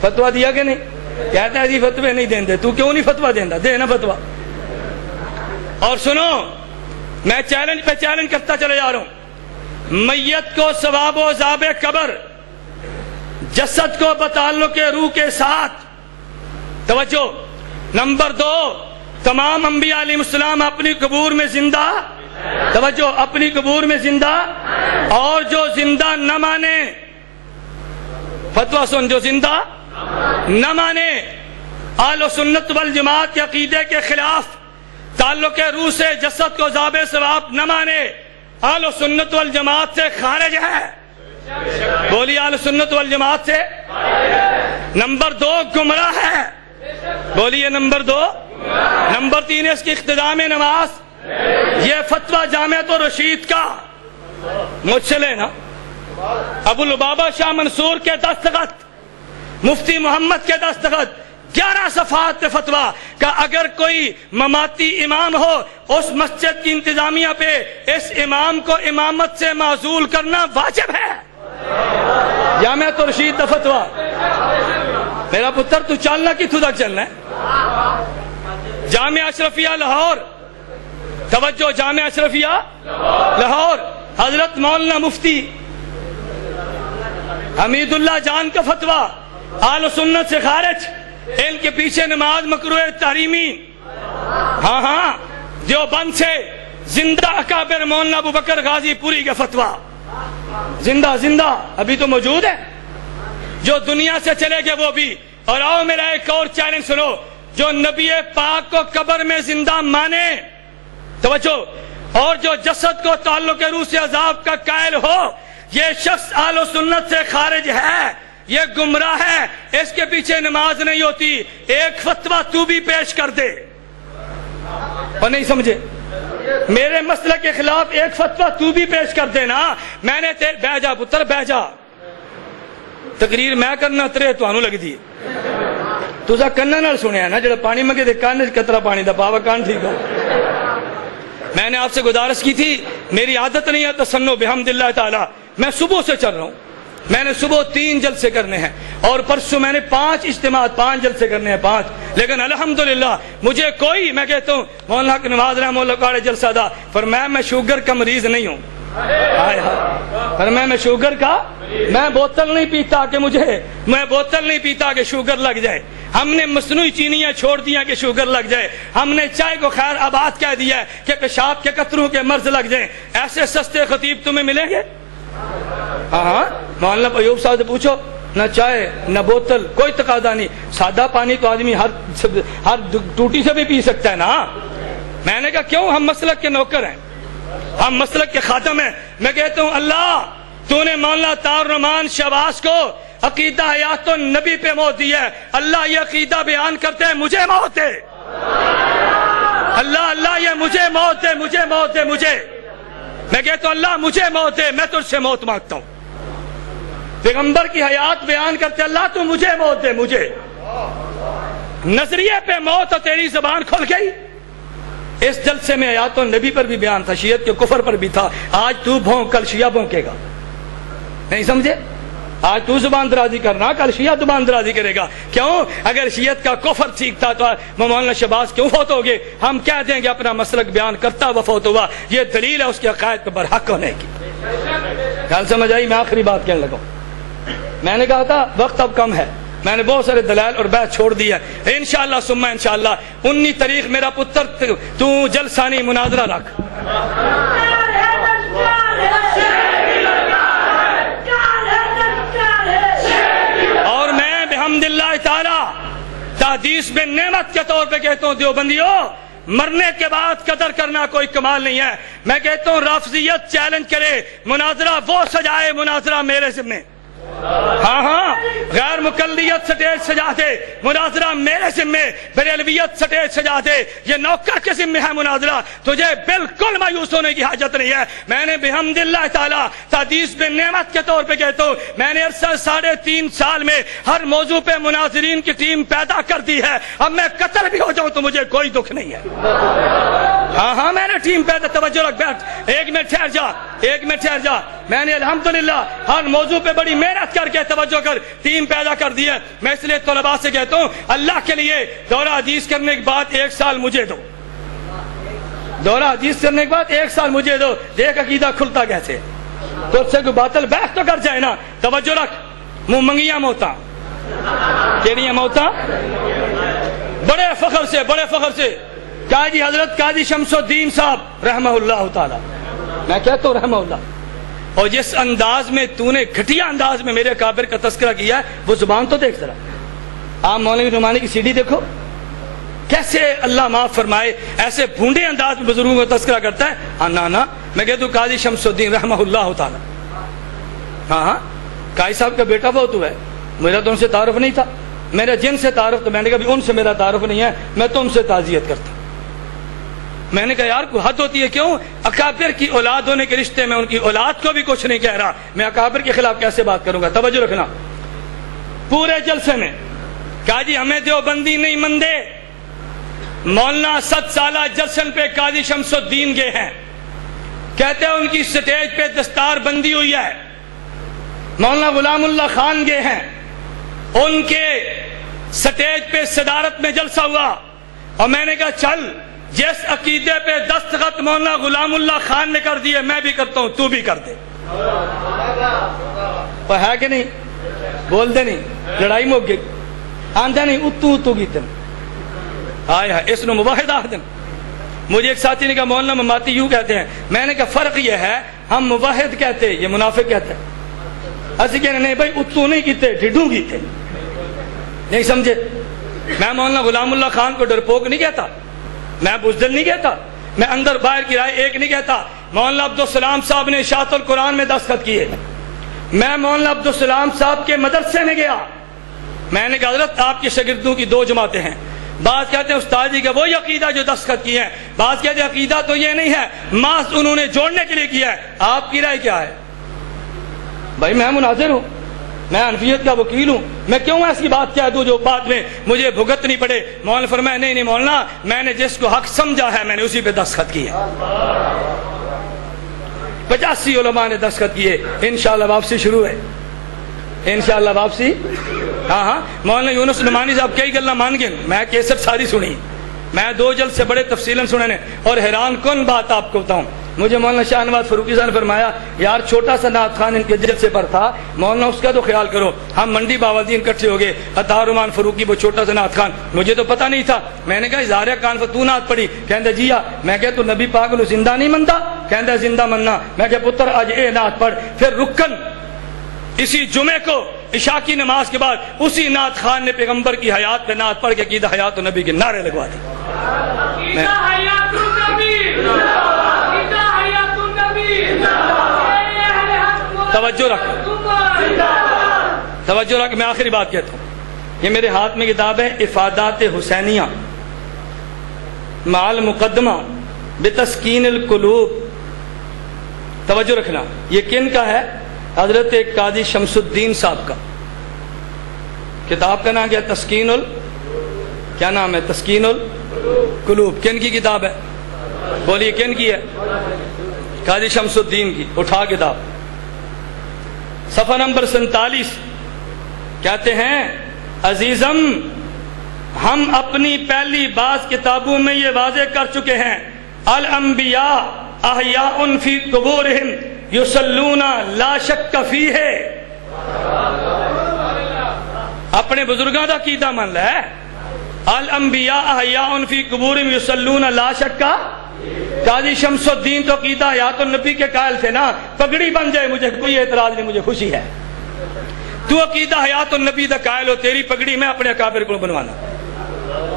فتویٰ دیا کہ نہیں کہتا ہے جی فتوے نہیں دیں دے تو کیوں نہیں فتویٰ دینا دے نا فتویٰ اور سنو میں چیلنج پہ چیلنج کرتا چلے جا رہا ہوں میت کو ثواب و عذاب قبر جسد کو بتعلق روح کے ساتھ توجہ نمبر 2 تمام انبیاء علیہ السلام اپنی قبور میں زندہ توجہ اپنی قبور میں زندہ اور جو زندہ نہ مانے فتویٰ سن جو زندہ نہ مانے اہل سنت والجماعت کے عقیدے کے خلاف تعلق روح سے جسد کو عذاب ثواب نہ مانے اہل سنت والجماعت سے خارج ہے بولیے اہل سنت والجماعت سے نمبر 2 گمراہ ہے بولیے نمبر 2 نمبر 3 اس کی اقتداء میں نماز یہ فتویٰ جامعۃ الرشید کا مجھ سے لینا ابو لبابہ شاہ منصور کے دستخط مفتی محمد کے دستخط 11 صفحات پہ فتویٰ کہ اگر کوئی مماتی امام ہو اس مسجد کی انتظامیہ پہ اس امام کو امامت سے معزول کرنا واجب ہے جامعۃ الرشید کا فتویٰ میرا پتر تو چلنا کتوں تک چلنا ہے جامعہ اشرفیہ لاہور توجہ جامعہ اشرفیہ لاہور حضرت مولانا مفتی حمید اللہ جان کا فتویٰ اہل سنت سے خارج ان کے پیچھے نماز مکروہ تحریمی ہاں دیوبند سے زندہ اکابر مولانا ابو بکر غازی پوری کا فتویٰ زندہ ابھی تو موجود ہے جو دنیا سے چلے گئے وہ بھی اور آؤ میرا ایک اور چیلنج سنو جو نبی پاک کو قبر میں زندہ مانے توجہ اور جو جسد کو تعلق روح سے عذاب کا قائل ہو یہ شخص اہل سنت سے خارج ہے یہ گمراہ ہے اس کے پیچھے نماز نہیں ہوتی ایک فتویٰ تو بھی پیش کر دے اور نہیں سمجھے میرے مسئلہ کے خلاف ایک فتویٰ تو بھی پیش کر دینا میں نے بہ جا پتر بہ جا تقریر میں کرنا ترے تو لگ دی تسا کنا نال سنیا نا جڑا پانی منگے دے کان قطرہ پانی دا پاوا کان ٹھیک ہو میں نے آپ سے گزارش کی تھی میری عادت نہیں ہے تسنو بحمد اللہ تعالی میں صبح سے چل رہا ہوں میں نے صبح 3 جلسے کرنے ہیں اور پرسوں میں نے 5 اجتماعات 5 جلسے کرنے ہیں 5 لیکن الحمدللہ مجھے کوئی میں کہتا ہوں مولانا حق نواز رحمہ اللہ کا جلسہ دا فرمایا میں شوگر کا مریض نہیں ہوں فرمایا میں شوگر کا میں بوتل نہیں پیتا کہ میں بوتل نہیں پیتا کہ شوگر لگ جائے ہم نے مصنوعی چینیاں چھوڑ دیا کہ شوگر لگ جائے ہم نے چائے کو خیر آباد کہہ دیا ہے کہ پیشاب کے قطروں کے مرض لگ جائیں ایسے سستے خطیب تمہیں ملیں گے ہاں مولانا ایوب صاحب سے پوچھو نہ چائے نہ بوتل کوئی تقاضا نہیں سادہ پانی تو آدمی ہر ٹوٹی سے بھی پی سکتا ہے نا میں نے کہا کیوں ہم مسلک کے نوکر ہیں ہم مسلک کے خادم ہیں میں کہتا ہوں اللہ تو نے مولانا طاہر الرحمان شہباز کو عقیدہ حیات النبی پہ موت دی ہے اللہ یہ عقیدہ بیان کرتے ہیں مجھے موت دے اللہ یہ مجھے موت دے مجھے میں کہتا ہوں اللہ مجھے موت دے میں تجھ سے موت مانگتا ہوں پیغمبر کی حیات بیان کرتے اللہ تو مجھے موت دے مجھے نظریے پہ موت اور تیری زبان کھل گئی اس جلسے میں حیات النبی پر بھی بیان تھا شیعت کے کفر پر بھی تھا آج تو بھونک کل شیعہ بھونکے گا نہیں سمجھے آج تو زبان درازی کرنا کل شیعہ زبان درازی کرے گا کیوں اگر شیعت کا کفر ٹھیک تھا تو مولانا شہباز کیوں فوت ہو گئے ہم کہہ دیں گے اپنا مسلک بیان کرتا وہ فوت ہوا یہ دلیل ہے اس کے عقائد پہ برحق ہونے کی خیال سمجھ آئی میں آخری بات کہنے لگا میں نے کہا تھا وقت اب کم ہے میں نے بہت سارے دلائل اور بحث چھوڑ دی ہے انشاءاللہ ثم انشاءاللہ 19 تاریخ میرا پتر تو جلسانی مناظرہ رکھ حدیث میں نعمت کے طور پہ کہتا ہوں دیوبندیوں، مرنے کے بعد قدر کرنا کوئی کمال نہیں ہے۔ میں کہتا ہوں رافضیت چیلنج کرے، مناظرہ وہ سجائے، مناظرہ میرے ذمہ۔ ہاں غیر مقلدیت سٹیج سجا دے، مناظرہ میرے ذمہ۔ بریلویت سٹیج سجا دے، یہ نوکر کے ذمہ ہے مناظرہ، تجھے بالکل مایوس ہونے کی حاجت نہیں ہے۔ میں نے بحمد اللہ تعالیٰ حدیث میں نعمت کے طور پہ کہتا ہوں، میں نے عرصہ 3.5 سال میں ہر موضوع پہ مناظرین کی ٹیم پیدا کر دی ہے۔ اب میں قتل بھی ہو جاؤں تو مجھے کوئی دکھ نہیں ہے۔ ہاں میں نے ٹیم پیدا، توجہ رکھ، بیٹھ، ایک منٹ ٹھہر جا۔ میں نے الحمدللہ ہر موضوع پہ بڑی محنت کر کے توجہ کر ٹیم پیدا کر دی ہے۔ میں اس لیے طلباء سے کہتا ہوں اللہ کے لیے دورہ حدیث کرنے کے بعد 1 سال مجھے دو، دورہ حدیث کرنے کے بعد 1 سال مجھے دو، دیکھ عقیدہ کھلتا کیسے۔ تو سے کوئی باطل بحث تو کر جائے نا۔ توجہ رکھ، منہ منگیاں موتاں، کیڑیاں موتاں، بڑے فخر سے قاضی حضرت قاضی شمس الدین صاحب رحمہ اللہ تعالی، میں کہتا ہوں رحمہ اللہ، اور جس انداز میں تو نے گھٹیا انداز میں میرے اکابر کا تذکرہ کیا ہے، وہ زبان تو دیکھ ذرا۔ آپ مولوی نعمانی کی سی ڈی دیکھو، کیسے اللہ معاف فرمائے ایسے بھونڈے انداز میں بزرگوں کا تذکرہ کرتا ہے۔ نا میں کہتا ہوں قاضی شمس الدین رحمہ اللہ تعالی، ہاں قاضی صاحب کا بیٹا وہ تو ہے، میرا تو ان سے تعارف نہیں تھا، میرا جن سے تعارف، تو میں نے کہا ان سے میرا تعارف نہیں ہے، میں تو ان سے تعزیت کرتا ہوں۔ میں نے کہا یار کوئی حد ہوتی ہے، کیوں اکابر کی اولاد ہونے کے رشتے میں ان کی اولاد کو بھی کچھ نہیں کہہ رہا، میں اکابر کے خلاف کیسے بات کروں گا۔ توجہ رکھنا، پورے جلسے میں کہا جی ہمیں دیوبندی نہیں مندے، مولانا 7 سالہ جشن پہ قاضی شمس الدین گئے ہیں، کہتے ہیں ان کی سٹیج پہ دستار بندی ہوئی ہے۔ مولانا غلام اللہ خان گئے ہیں، ان کے سٹیج پہ صدارت میں جلسہ ہوا، اور میں نے کہا چل جس عقیدے پہ دستخط مولانا غلام اللہ خان نے کر دیے میں بھی کرتا ہوں، تو بھی کر دے۔ وہ ہے کہ نہیں؟ بول دے نہیں، لڑائی مک گئی، آندہ نہیں اتو گیتن آئے ہے، اس نے مواحد آخدن۔ مجھے ایک ساتھی نے کہا مولانا مماتی یوں کہتے ہیں، میں نے کہا فرق یہ ہے ہم مواحد کہتے، یہ منافق کہتے ہیں۔ ایسے کہنے نہیں بھائی اتو نہیں کیتے، ڈھڈوں کیتے، نہیں سمجھے۔ میں مولانا غلام اللہ خان کو ڈرپوک نہیں کہتا، میں بزدل نہیں کہتا، میں اندر باہر کی رائے ایک نہیں کہتا۔ مولانا عبدالسلام صاحب نے اشاعت القرآن میں دستخط کیے، میں مولانا عبدالسلام صاحب کے مدرسے میں گیا، میں نے کہا حضرت آپ کے شاگردوں کی 2 جماعتیں ہیں، بعض کہتے ہیں استاد جی کا وہی عقیدہ جو دستخط کیے ہیں، بعض کہتے ہیں عقیدہ تو یہ نہیں ہے، محض انہوں نے جوڑنے کے لیے کیا ہے، آپ کی رائے کیا ہے؟ بھائی میں مناظر ہوں، میں حنفیت کا وکیل ہوں، میں کیوں ایسی بات کہہ دوں جو بعد میں مجھے بھگتنی پڑے۔ مولانا فرمایا نہیں مولانا، میں نے جس کو حق سمجھا ہے میں نے اسی پہ دستخط کیے۔ 85 علماء نے دستخط کیے، انشاءاللہ واپسی شروع ہے، انشاءاللہ واپسی۔ ہاں مولانا یونس نعمانی صاحب کئی گلا مان گئے، میں کیسٹ ساری سنی، میں 2 جلد سے بڑے تفصیلاً سنے نے، اور حیران کن بات آپ کو بتاؤں، مجھے مولانا شاہ نواز فاروقی صاحب نے فرمایا یار چھوٹا سا نعت خان ان کے جلسے پر تھا، مولانا اس کا تو خیال کرو۔ ہم منڈی باودین اکٹھے ہو گئے، عطا رحمان فاروقی وہ چھوٹا سا نعت خان، مجھے تو پتہ نہیں تھا، میں نے کہا اظہار کان تو نعت پڑھی، کہندے جی میں کہا تو نبی پاک نو زندہ نہیں منتا، کہندے زندہ مننا، میں کہا پتر آج اے نعت پڑھ۔ پھر رکن اسی جمعے کو عشاء کی نماز کے بعد اسی نعت خان نے پیغمبر کی حیات پہ نعت پڑھ کے عقیدہ حیات النبی کے نعرے لگوا دی۔ توجہ رکھ، میں آخری بات کہتا ہوں، یہ میرے ہاتھ میں کتاب ہے افادات حسینیہ مع المقدمہ بتسکین القلوب۔ توجہ رکھنا، یہ کن کا ہے؟ حضرت قاضی شمس الدین صاحب کا۔ کتاب کا نام کیا؟ تسکین کیا نام ہے؟ تسکین القلوب۔ کن کی کتاب ہے؟ بولیے کن کی ہے؟ قاضی شمس الدین کی۔ اٹھا کتاب، صفحہ نمبر 47 کہتے ہیں عزیزم ہم اپنی پہلی بعض کتابوں میں یہ واضح کر چکے ہیں، الانبیاء احیاء فی قبورہم یصلون لا شک فیہ۔ اپنے بزرگاں دا عقیدہ من لے، الانبیاء احیاء فی قبورہم یصلون لا شک۔ قاضی شمس الدین تو عقیدہ حیات النبی کے قائل تھے نا، پگڑی بن جائے مجھے کوئی اعتراض نہیں، مجھے خوشی ہے۔ تو عقیدہ حیات النبی دا قائل ہو، تیری پگڑی میں اپنے اکابر کو بنوانا۔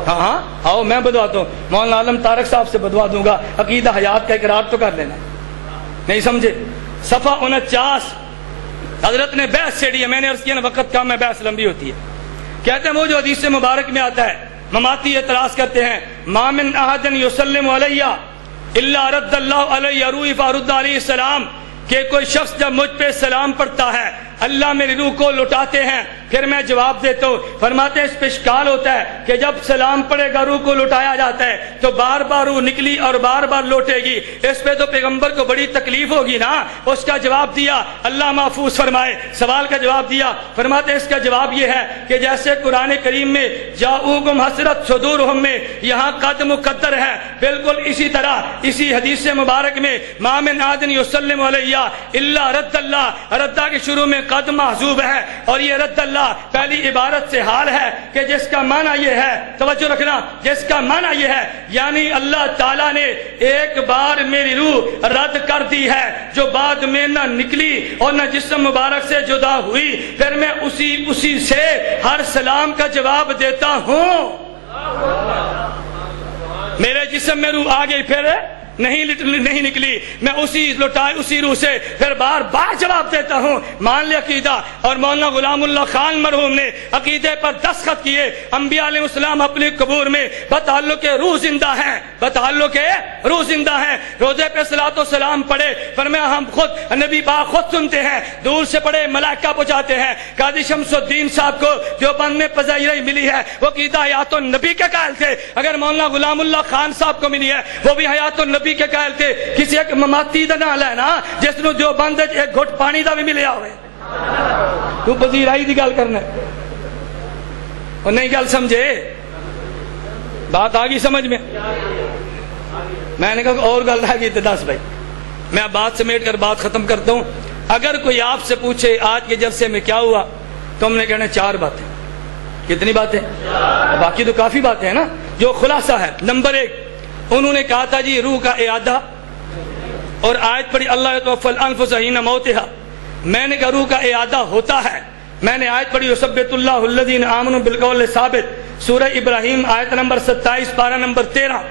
ہاں ہاں آؤ میں بدواتا ہوں، مولانا عالم طارق صاحب سے بدوا دوں گا، عقیدہ حیات کا اقرار تو کر لینا، نہیں سمجھے؟ صفحہ 49 حضرت نے بحث چھیڑی ہے، میں نے عرض کیا نا وقت کم ہے، بحث لمبی ہوتی ہے۔ کہتے ہیں وہ جو حدیث مبارک میں آتا ہے، مماتی اعتراض کرتے ہیں، ما من احد یسلم علیہ الا رد اللہ علیہ روحی فارد علیہ السلام، کہ کوئی شخص جب مجھ پہ سلام پڑھتا ہے اللہ میری روح کو لوٹاتے ہیں، پھر میں جواب دیتا ہوں۔ فرماتے ہیں اس پہ اشکال ہوتا ہے کہ جب سلام پڑے گا روح کو لوٹایا جاتا ہے تو بار بار روح نکلی اور بار بار لوٹے گی، اس پہ تو پیغمبر کو بڑی تکلیف ہوگی نا۔ اس کا جواب دیا، اللہ محفوظ فرمائے، سوال کا جواب دیا، فرماتے ہیں اس کا جواب یہ ہے کہ جیسے قرآن کریم میں جاؤکم حسرت صدورہم میں یہاں قد مقدر ہے، بالکل اسی طرح اسی حدیث مبارک میں ما من احد یسلم علیہ الا رد اللہ، ردہ کے شروع میں قد محذوب ہے، اور یہ رد اللہ پہلی عبارت سے حال ہے کہ جس کا معنی یہ ہے، توجہ رکھنا، جس کا معنی یہ ہے یعنی اللہ تعالیٰ نے ایک بار میری روح رد کر دی ہے جو بعد میں نہ نکلی اور نہ جسم مبارک سے جدا ہوئی، پھر میں اسی سے ہر سلام کا جواب دیتا ہوں۔ میرے جسم میں روح آ گئی پھر نہیں نکلی، میں اسی روح سے پھر بار بار جواب دیتا ہوں۔ مان لے عقیدہ۔ اور مولانا غلام اللہ خان مرحوم نے عقیدے پر دستخط کیے، انبیاء علیہ السلام اپنے قبور میں بتعلق روح زندہ ہیں، بتعلق روح زندہ ہیں۔ روزے پہ صلاۃ و سلام پڑھے، فرمایا ہم خود نبی پاک خود سنتے ہیں، دور سے پڑھے ملائکہ پہنچاتے ہیں۔ قاضی شمس الدین صاحب کو جو بند میں پذیرائی ملی ہے وہ عقیدہ حیات النبی کے قائل تھے، اگر مولانا غلام اللہ خان صاحب کو ملی ہے وہ بھی حیات النبی کے قائل تھے۔ کسی ایک مماتی دا نال ہے نا جس نو جو بند ایک گھٹ پانی دا بھی ملیا ہوئے، تو پذیرائی دی گل کرنا اور نہیں گل سمجھے، بات آگی سمجھ میں؟ میں نے کہا اور گل آگی تو دس بھائی، میں بات سمیٹ کر بات ختم کرتا ہوں۔ اگر کوئی آپ سے پوچھے آج کے جلسے میں کیا ہوا تو ہم نے کہنا 4 باتیں۔ کتنی باتیں؟ باقی تو کافی باتیں ہیں نا۔ جو خلاصہ ہے، نمبر 1 انہوں نے کہا تھا جی روح کا اعادہ، اور آیت پڑھی اللہ یتوفی الانفس حین موتہا، میں نے کہا روح کا اعادہ ہوتا ہے، میں نے آیت پڑھی یثبت اللہ الذین آمنوا بالقول ثابت، سورہ ابراہیم آیت نمبر 27 پارہ نمبر 13۔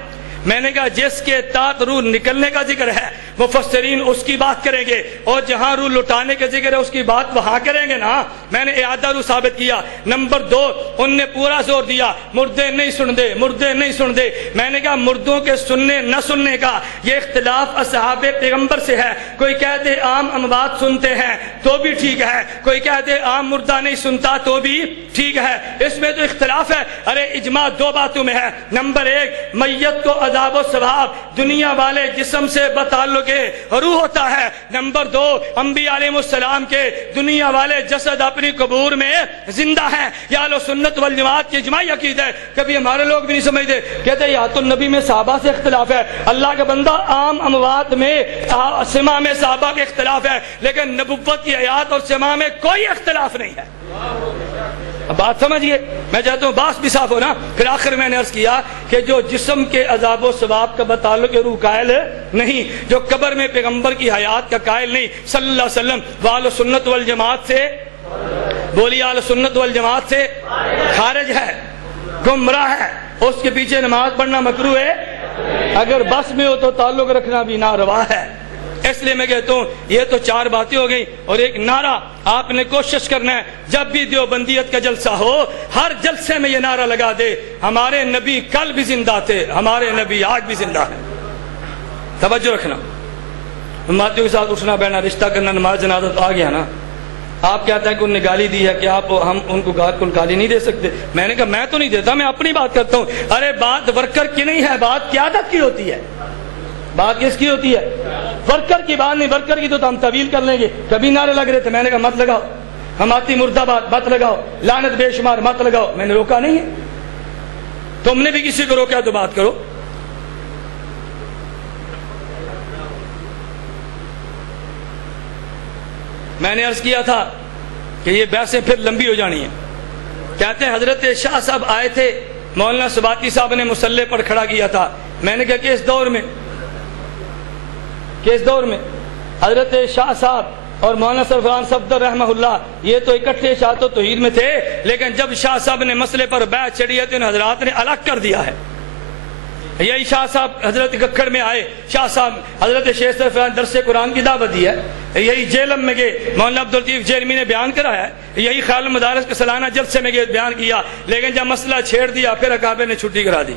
میں نے کہا جس کے تحت روح نکلنے کا ذکر ہے مفسرین اس کی بات کریں گے، اور جہاں روح لٹانے کا ذکر ہے اس کی بات وہاں کریں گے نا۔ میں نے اعادہ روح ثابت کیا۔ نمبر 2 ان نے پورا زور دیا مردے نہیں سن دے، مردے نہیں سن دے۔ میں نے کہا مردوں کے سننے نہ سننے کا یہ اختلاف اصحاب پیغمبر سے ہے، کوئی کہتے عام اموات سنتے ہیں تو بھی ٹھیک ہے، کوئی کہتے عام مردہ نہیں سنتا تو بھی ٹھیک ہے، اس میں تو اختلاف ہے۔ ارے اجماع 2 باتوں میں ہے۔ نمبر 1 میت کو عذاب و ثواب دنیا والے جسم سے بتعلق روح ہوتا ہے۔ نمبر 2 انبیاء علیہ السلام کے دنیا والے جسد اپنی قبور میں زندہ ہیں۔ یہ اہل سنت والجماعت کی اجماعی عقیدہ ہے۔ کبھی ہمارے لوگ بھی نہیں سمجھتے، کہتے حیات النبی میں صحابہ سے اختلاف ہے، اللہ کا بندہ عام اموات میں سما میں صحابہ کے اختلاف ہے، لیکن نبوت کی حیات اور سما میں کوئی اختلاف نہیں ہے۔ اب بات سمجھئے، میں چاہتا ہوں بات بھی صاف ہو نا۔ پھر آخر میں نے عرض کیا کہ جو جسم کے عذاب و ثواب کا بتعلق روح قائل نہیں، جو قبر میں پیغمبر کی حیات کا قائل نہیں صلی اللہ علیہ وسلم، وہ اہل سنت والجماعت سے، بولیے اہل سنت والجماعت سے خارج ہے، گمراہ ہے، اس کے پیچھے نماز پڑھنا مکروہ ہے، اگر بس میں ہو تو تعلق رکھنا بھی ناروا ہے۔ اس لیے میں کہتا ہوں یہ تو 4 باتیں ہو گئی، اور ایک نعرہ آپ نے کوشش کرنا ہے جب بھی دیوبندیت کا جلسہ ہو ہر جلسے میں یہ نعرہ لگا دے ہمارے نبی کل بھی زندہ تھے، ہمارے نبی آج بھی زندہ ہیں۔ توجہ رکھنا، امتیوں کے ساتھ اٹھنا بیٹھنا رشتہ کرنا نماز جنازہ تو آ گیا نا۔ آپ کہتے ہیں کہ انہوں نے گالی دی ہے کہ ہم ان کو گالی نہیں دے سکتے۔ میں نے کہا میں تو نہیں دیتا، میں اپنی بات کرتا ہوں۔ ارے بات ورکر کی نہیں ہے، بات قیادت کی ہوتی ہے۔ بات کس کی ہوتی ہے؟ ورکر کی بات نہیں، ورکر کی تو ہم طویل کر لیں گے۔ کبھی نعرے لگ رہے تھے، میں نے کہا مت لگاؤ، ہماتی مرد آباد مت لگاؤ، لعنت بے شمار مت لگاؤ، میں نے روکا نہیں ہے۔ تم نے بھی کسی کو روکا تو بات کرو۔ میں نے عرض کیا تھا کہ یہ بحثیں پھر لمبی ہو جانی ہیں۔ کہتے ہیں حضرت شاہ صاحب آئے تھے، مولانا سباتی صاحب نے مصلی پر کھڑا کیا تھا۔ میں نے کہا کہ اس دور میں حضرت شاہ صاحب اور مولانا سرفراز صفدر رحمہ اللہ یہ تو اکٹھے اشاعت و توحید میں تھے، لیکن جب شاہ صاحب نے مسئلے پر بیعت چڑھی ہے تو ان حضرات نے الگ کر دیا ہے۔ یہی شاہ صاحب حضرت ککڑ میں آئے، شاہ صاحب حضرت شیخ سرفراز درس قرآن کی دعوت دی ہے، یہی جیلم میں گئے مولانا عبداللطیف جیلمی نے بیان کرایا ہے، یہی خیال المدارس کے سالانہ جلسے میں گئے بیان کیا، لیکن جب مسئلہ چھیڑ دیا پھر اکابر نے چھٹی کرا دی۔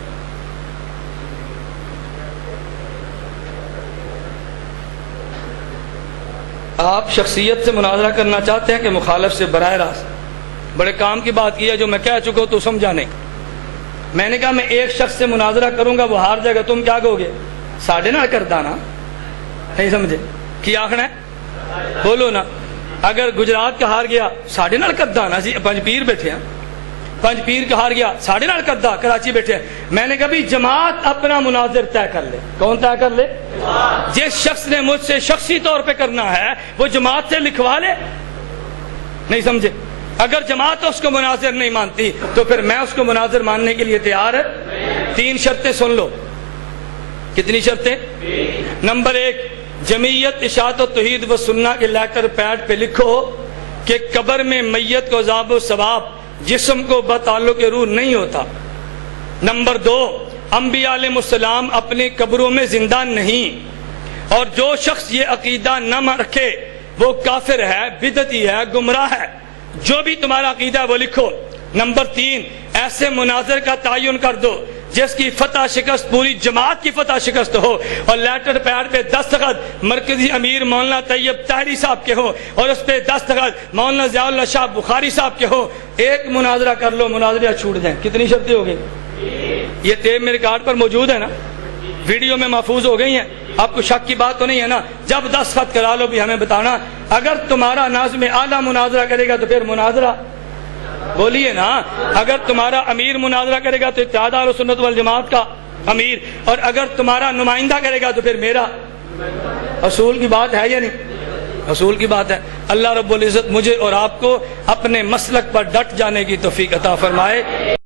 آپ شخصیت سے مناظرہ کرنا چاہتے ہیں کہ مخالف سے براہ راست؟ بڑے کام کی بات کی ہے جو میں کہہ چکا ہوں تو سمجھا نہیں۔ میں نے کہا میں ایک شخص سے مناظرہ کروں گا وہ ہار جائے گا، تم کیا کہو گے؟ ساڑھے نہ کردہ نا، نہیں سمجھے کی آخنا ہے؟ بولو نا۔ اگر گجرات کا ہار گیا ساڑھے نہ کردہ نا، جی پنج پیر بیٹھے ہیں، پنج پیر کا ہار گیا ساڑھے نہ کردہ کراچی بیٹھے ہیں۔ میں نے کہا بھی جماعت اپنا مناظر طے کر لے۔ کون طے کر لے؟ جس شخص نے مجھ سے شخصی طور پہ کرنا ہے وہ جماعت سے لکھوا لے، نہیں سمجھے؟ اگر جماعت اس کو مناظر نہیں مانتی تو پھر میں اس کو مناظر ماننے کے لیے تیار ہے۔ 3 شرطیں سن لو۔ کتنی شرطیں؟ نمبر 1، جمعیت اشاعت و توحید و سنہ کے لیٹر پیڈ پہ لکھو کہ قبر میں میت کو عذاب و ثواب جسم کو بتعلق روح نہیں ہوتا۔ نمبر 2، انبیاء علیہ السلام اپنی قبروں میں زندہ نہیں، اور جو شخص یہ عقیدہ نہ رکھے وہ کافر ہے، بدعتی ہے، گمراہ ہے۔ جو بھی تمہارا عقیدہ ہے وہ لکھو۔ نمبر 3، ایسے مناظر کا تعین کر دو جس کی فتح شکست پوری جماعت کی فتح شکست ہو، اور لیٹر پیڈ پہ دستخط مرکزی امیر مولانا طیب طاہری صاحب کے ہو، اور اس پہ دستخط مولانا ضیاء اللہ شاہ بخاری صاحب کے ہو۔ ایک مناظرہ کر لو، مناظرہ چھوٹ جائیں۔ کتنی شرطیں ہو گئی؟ یہ ٹیپ میرے کارڈ پر موجود ہے نا، ویڈیو میں محفوظ ہو گئی ہیں، آپ کو شک کی بات تو نہیں ہے نا؟ جب دستخط کرا لو بھی ہمیں بتانا۔ اگر تمہارا ناظم اعلیٰ مناظرہ کرے گا تو پھر مناظرہ بولیے نا۔ اگر تمہارا امیر مناظرہ کرے گا تو اتحاد اہل سنت والجماعت کا امیر، اور اگر تمہارا نمائندہ کرے گا تو پھر میرا۔ اصول کی بات ہے یا نہیں؟ اصول کی بات ہے۔ اللہ رب العزت مجھے اور آپ کو اپنے مسلک پر ڈٹ جانے کی توفیق عطا فرمائے۔